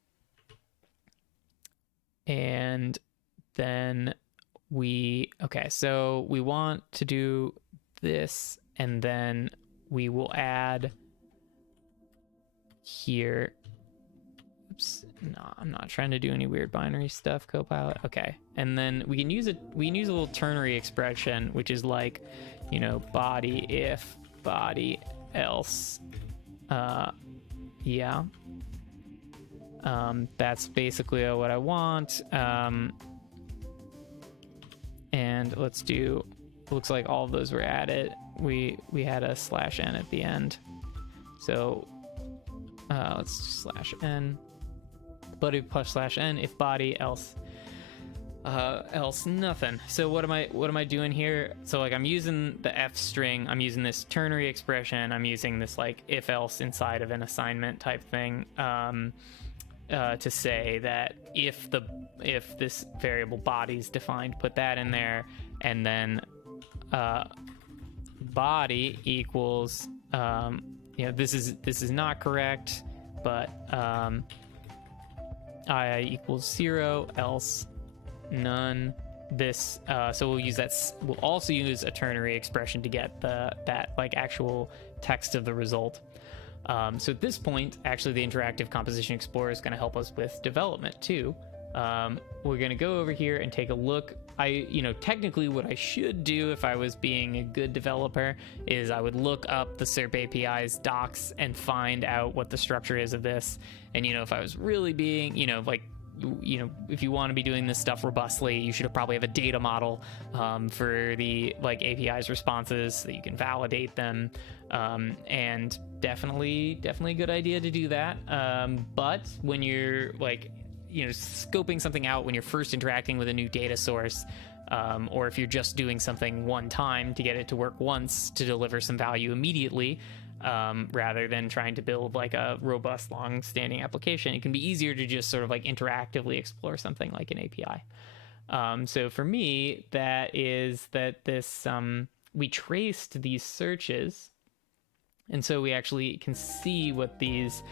then so we want to do this, and then we will add here. Oops, no, I'm not trying to do any weird binary stuff, Copilot. Okay, and then we can use a little ternary expression, which is like, you know, body if body else. Yeah. That's basically what I want. And let's do. Looks like all of those were added. We had a /n at the end, so let's do /n. Body plus /n if body else nothing. So what am I doing here? So like I'm using the F string, I'm using this ternary expression, I'm using this like if else inside of an assignment type thing, to say that if this variable body's defined, put that in there, and then body equals you know, this is not correct, but I equals 0, else none. This so we'll use that. We'll also use a ternary expression to get that like actual text of the result. So at this point, actually, the Interactive Composition Explorer is going to help us with development too. We're going to go over here and take a look. Technically what I should do if I was being a good developer is I would look up the SERP API's docs and find out what the structure is of this. And, if I was really being, if you want to be doing this stuff robustly, you should probably have a data model for the API's responses so that you can validate them. And definitely a good idea to do that. But when you're scoping something out when you're first interacting with a new data source, or if you're just doing something one time to get it to work once to deliver some value immediately, rather than trying to build like a robust long-standing application, it can be easier to just sort of interactively explore something like an API. So for me, that is that this we traced these searches, and so we actually can see what these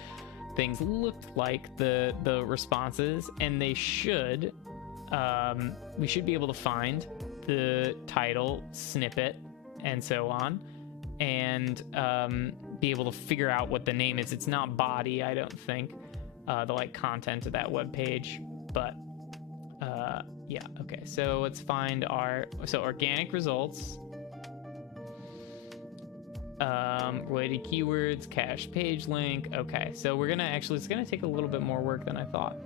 things look like, the responses, and they should, we should be able to find the title, snippet, and so on, and be able to figure out what the name is. It's not body, I don't think, the like content of that web page, but yeah, okay. So let's find our organic results, related keywords, cache page link. Okay, so we're gonna actually, it's gonna take a little bit more work than I thought.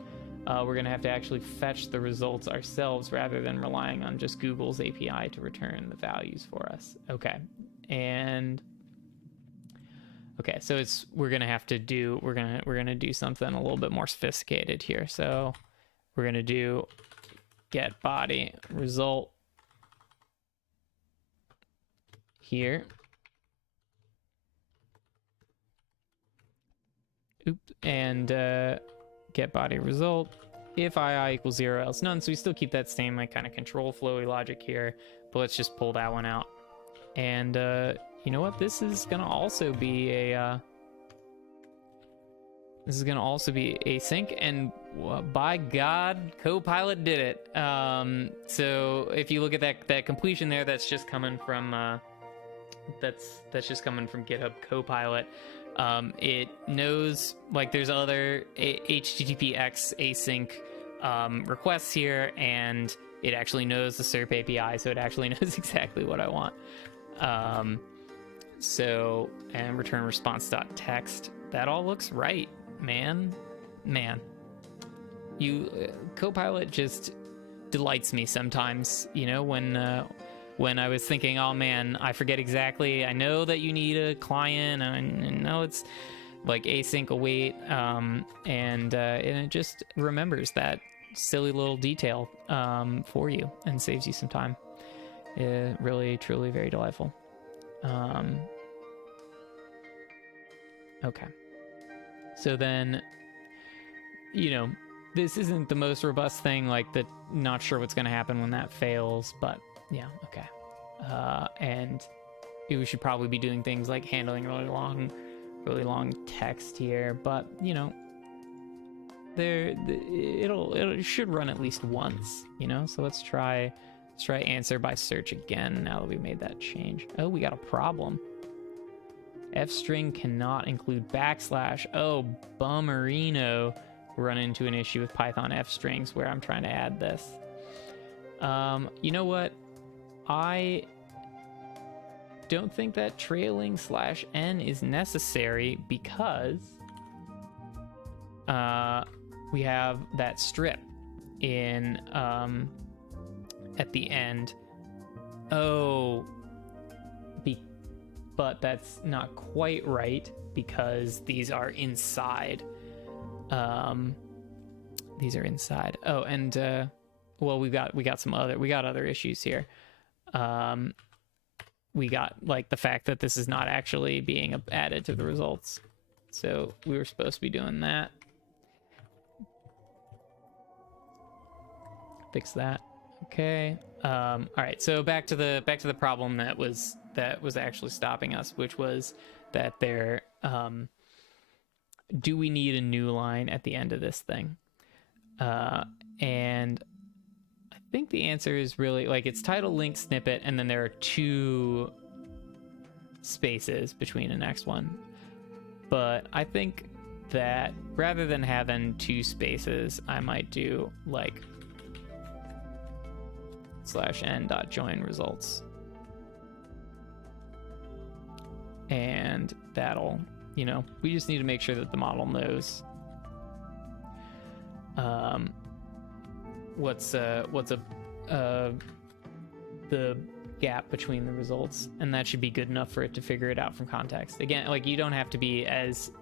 We're gonna have to actually fetch the results ourselves rather than relying on just Google's API to return the values for us. Okay, and okay, so we're gonna do something a little bit more sophisticated here. So we're gonna do get body result here. Oops, and get body result if ii equals 0 else none. So we still keep that same like kind of control flowy logic here, but let's just pull that one out. And you know what, this is gonna also be a async, and by God, Copilot did it. So if you look at that completion there, that's just coming from that's just coming from GitHub Copilot. It knows, like, there's other HTTPX async requests here, and it actually knows the SERP API, so it actually knows exactly what I want. So, and return response.text, that all looks right, man. Copilot just delights me sometimes, you know, when I was thinking, oh man, I forget exactly, I know that you need a client, and I know it's like async await, and it just remembers that silly little detail for you and saves you some time. Really, truly very delightful. Okay. So then, you know, this isn't the most robust thing, like the not sure what's going to happen when that fails, but yeah, okay. And we should probably be doing things like handling really long text here, but you know, it should run at least once, you know. So let's try answer by search again now that we made that change. Oh, we got a problem. F string cannot include backslash. Oh, bummerino. We're running into an issue with Python F strings where I'm trying to add this. You know what? I don't think that trailing /n is necessary because we have that strip in at the end. Oh, but that's not quite right because these are inside. These are inside. Oh, and well, we got other issues here. We got like the fact that this is not actually being added to the results. So we were supposed to be doing that. Fix that. Okay. All right. So back to the problem that was actually stopping us, which was that there. Do we need a new line at the end of this thing? And I think the answer is really like it's title, link, snippet, and then there are 2 spaces between the next one. But I think that rather than having 2 spaces, I might do like /n.join results. And that'll, you know, we just need to make sure that the model knows what's the gap between the results, and that should be good enough for it to figure it out from context. Again, like you don't have to be as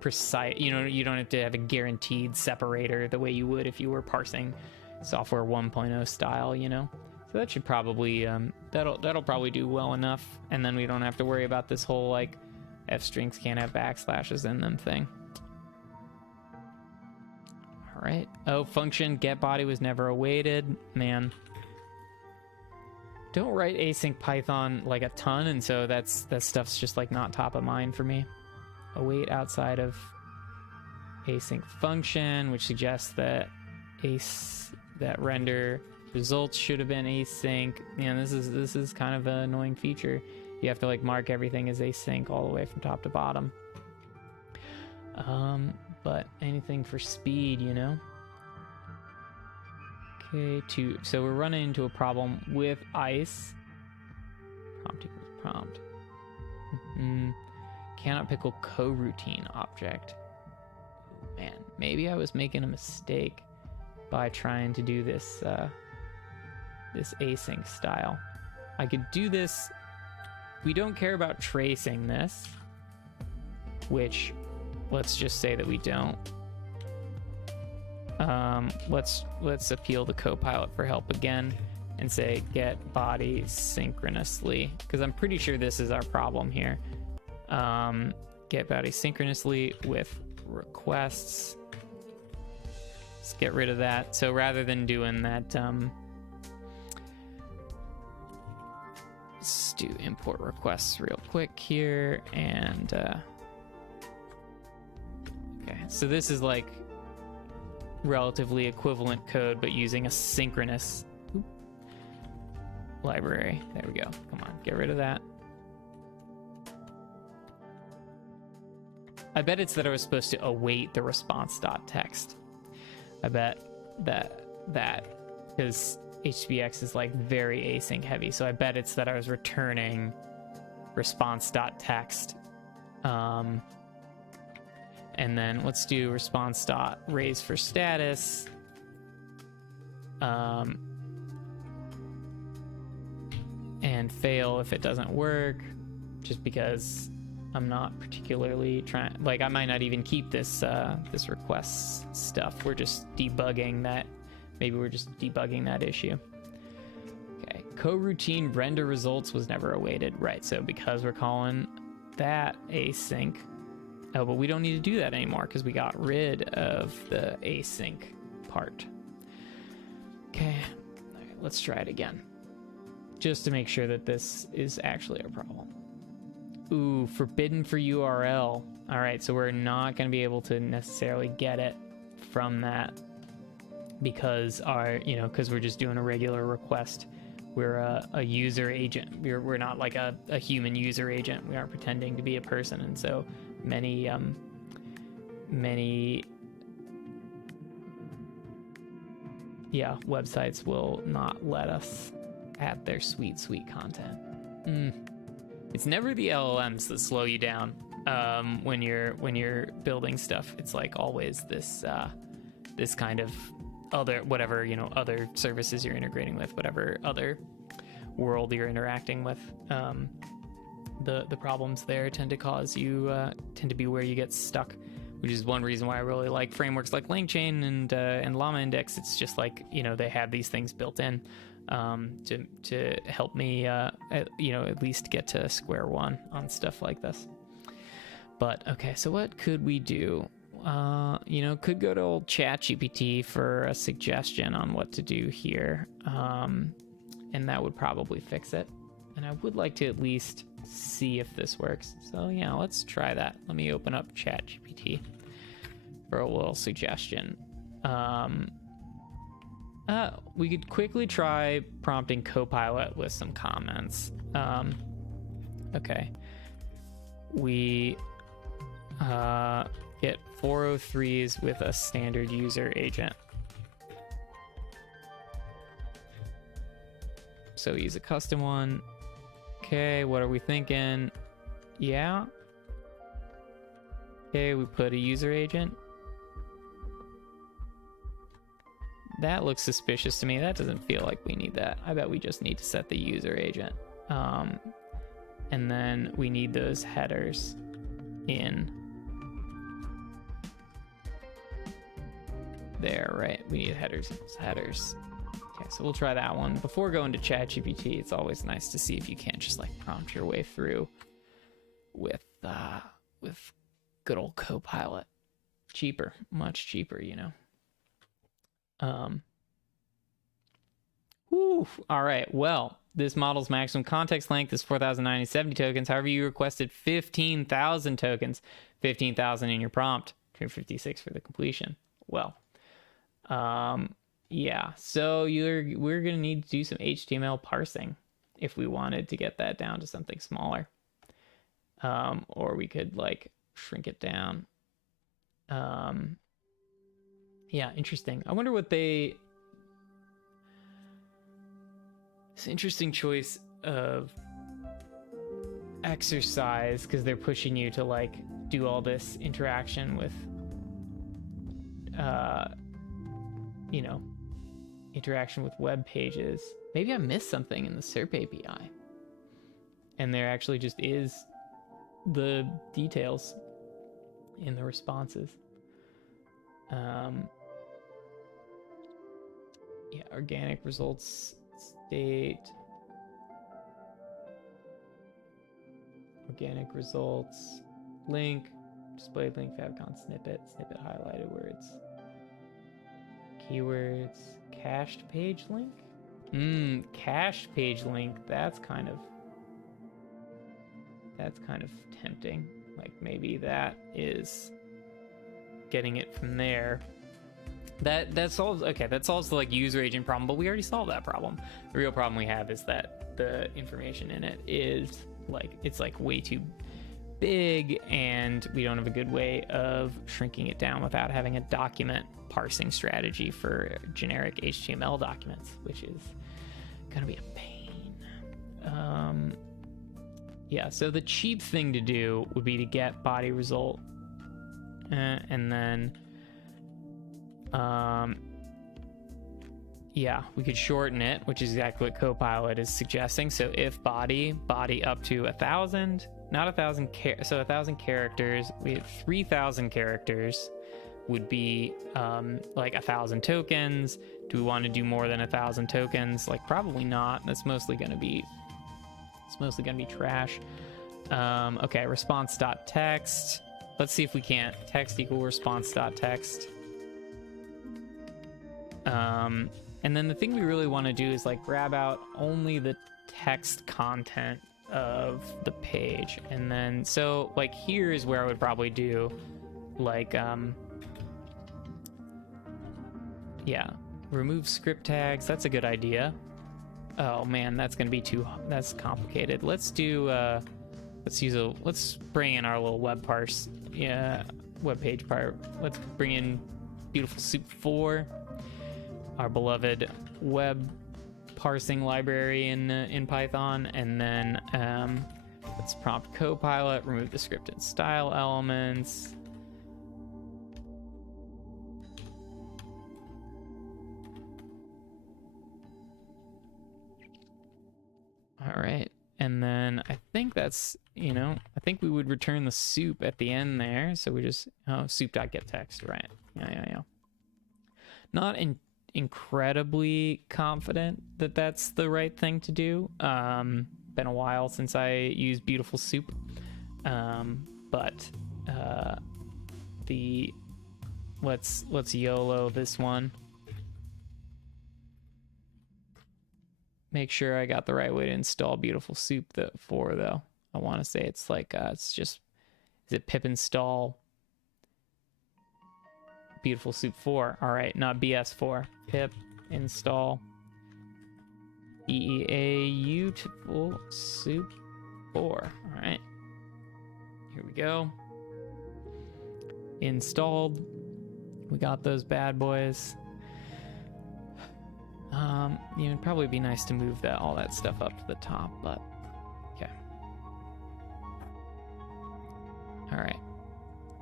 precise, you know, you don't have to have a guaranteed separator the way you would if you were parsing software 1.0 style, you know. So that should probably that'll probably do well enough, and then we don't have to worry about this whole like F strings can't have backslashes in them thing. All right. Oh, function get body was never awaited. Man, don't write async Python like a ton, and so that stuff's just like not top of mind for me. Await outside of async function, which suggests that that render results should have been async. This is kind of an annoying feature. You have to like mark everything as async all the way from top to bottom. But anything for speed, you know? Okay, so we're running into a problem with ICE. Prompt equals prompt. Cannot pickle coroutine object. Man, maybe I was making a mistake by trying to do this this async style. I could do this. We don't care about tracing this, which let's just say that we don't. Let's appeal to Copilot for help again and say get body synchronously, because I'm pretty sure this is our problem here. Get body synchronously with requests. Let's get rid of that. So rather than doing that, let's do import requests real quick here. And okay, so this is like relatively equivalent code, but using a synchronous library. There we go. Come on, get rid of that. I bet it's that I was supposed to await the response.text. I bet that because HTTPX is like very async heavy, so I bet it's that I was returning response.text. And then let's do response.raise for status. And fail if it doesn't work, just because I'm not particularly trying, like I might not even keep this this request stuff. We're just debugging that. Maybe we're just debugging that issue. Okay, coroutine render results was never awaited, right? So because we're calling that async, oh, but we don't need to do that anymore because we got rid of the async part. Okay, let's try it again, just to make sure that this is actually a problem. Ooh, forbidden for URL. All right, so we're not going to be able to necessarily get it from that because because we're just doing a regular request. We're a user agent. We're not like a human user agent. We aren't pretending to be a person, and so many websites will not let us add their sweet content. It's never the LLMs that slow you down when you're building stuff. It's like always this kind of other other services you're integrating with, whatever other world you're interacting with. The problems there tend to be where you get stuck, which is one reason why I really like frameworks like LangChain and Llama Index. It's just like they have these things built in to help me at least get to square one on stuff like this. But okay, so what could we do? Could go to old ChatGPT for a suggestion on what to do here, and that would probably fix it. And I would like to at least see if this works. So yeah, let's try that. Let me open up ChatGPT for a little suggestion. We could quickly try prompting Copilot with some comments. Okay. We get 403s with a standard user agent. So use a custom one. Okay, what are we thinking? Yeah. Okay, we put a user agent. That looks suspicious to me. That doesn't feel like we need that. I bet we just need to set the user agent. And then we need those headers in there, right? We need headers equals headers. Okay, so we'll try that one. Before going to ChatGPT, it's always nice to see if you can't just like prompt your way through with good old Copilot. Cheaper, much cheaper, All right, well, This model's maximum context length is 4,970 tokens. However, you requested 15,000 tokens, 15,000 in your prompt, 256 for the completion. Well, yeah. So we're gonna need to do some HTML parsing if we wanted to get that down to something smaller. Or we could like shrink it down. Yeah, interesting. I wonder what it's an interesting choice of exercise, because they're pushing you to like do all this interaction with you know, interaction with web pages. Maybe I missed something in the SERP API and there actually just is the details in the responses. Yeah, organic results state, organic results, link, displayed link, favicon snippet, snippet highlighted words, keywords, cached page link. Cached page link. That's kind of tempting. Like maybe that is getting it from there. That solves the like user agent problem, but we already solved that problem. The real problem we have is that the information in it is like, it's like way too big, and we don't have a good way of shrinking it down without having a document parsing strategy for generic HTML documents, which is gonna be a pain. Yeah, so the cheap thing to do would be to get body result, and then yeah, we could shorten it, which is exactly what Copilot is suggesting. So if body up to 1,000, not 1,000 so 1,000 characters, we have 3,000 characters would be like 1,000 tokens. Do we want to do more than 1,000 tokens? Like probably not. That's mostly going to be trash. Okay, response.text. Let's see if we can't text equal response.text. And then the thing we really want to do is like grab out only the text content of the page. And then, so like here is where I would probably do like, yeah, remove script tags. That's a good idea. Oh man, that's going to be that's complicated. Let's do, let's bring in our little web parse, yeah, web page part. Let's bring in Beautiful Soup 4. Our beloved web parsing library in Python, and then let's prompt Copilot, remove the script and style elements. All right, and then I think that's, I think we would return the soup at the end there. So we just, soup.getText, right? Yeah. Not incredibly confident that that's the right thing to do. Been a while since I used Beautiful Soup, but let's YOLO this one. Make sure I got the right way to install Beautiful Soup 4 though. I want to say it's like is it pip install Beautiful Soup 4. All right, not BS4. Pip install Beautiful Soup 4. All right, here we go. Installed. We got those bad boys. It'd probably be nice to move all that stuff up to the top, but okay. All right.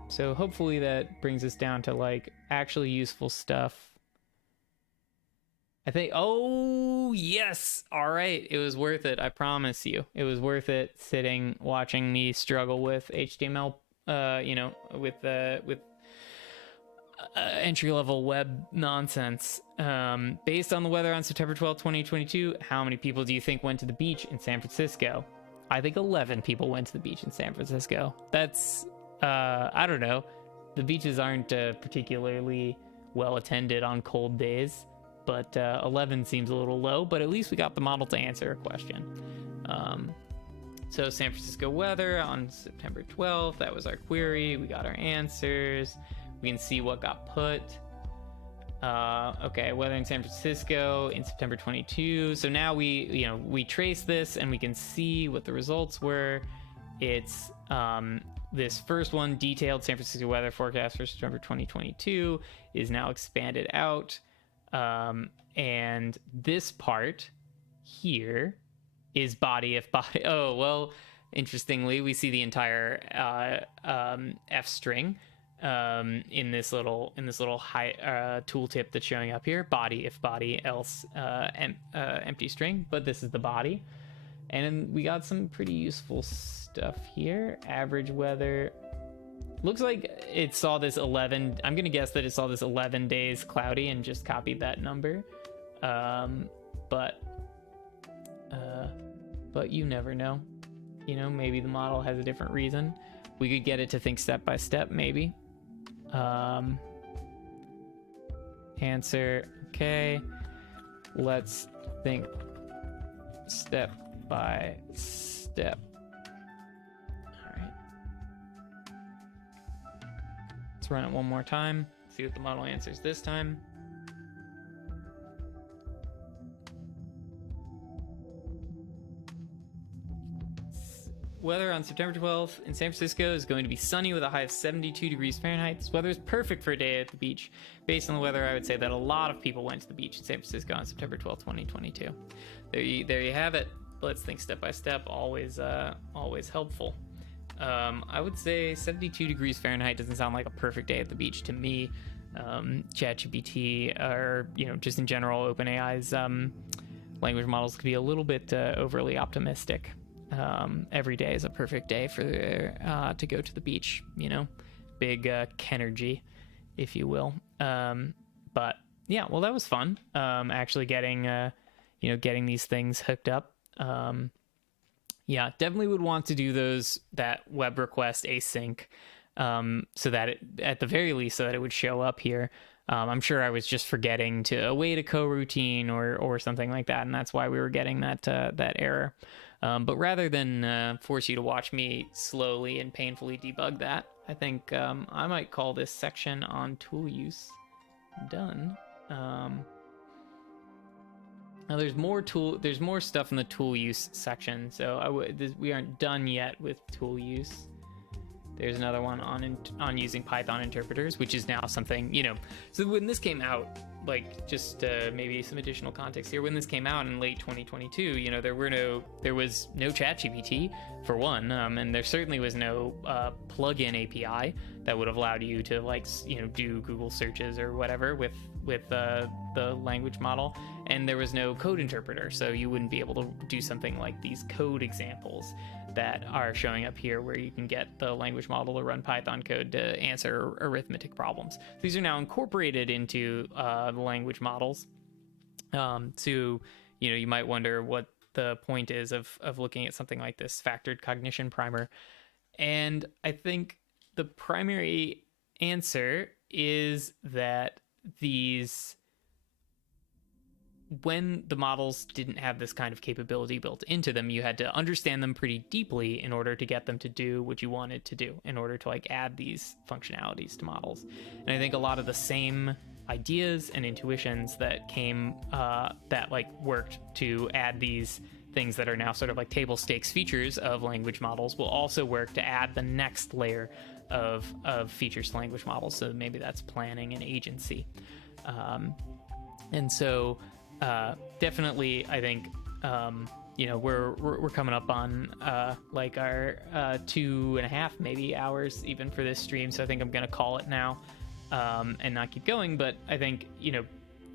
So hopefully that brings us down to like actually useful stuff. I think, oh yes. All right. It was worth it. I promise you. It was worth it sitting, watching me struggle with HTML, with entry-level web nonsense. Based on the weather on September 12th, 2022, how many people do you think went to the beach in San Francisco? I think 11 people went to the beach in San Francisco. That's, I don't know. The beaches aren't particularly well attended on cold days. but 11 seems a little low, but at least we got the model to answer a question. So San Francisco weather on September 12th, that was our query. We got our answers. We can see what got put. Okay, weather in San Francisco in September 22. So now we trace this and we can see what the results were. It's this first one, detailed San Francisco weather forecast for September 2022, is now expanded out. And this part here is body if body. Oh, well, interestingly, we see the entire F string in this little high tooltip that's showing up here. Body if body, else empty string. But this is the body, and we got some pretty useful stuff here. Average weather. Looks like it saw this 11. I'm gonna guess that it saw this 11 days cloudy and just copied that number. But you never know. You know, maybe the model has a different reason. We could get it to think step by step, maybe. Answer. Okay. Let's think step by step. All right. Let's run it one more time. See what the model answers this time. Weather on September 12th in San Francisco is going to be sunny with a high of 72 degrees Fahrenheit. This weather is perfect for a day at the beach. Based on the weather, I would say that a lot of people went to the beach in San Francisco on September 12th, 2022. There you have it. Let's think step by step. Always helpful. I would say 72 degrees Fahrenheit doesn't sound like a perfect day at the beach to me. ChatGPT, or just in general, OpenAI's language models could be a little bit overly optimistic. Every day is a perfect day for to go to the beach, big Kenergy, if you will. But yeah, well, that was fun. Actually getting these things hooked up. Yeah, definitely would want to do that web request async, so that at the very least, so that it would show up here. I'm sure I was just forgetting to await a coroutine or something like that, and that's why we were getting that error. But rather than force you to watch me slowly and painfully debug that, I think I might call this section on tool use done. Now there's more stuff in the tool use section, so we aren't done yet with tool use. There's another one on using Python interpreters, which is now something, so when this came out, like, just maybe some additional context here, when this came out in late 2022, there was no ChatGPT for one, and there certainly was no plugin API that would have allowed you to do Google searches or whatever with the language model, and there was no code interpreter, so you wouldn't be able to do something like these code examples that are showing up here, where you can get the language model to run Python code to answer arithmetic problems. These are now incorporated into the language models. So, you might wonder what the point is of looking at something like this factored cognition primer. And I think the primary answer is that when the models didn't have this kind of capability built into them, you had to understand them pretty deeply in order to get them to do what you wanted to do, in order to add these functionalities to models. And I think a lot of the same ideas and intuitions that came that worked to add these things that are now sort of table stakes features of language models will also work to add the next layer of features to language models. So maybe that's planning and agency. And so definitely, I think, we're coming up on our 2.5 maybe hours even for this stream. So I think I'm going to call it now and not keep going. But I think,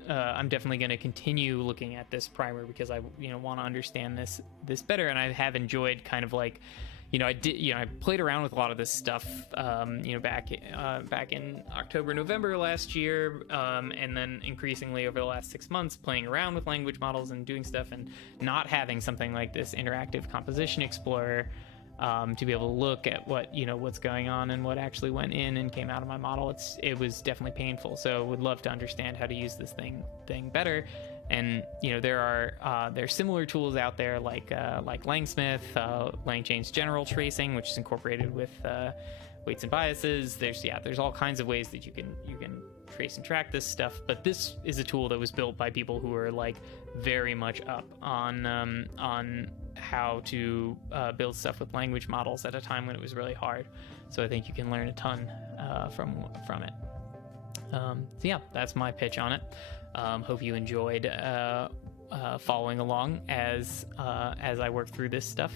I'm definitely going to continue looking at this primer because I, want to understand this better. And I have enjoyed kind of I played around with a lot of this stuff, back in October, November last year, and then increasingly over the last 6 months, playing around with language models and doing stuff, and not having something like this interactive composition explorer. to be able to look at what's going on and what actually went in and came out of my model. It was definitely painful. So would love to understand how to use this thing better. And there's similar tools out there like Langsmith, LangChain's general tracing, which is incorporated with weights and biases. There's all kinds of ways that you can trace and track this stuff. But this is a tool that was built by people who are like very much up on how to build stuff with language models at a time when it was really hard. So I think you can learn a ton from it. So yeah, that's my pitch on it. Hope you enjoyed following along as I work through this stuff.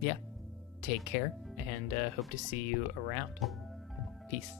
Yeah, take care, and hope to see you around. Peace.